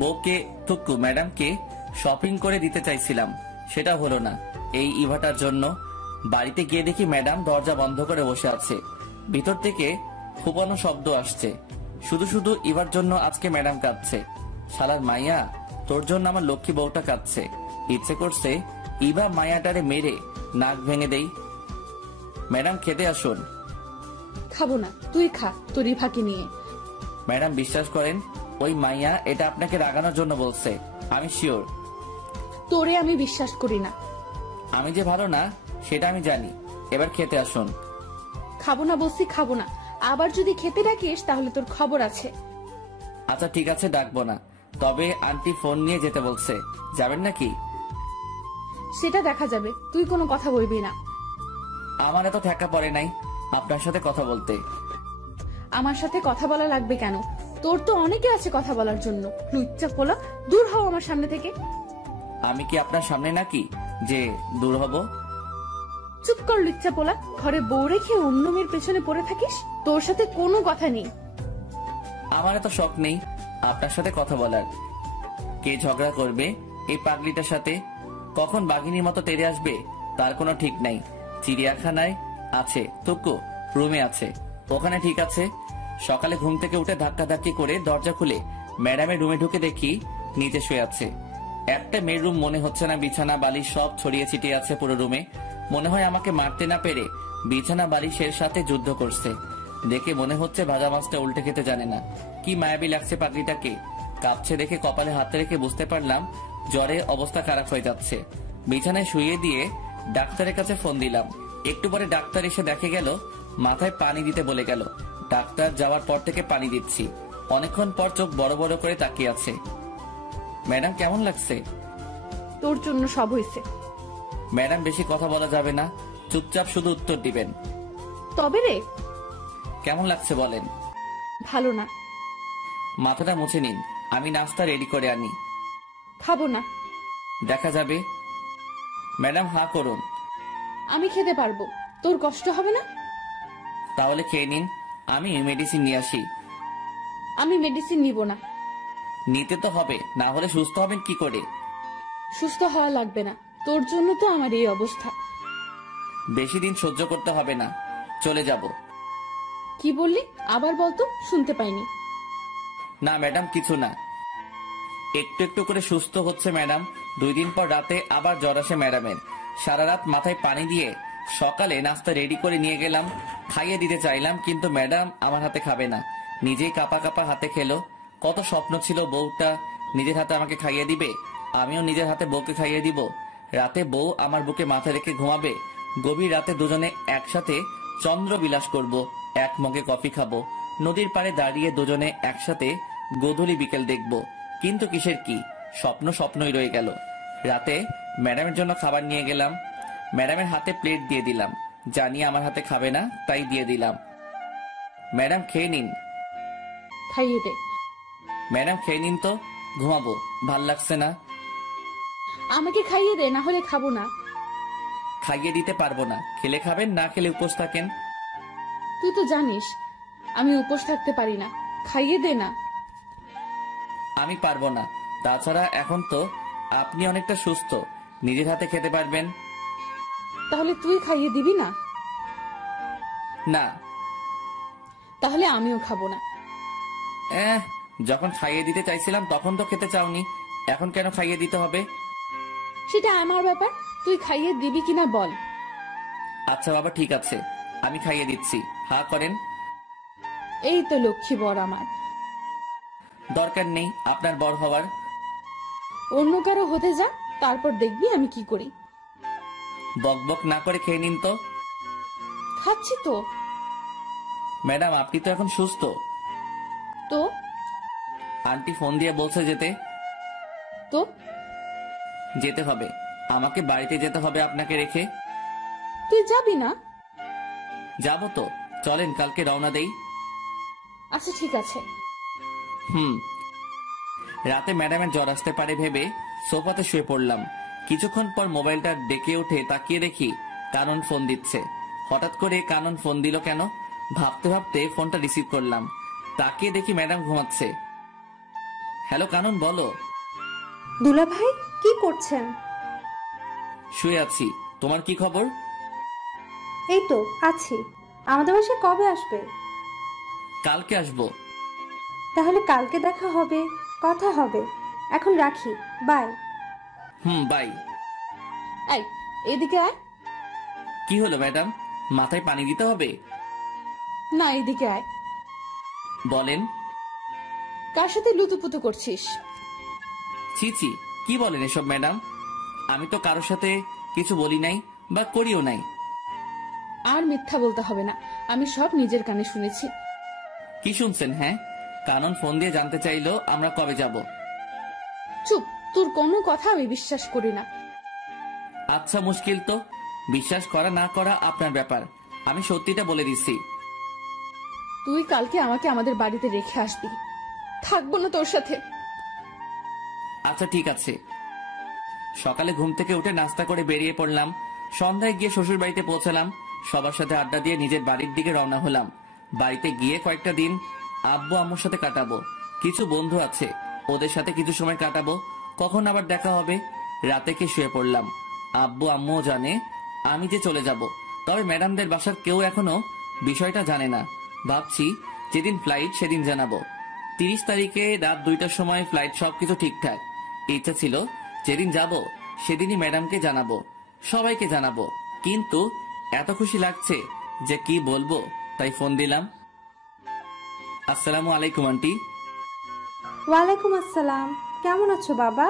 বউকে থুকু ম্যাডামকে শপিং করে দিতে চাইছিলাম, সেটা হলো না এই ইভাটার জন্য। বাড়িতে গিয়ে দেখি ম্যাডাম দরজা বন্ধ করে বসে আছে। ভিতর থেকে ফুপানো শব্দ আসছে। শুধু শুধু ইভার জন্য আজকে ম্যাডাম কাঁদছে। শালার মাইয়া, তোর জন্য আমার লক্ষ্মী বউটা কাঁদছে। ইচ্ছে করছে ইভা মায়াটারে মেরে নাক ভেঙে দেই। ম্যাডাম, খেতে আসুন। খাবো না, তুই খা তোর ইভাকে নিয়ে। ম্যাডাম, বিশ্বাস করেন, ওই মাইয়া এটা আপনাকে রাগানোর জন্য বলছে। আমি শিওর। তোরে আমি বিশ্বাস করি না। আমি যে ভালো না সেটা আমি জানি। এবার খেতে আসুন। খাবো না বলছি, খাবো না। আবার যদি খেতে ডাকিস তাহলে তোর খবর আছে। আচ্ছা ঠিক আছে, ডাকবো না। তবে আন্টি ফোন নিয়ে যেতে বলছে, যাবেন নাকি? সেটা দেখা যাবে, তুই কোনো কথা বলবি না। আমার এত ঠেকা পড়ে নাই আপনার সাথে কথা বলতে। আমার সাথে কথা বলা লাগবে কেন? তোর তো অনেকে আছে কথা বলার জন্য। লুচ্চা পোলা, দূর হও আমার সামনে থেকে। আমি কি আপনার সামনে নাকি যে দূর হব? চুপ কর লুচ্চা পোলা, ঘরে বউ রেখে অন্য মেয়ের পেছনে পড়ে থাকিস। তোর সাথে কোনো কথা নেই। আমার এত শখ নেই আপনার সাথে কথা বলার। কে ঝগড়া করবে এই পাগলিটার সাথে, কখন বাঘিনীর মতো তেড়ে আসবে তার কোনো ঠিক নাই। চিড়িয়াখানায় আছে টুকু, রুমে আছে, ওখানে ঠিক আছে। সকালে ঘুম থেকে উঠে ধাক্কাধাক্কি করে দরজা খুলে ম্যাডামের রুমে ঢুকে দেখি নিচে শুয়ে আছে। একটা মেয়ের রুম মনে হচ্ছে না, বিছানা বালিশ সব ছড়িয়ে ছিটিয়ে আছে পুরো রুমে। মনে হয় আমাকে মারতে না পেরে বিছানা বালিশের সাথে যুদ্ধ করছে। দেখে মনে হচ্ছে ভাজা মাছটা উল্টে খেতে জানে না। কি মায়াবী লাগছে পাগলিটাকে। কাঁপছে দেখে কপালে হাত রেখে বুঝতে পারলাম জ্বরে অবস্থা খারাপ হয়ে যাচ্ছে। বিছানায় শুয়ে দিয়ে ডাক্তারের কাছে ফোন দিলাম। একটু পরে ডাক্তার এসে দেখে গেল মাথায় পানি দিতে বলে গেল। ডাক্তার যাওয়ার পর থেকে পানি দিচ্ছি। অনেকক্ষণ পর চোখ বড় বড় করে তাকিয়ে আছে। ম্যাডাম কেমন লাগছে? তোর জন্য সব হয়েছে। ম্যাডাম বেশি কথা বলা যাবে না, চুপচাপ শুধু উত্তর দিবেন। তবে রে, কেমন লাগছে বলেন। ভালো না। মাথাটা মুছে নিন, আমি নাস্তা রেডি করে আনি। খাবো না। দেখা যাবে। ম্যাডাম হাঁ করুন। আমি খেতে পারবো, তোর কষ্ট হবে না। তাহলে খেয়ে নিন, আমি মেডিসিন নিয়ে আসি। আমি মেডিসিন নিব না। নিতে তো হবে, না হলে সুস্থ হবেন কি করে? সুস্থ হওয়া লাগবে না, তোর জন্য তো আমার এই অবস্থা। বেশি দিন সহ্য করতে হবে না, চলে যাব। কি বললি আবার বলতো, শুনতে পাইনি। না ম্যাডাম কিছু না, একটু একটু করে সুস্থ হচ্ছে ম্যাডাম। 2 দিন পর রাতে আবার জ্বর আসে ম্যাডামের। সারা রাত মাথায় পানি দিয়ে সকালে নাস্তা রেডি করে নিয়ে গেলাম, খাইয়ে দিতে চাইলাম, কিন্তু ম্যাডাম আমার হাতে খাবে না, নিজেই কাপা কাপা হাতে খেলো। কত স্বপ্ন ছিল বউটা নিজের হাতে আমাকে খাইয়ে দিবে, আমিও নিজের হাতে বউকে খাইয়ে দিব। রাতে বউ আমার বুকে মাথা রেখে ঘুমাবে, গভীর রাতে দুজনে একসাথে চন্দ্র বিলাস করব, এক মগে কফি খাবো, নদীর পাড়ে দাঁড়িয়ে দুজনে একসাথে গোধূলি বিকেল দেখব। কিন্তু কিসের কি, স্বপ্ন স্বপ্নই রয়ে গেল। রাতে ম্যাডামের জন্য খাবার নিয়ে গেলাম, ম্যাডামের হাতে প্লেট দিয়ে দিলাম, জানি আমার হাতে খাবে না তাই দিয়ে দিলাম। ম্যাডাম খেয়ে নিন। খাইয়ে দে। ম্যাডাম খেয়ে নিন তো, ঘুমাবো, ভাল লাগছে না। আমাকে খাইয়ে দে, না হলে খাবো না। খাইয়ে দিতে পারবো না, খেলে খাবেন, না খেলে উপোস থাকেন। তুই তো জানিস আমি উপোস থাকতে পারি না, খাইয়ে দে না। আমি পারবো না, তাছাড়া এখন তো আপনি অনেকটা সুস্থ, নিজের হাতে খেতে পারবেন। তাহলে তুই খাইয়ে দিবি না? না। তাহলে আমিও খাবো না। যখন খাইয়ে দিতে চাইছিলাম তখন তো খেতে চাওনি, এখন কেন খাইয়ে দিতে হবে? সেটা আমার ব্যাপার, তুই খাইয়ে দিবি কিনা বল। আচ্ছা বাবা ঠিক আছে, আমি খাইয়ে দিচ্ছি, হা করেন। এই তো লক্ষ্মী বর আমার। দরকার নেই আপনার বর হওয়ার। অন্য কারো হতে যা, তারপর দেখবি আমি কি করি। বক বক না করে খেয়ে নিন তো। খাচ্ছি তো। ম্যাডাম আপনি তো এখন সুস্থ। তো আন্টি ফোন দিয়ে বলছে যেতে। তো যেতে হবে, আমাকে বাড়িতে যেতে হবে আপনাকে রেখে। তুই যাবি না? যাবো তো, চলেন কালকে রওনা দেই। আচ্ছা ঠিক আছে। রাতে ম্যাডামের জ্বর আসতে পারে ভেবে সোফাতে শুয়ে পড়লাম। কিছুক্ষণ পর মোবাইলটা ডেকে উঠে তাকিয়ে দেখি কানন ফোন দিচ্ছে। হঠাৎ করে কানন ফোন দিল কেন ভাবতে ভাবতে ফোনটা রিসিভ করলাম। তাকিয়ে দেখি ম্যাডাম ঘুমাচ্ছে। হ্যালো কানন, বলো। দুলা ভাই কি করছেন? শুয়ে আছি, তোমার কি খবর? এই তো আছি। আমাদের বাসায় কবে আসবে? কালকে আসবো। তাহলে কালকে দেখা হবে, কথা হবে। এখন রাখি, বাই। বাই। এই এদিকে আয়। কি হলো ম্যাডাম, মাথায় পানি দিতে হবে? না এদিকে আয়। বলেন। কার সাথে লুতুপুতু করছিস? ছি ছি, কি বলেন এসব ম্যাডাম? আমি তো কারোর সাথে কিছু বলি নাই বা করিও নাই। আর মিথ্যা বলতে হবে না, আমি সব নিজের কানে শুনেছি। কি শুনছেন? হ্যাঁ, কানন ফোন দিয়ে জানতে চাইলো আমরা কবে যাব। চুপ, তোর কোনো কথা আমি বিশ্বাস করি না। আচ্ছা মুশকিল তো, বিশ্বাস করা না করা আপনার ব্যাপার, আমি সত্যিটা বলে দিচ্ছি। তুই কালকে আমাকে আমাদের বাড়িতে রেখে আসবি, থাকবো না তোর সাথে। আচ্ছা ঠিক আছে। সকালে ঘুম থেকে উঠে নাস্তা করে বেরিয়ে পড়লাম। সন্ধ্যায় গিয়ে শ্বশুর বাড়িতে পৌঁছালাম। সবার সাথে আড্ডা দিয়ে নিজের বাড়ির দিকে রওনা হলাম। বাড়িতে গিয়ে কয়েকটা দিন আব্বু আম্মুর সাথে কাটাবো। কিছু বন্ধু আছে, ওদের সাথে কিছু সময় কাটাবো। কখন আবার দেখা হবে। রাতে কে শুয়ে পড়লাম। আব্বু আম্মুও জানে আমি যে চলে যাব, তবে ম্যাডামদের বাসার কেউ এখনো বিষয়টা জানে না। ভাবছি যেদিন ফ্লাইট সেদিন জানাবো। 30 তারিখে রাত 2টার সময় ফ্লাইট, সবকিছু ঠিকঠাক। ইচ্ছা ছিল যেদিন যাব সেদিনই ম্যাডামকে জানাবো, সবাইকে জানাবো। কিন্তু এত খুশি লাগছে যে কি বলবো, তাই ফোন দিলাম। আসসালামু আলাইকুম আন্টি। ওয়ালাইকুম আসসালাম। কেমন আছো বাবা?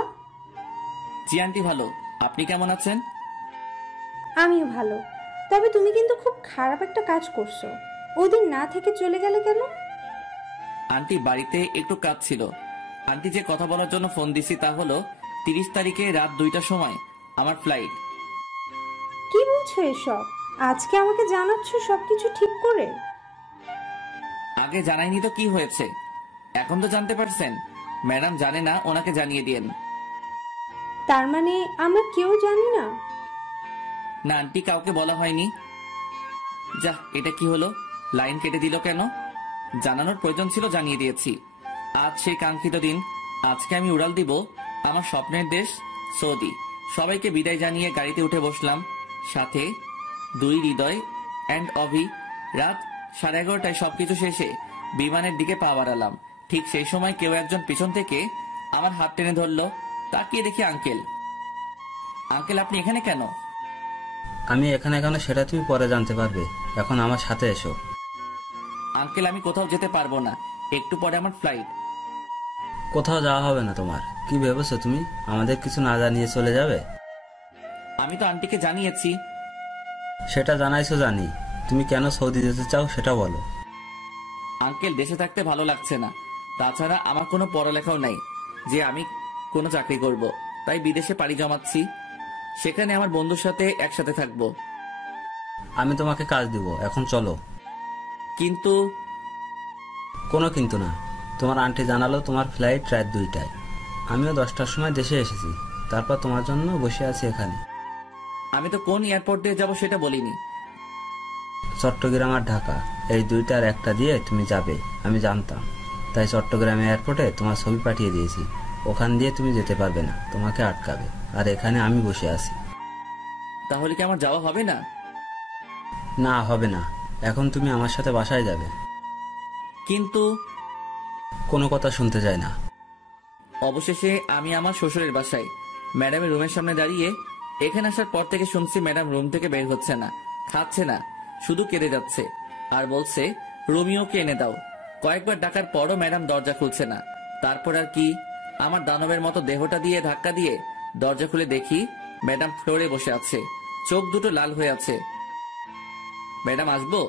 জি আন্টি, ভালো। আপনি কেমন আছেন? আমিও ভালো। তবে তুমি কিন্তু খুব খারাপ একটা কাজ করছো। ওদিন না থেকে চলে গেলে কেন? আন্টি, বাড়িতে একটু কাজ ছিল। আন্টি, যে কথা বলার জন্য ফোন দিছি তা হলো 30 তারিখে রাত 2টার সময় আমার ফ্লাইট। কি বলছো এসব? আজকে আমাকে জানাচ্ছ সবকিছু ঠিক করে? আগে জানাইনি তো কি হয়েছে, এখন তো জানতে পারছেন। ম্যাডাম জানে না, ওনাকে জানিয়ে দিয়েন। তার মানে আমরা কেউ জানি না? না আন্টি, কাউকে বলা হয়নি। যা, এটা কি হলো? লাইন কেটে দিল কেন? জানানোর প্রয়োজন ছিল, জানিয়ে দিয়েছি। আজ সেই কাঙ্ক্ষিত দিন। আজকে আমি উড়াল দিব আমার স্বপ্নের দেশ সৌদি। সবাইকে বিদায় জানিয়ে গাড়িতে উঠে বসলাম, সাথে 2 হৃদয় অ্যান্ড অভি। রাত 11:30টায় সবকিছু শেষে বিমানের দিকে পা বাড়ালাম। ঠিক সেই সময় কেউ একজন পিছন থেকে আমার হাত টেনে ধরলো। তাকিয়ে দেখি আঙ্কেল। আঙ্কেল, আপনি এখানে কেন? আমি এখানে কেন সেটা তুমি পরে জানতে পারবে, এখন আমার সাথে এসো। আঙ্কেল, আমি কোথাও যেতে পারবো না, একটু পরে আমার ফ্লাইট। কোথাও যাওয়া হবে না তোমার। কি ভেবেছো তুমি আমাদের কিছু না জানিয়ে চলে যাবে? আমি তো আন্টিকে জানিয়েছি। সেটা জানাইছো জানি, তুমি কেন সৌদি যেতে চাও সেটা বলো। আঙ্কেল, দেশে থাকতে ভালো লাগছে না। তাছাড়া আমার কোনো পড়ালেখাও নাই যে আমি কোনো চাকরি করব, তাই বিদেশে পাড়ি জমাচ্ছি। সেখানে আমার বন্ধুর সাথে একসাথে থাকবো। আমি তোমাকে কাজ দিব, এখন চলো। কিন্তু কোনো কিন্তু না। তোমার আন্টি জানালো তোমার ফ্লাইট রাত 2টায়। আমিও 10টার সময় দেশে এসেছি, তারপর তোমার জন্য বসে আছি এখানে। আমি তো কোন এয়ারপোর্ট দিয়ে যাবো সেটা বলিনি। চট্টগ্রাম আর ঢাকা, এই 2টার একটা দিয়ে তুমি যাবে আমি জানতাম, তাই চট্টগ্রাম এয়ারপোর্টে তোমার ছবি পাঠিয়ে দিয়েছি। ওখান দিয়ে তুমি যেতে পারবে না, তোমাকে আটকাবে। আর এখানে আমি বসে আছি। তাহলে কি আমার যাওয়া হবে না? না, হবে না। এখন তুমি আমার সাথে বাসায় যাবে। কিন্তু কোনো কথা শুনতে চাই না। অবশেষে আমি আমার শ্বশুরের বাসায় ম্যাডামের রুমের সামনে দাঁড়িয়ে। এখানে আসার পর থেকে শুনছি ম্যাডাম রুম থেকে বের হচ্ছে না, খাচ্ছে না, শুধু কেঁদে যাচ্ছে আর বলছে রোমিওকে এনে দাও। কয়েকবার ডাকার পরও ম্যাডাম দরজা খুলছে না। তারপর আর কি, আমার দানবের মতো দেহটা দিয়ে ধাক্কা দিয়ে দরজা খুলে দেখি ম্যাডাম ফ্লোরে বসে আছে, চোখ দুটো লাল হয়ে আছে। ম্যাডাম আসবো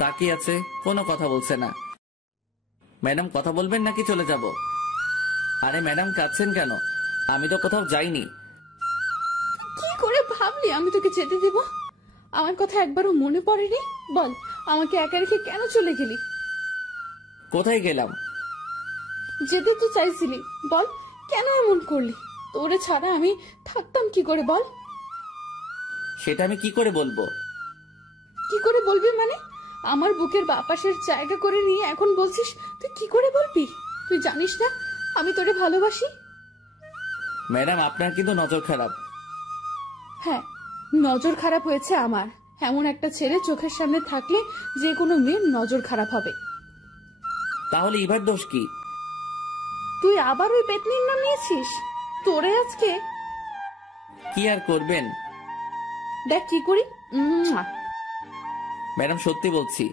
তাকিয়ে আছে, কোনো কথা বলছে না। ম্যাডাম কথা বলবেন নাকি চলে যাব? আরে ম্যাডাম, কাঁদছেন কেন? আমি তো কোথাও যাইনি। কি করে ভাবলি আমি তোকে যেতে দেব? আমার কথা একবারও মনে পড়েনি? বল, আমাকে একা রেখে কেন চলে গেলি? কোথায় গেলাম? যেতে তো চাইছিলি, বল কেন এমন করলি? তোরে ছাড়া আমি থাকতাম কি করে বল? সেটা আমি কি করে বলবো? কি করে বলবি মানে? আমার বুকের বাপাসের জায়গা করে নিয়ে এখন বলছিস তুই কি করে বলবি? তুই জানিস না আমি তোরে ভালোবাসি? ম্যাডাম, আপনার কিন্তু নজর খারাপ। হ্যাঁ, নজর খারাপ হয়েছে আমার। এমন একটা ছেলে চোখের সামনে থাকলে যে কোনো মেয়ের নজর খারাপ হবে। তাহলে এবার দোষ কি? তুই আবার ওই পেতনির নাম নিয়েছিস? তোরে আজকে কি আর করবেন? দেখ কি করি। ম্যাডাম, সত্যি বলছি,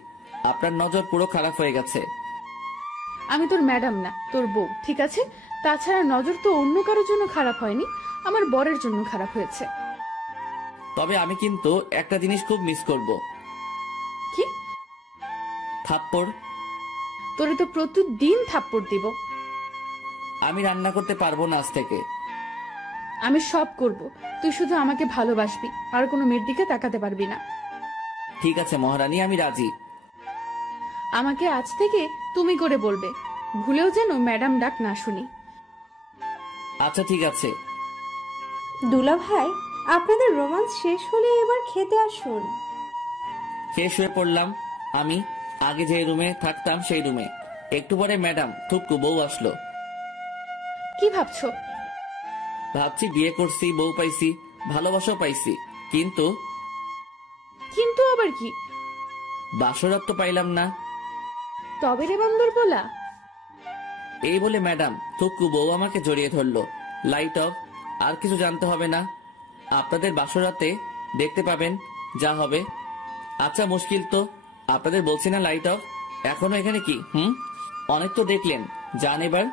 আপনার নজর পুরো খারাপ হয়ে গেছে। আমি তোর ম্যাডাম না, তোর বউ, ঠিক আছে? তাছাড়া নজর তো অন্য কারোর জন্য খারাপ হয়নি, আমার বরের জন্য খারাপ হয়েছে। তবে আমি কিন্তু একটা জিনিস খুব মিস করব। কি? থাপ্পড়। তোরে তো প্রতিদিন থাপ্পড় দিব। আমি রান্না করতে পারবো না আজ থেকে। আমি সব করব, তুই শুধু আমাকে ভালোবাসবি, আর কোনো মেয়ের দিকে তাকাতে পারবি না। ঠিক আছে মহারানী, আমি রাজি। আমাকে আজ থেকে তুমি করে বলবে, ভুলেও যেন ম্যাডাম ডাক না শুনি। আচ্ছা ঠিক আছে। দুলা ভাই, আপনাদের রোমান্স শেষ হলে এবার খেতে আসুন। খেয়ে শুয়ে পড়লাম। আমি আগে যে রুমে থাকতাম সেই রুমে। একটু পরে ম্যাডাম থুকু বউ আসলো। কি ভাবছো? ভাবছি বিয়ে করছি, বউ পাইছি, ভালোবাসাও পাইছি, কিন্তু কিন্তু আবার কি? বাসরাত তো পাইলাম না। তবে রে বান্দর বলা। এই বলে ম্যাডাম থুকু বউ আমাকে জড়িয়ে ধরলো। Light off. আর কিছু জানতে হবে না, আপনাদের বাসরাতে দেখতে পাবেন যা হবে। আচ্ছা মুশকিল তো, আপনাদের বলছি না লাইট অফ। এখনো এখানে কি? অনেক তো দেখলেন, যান এবার।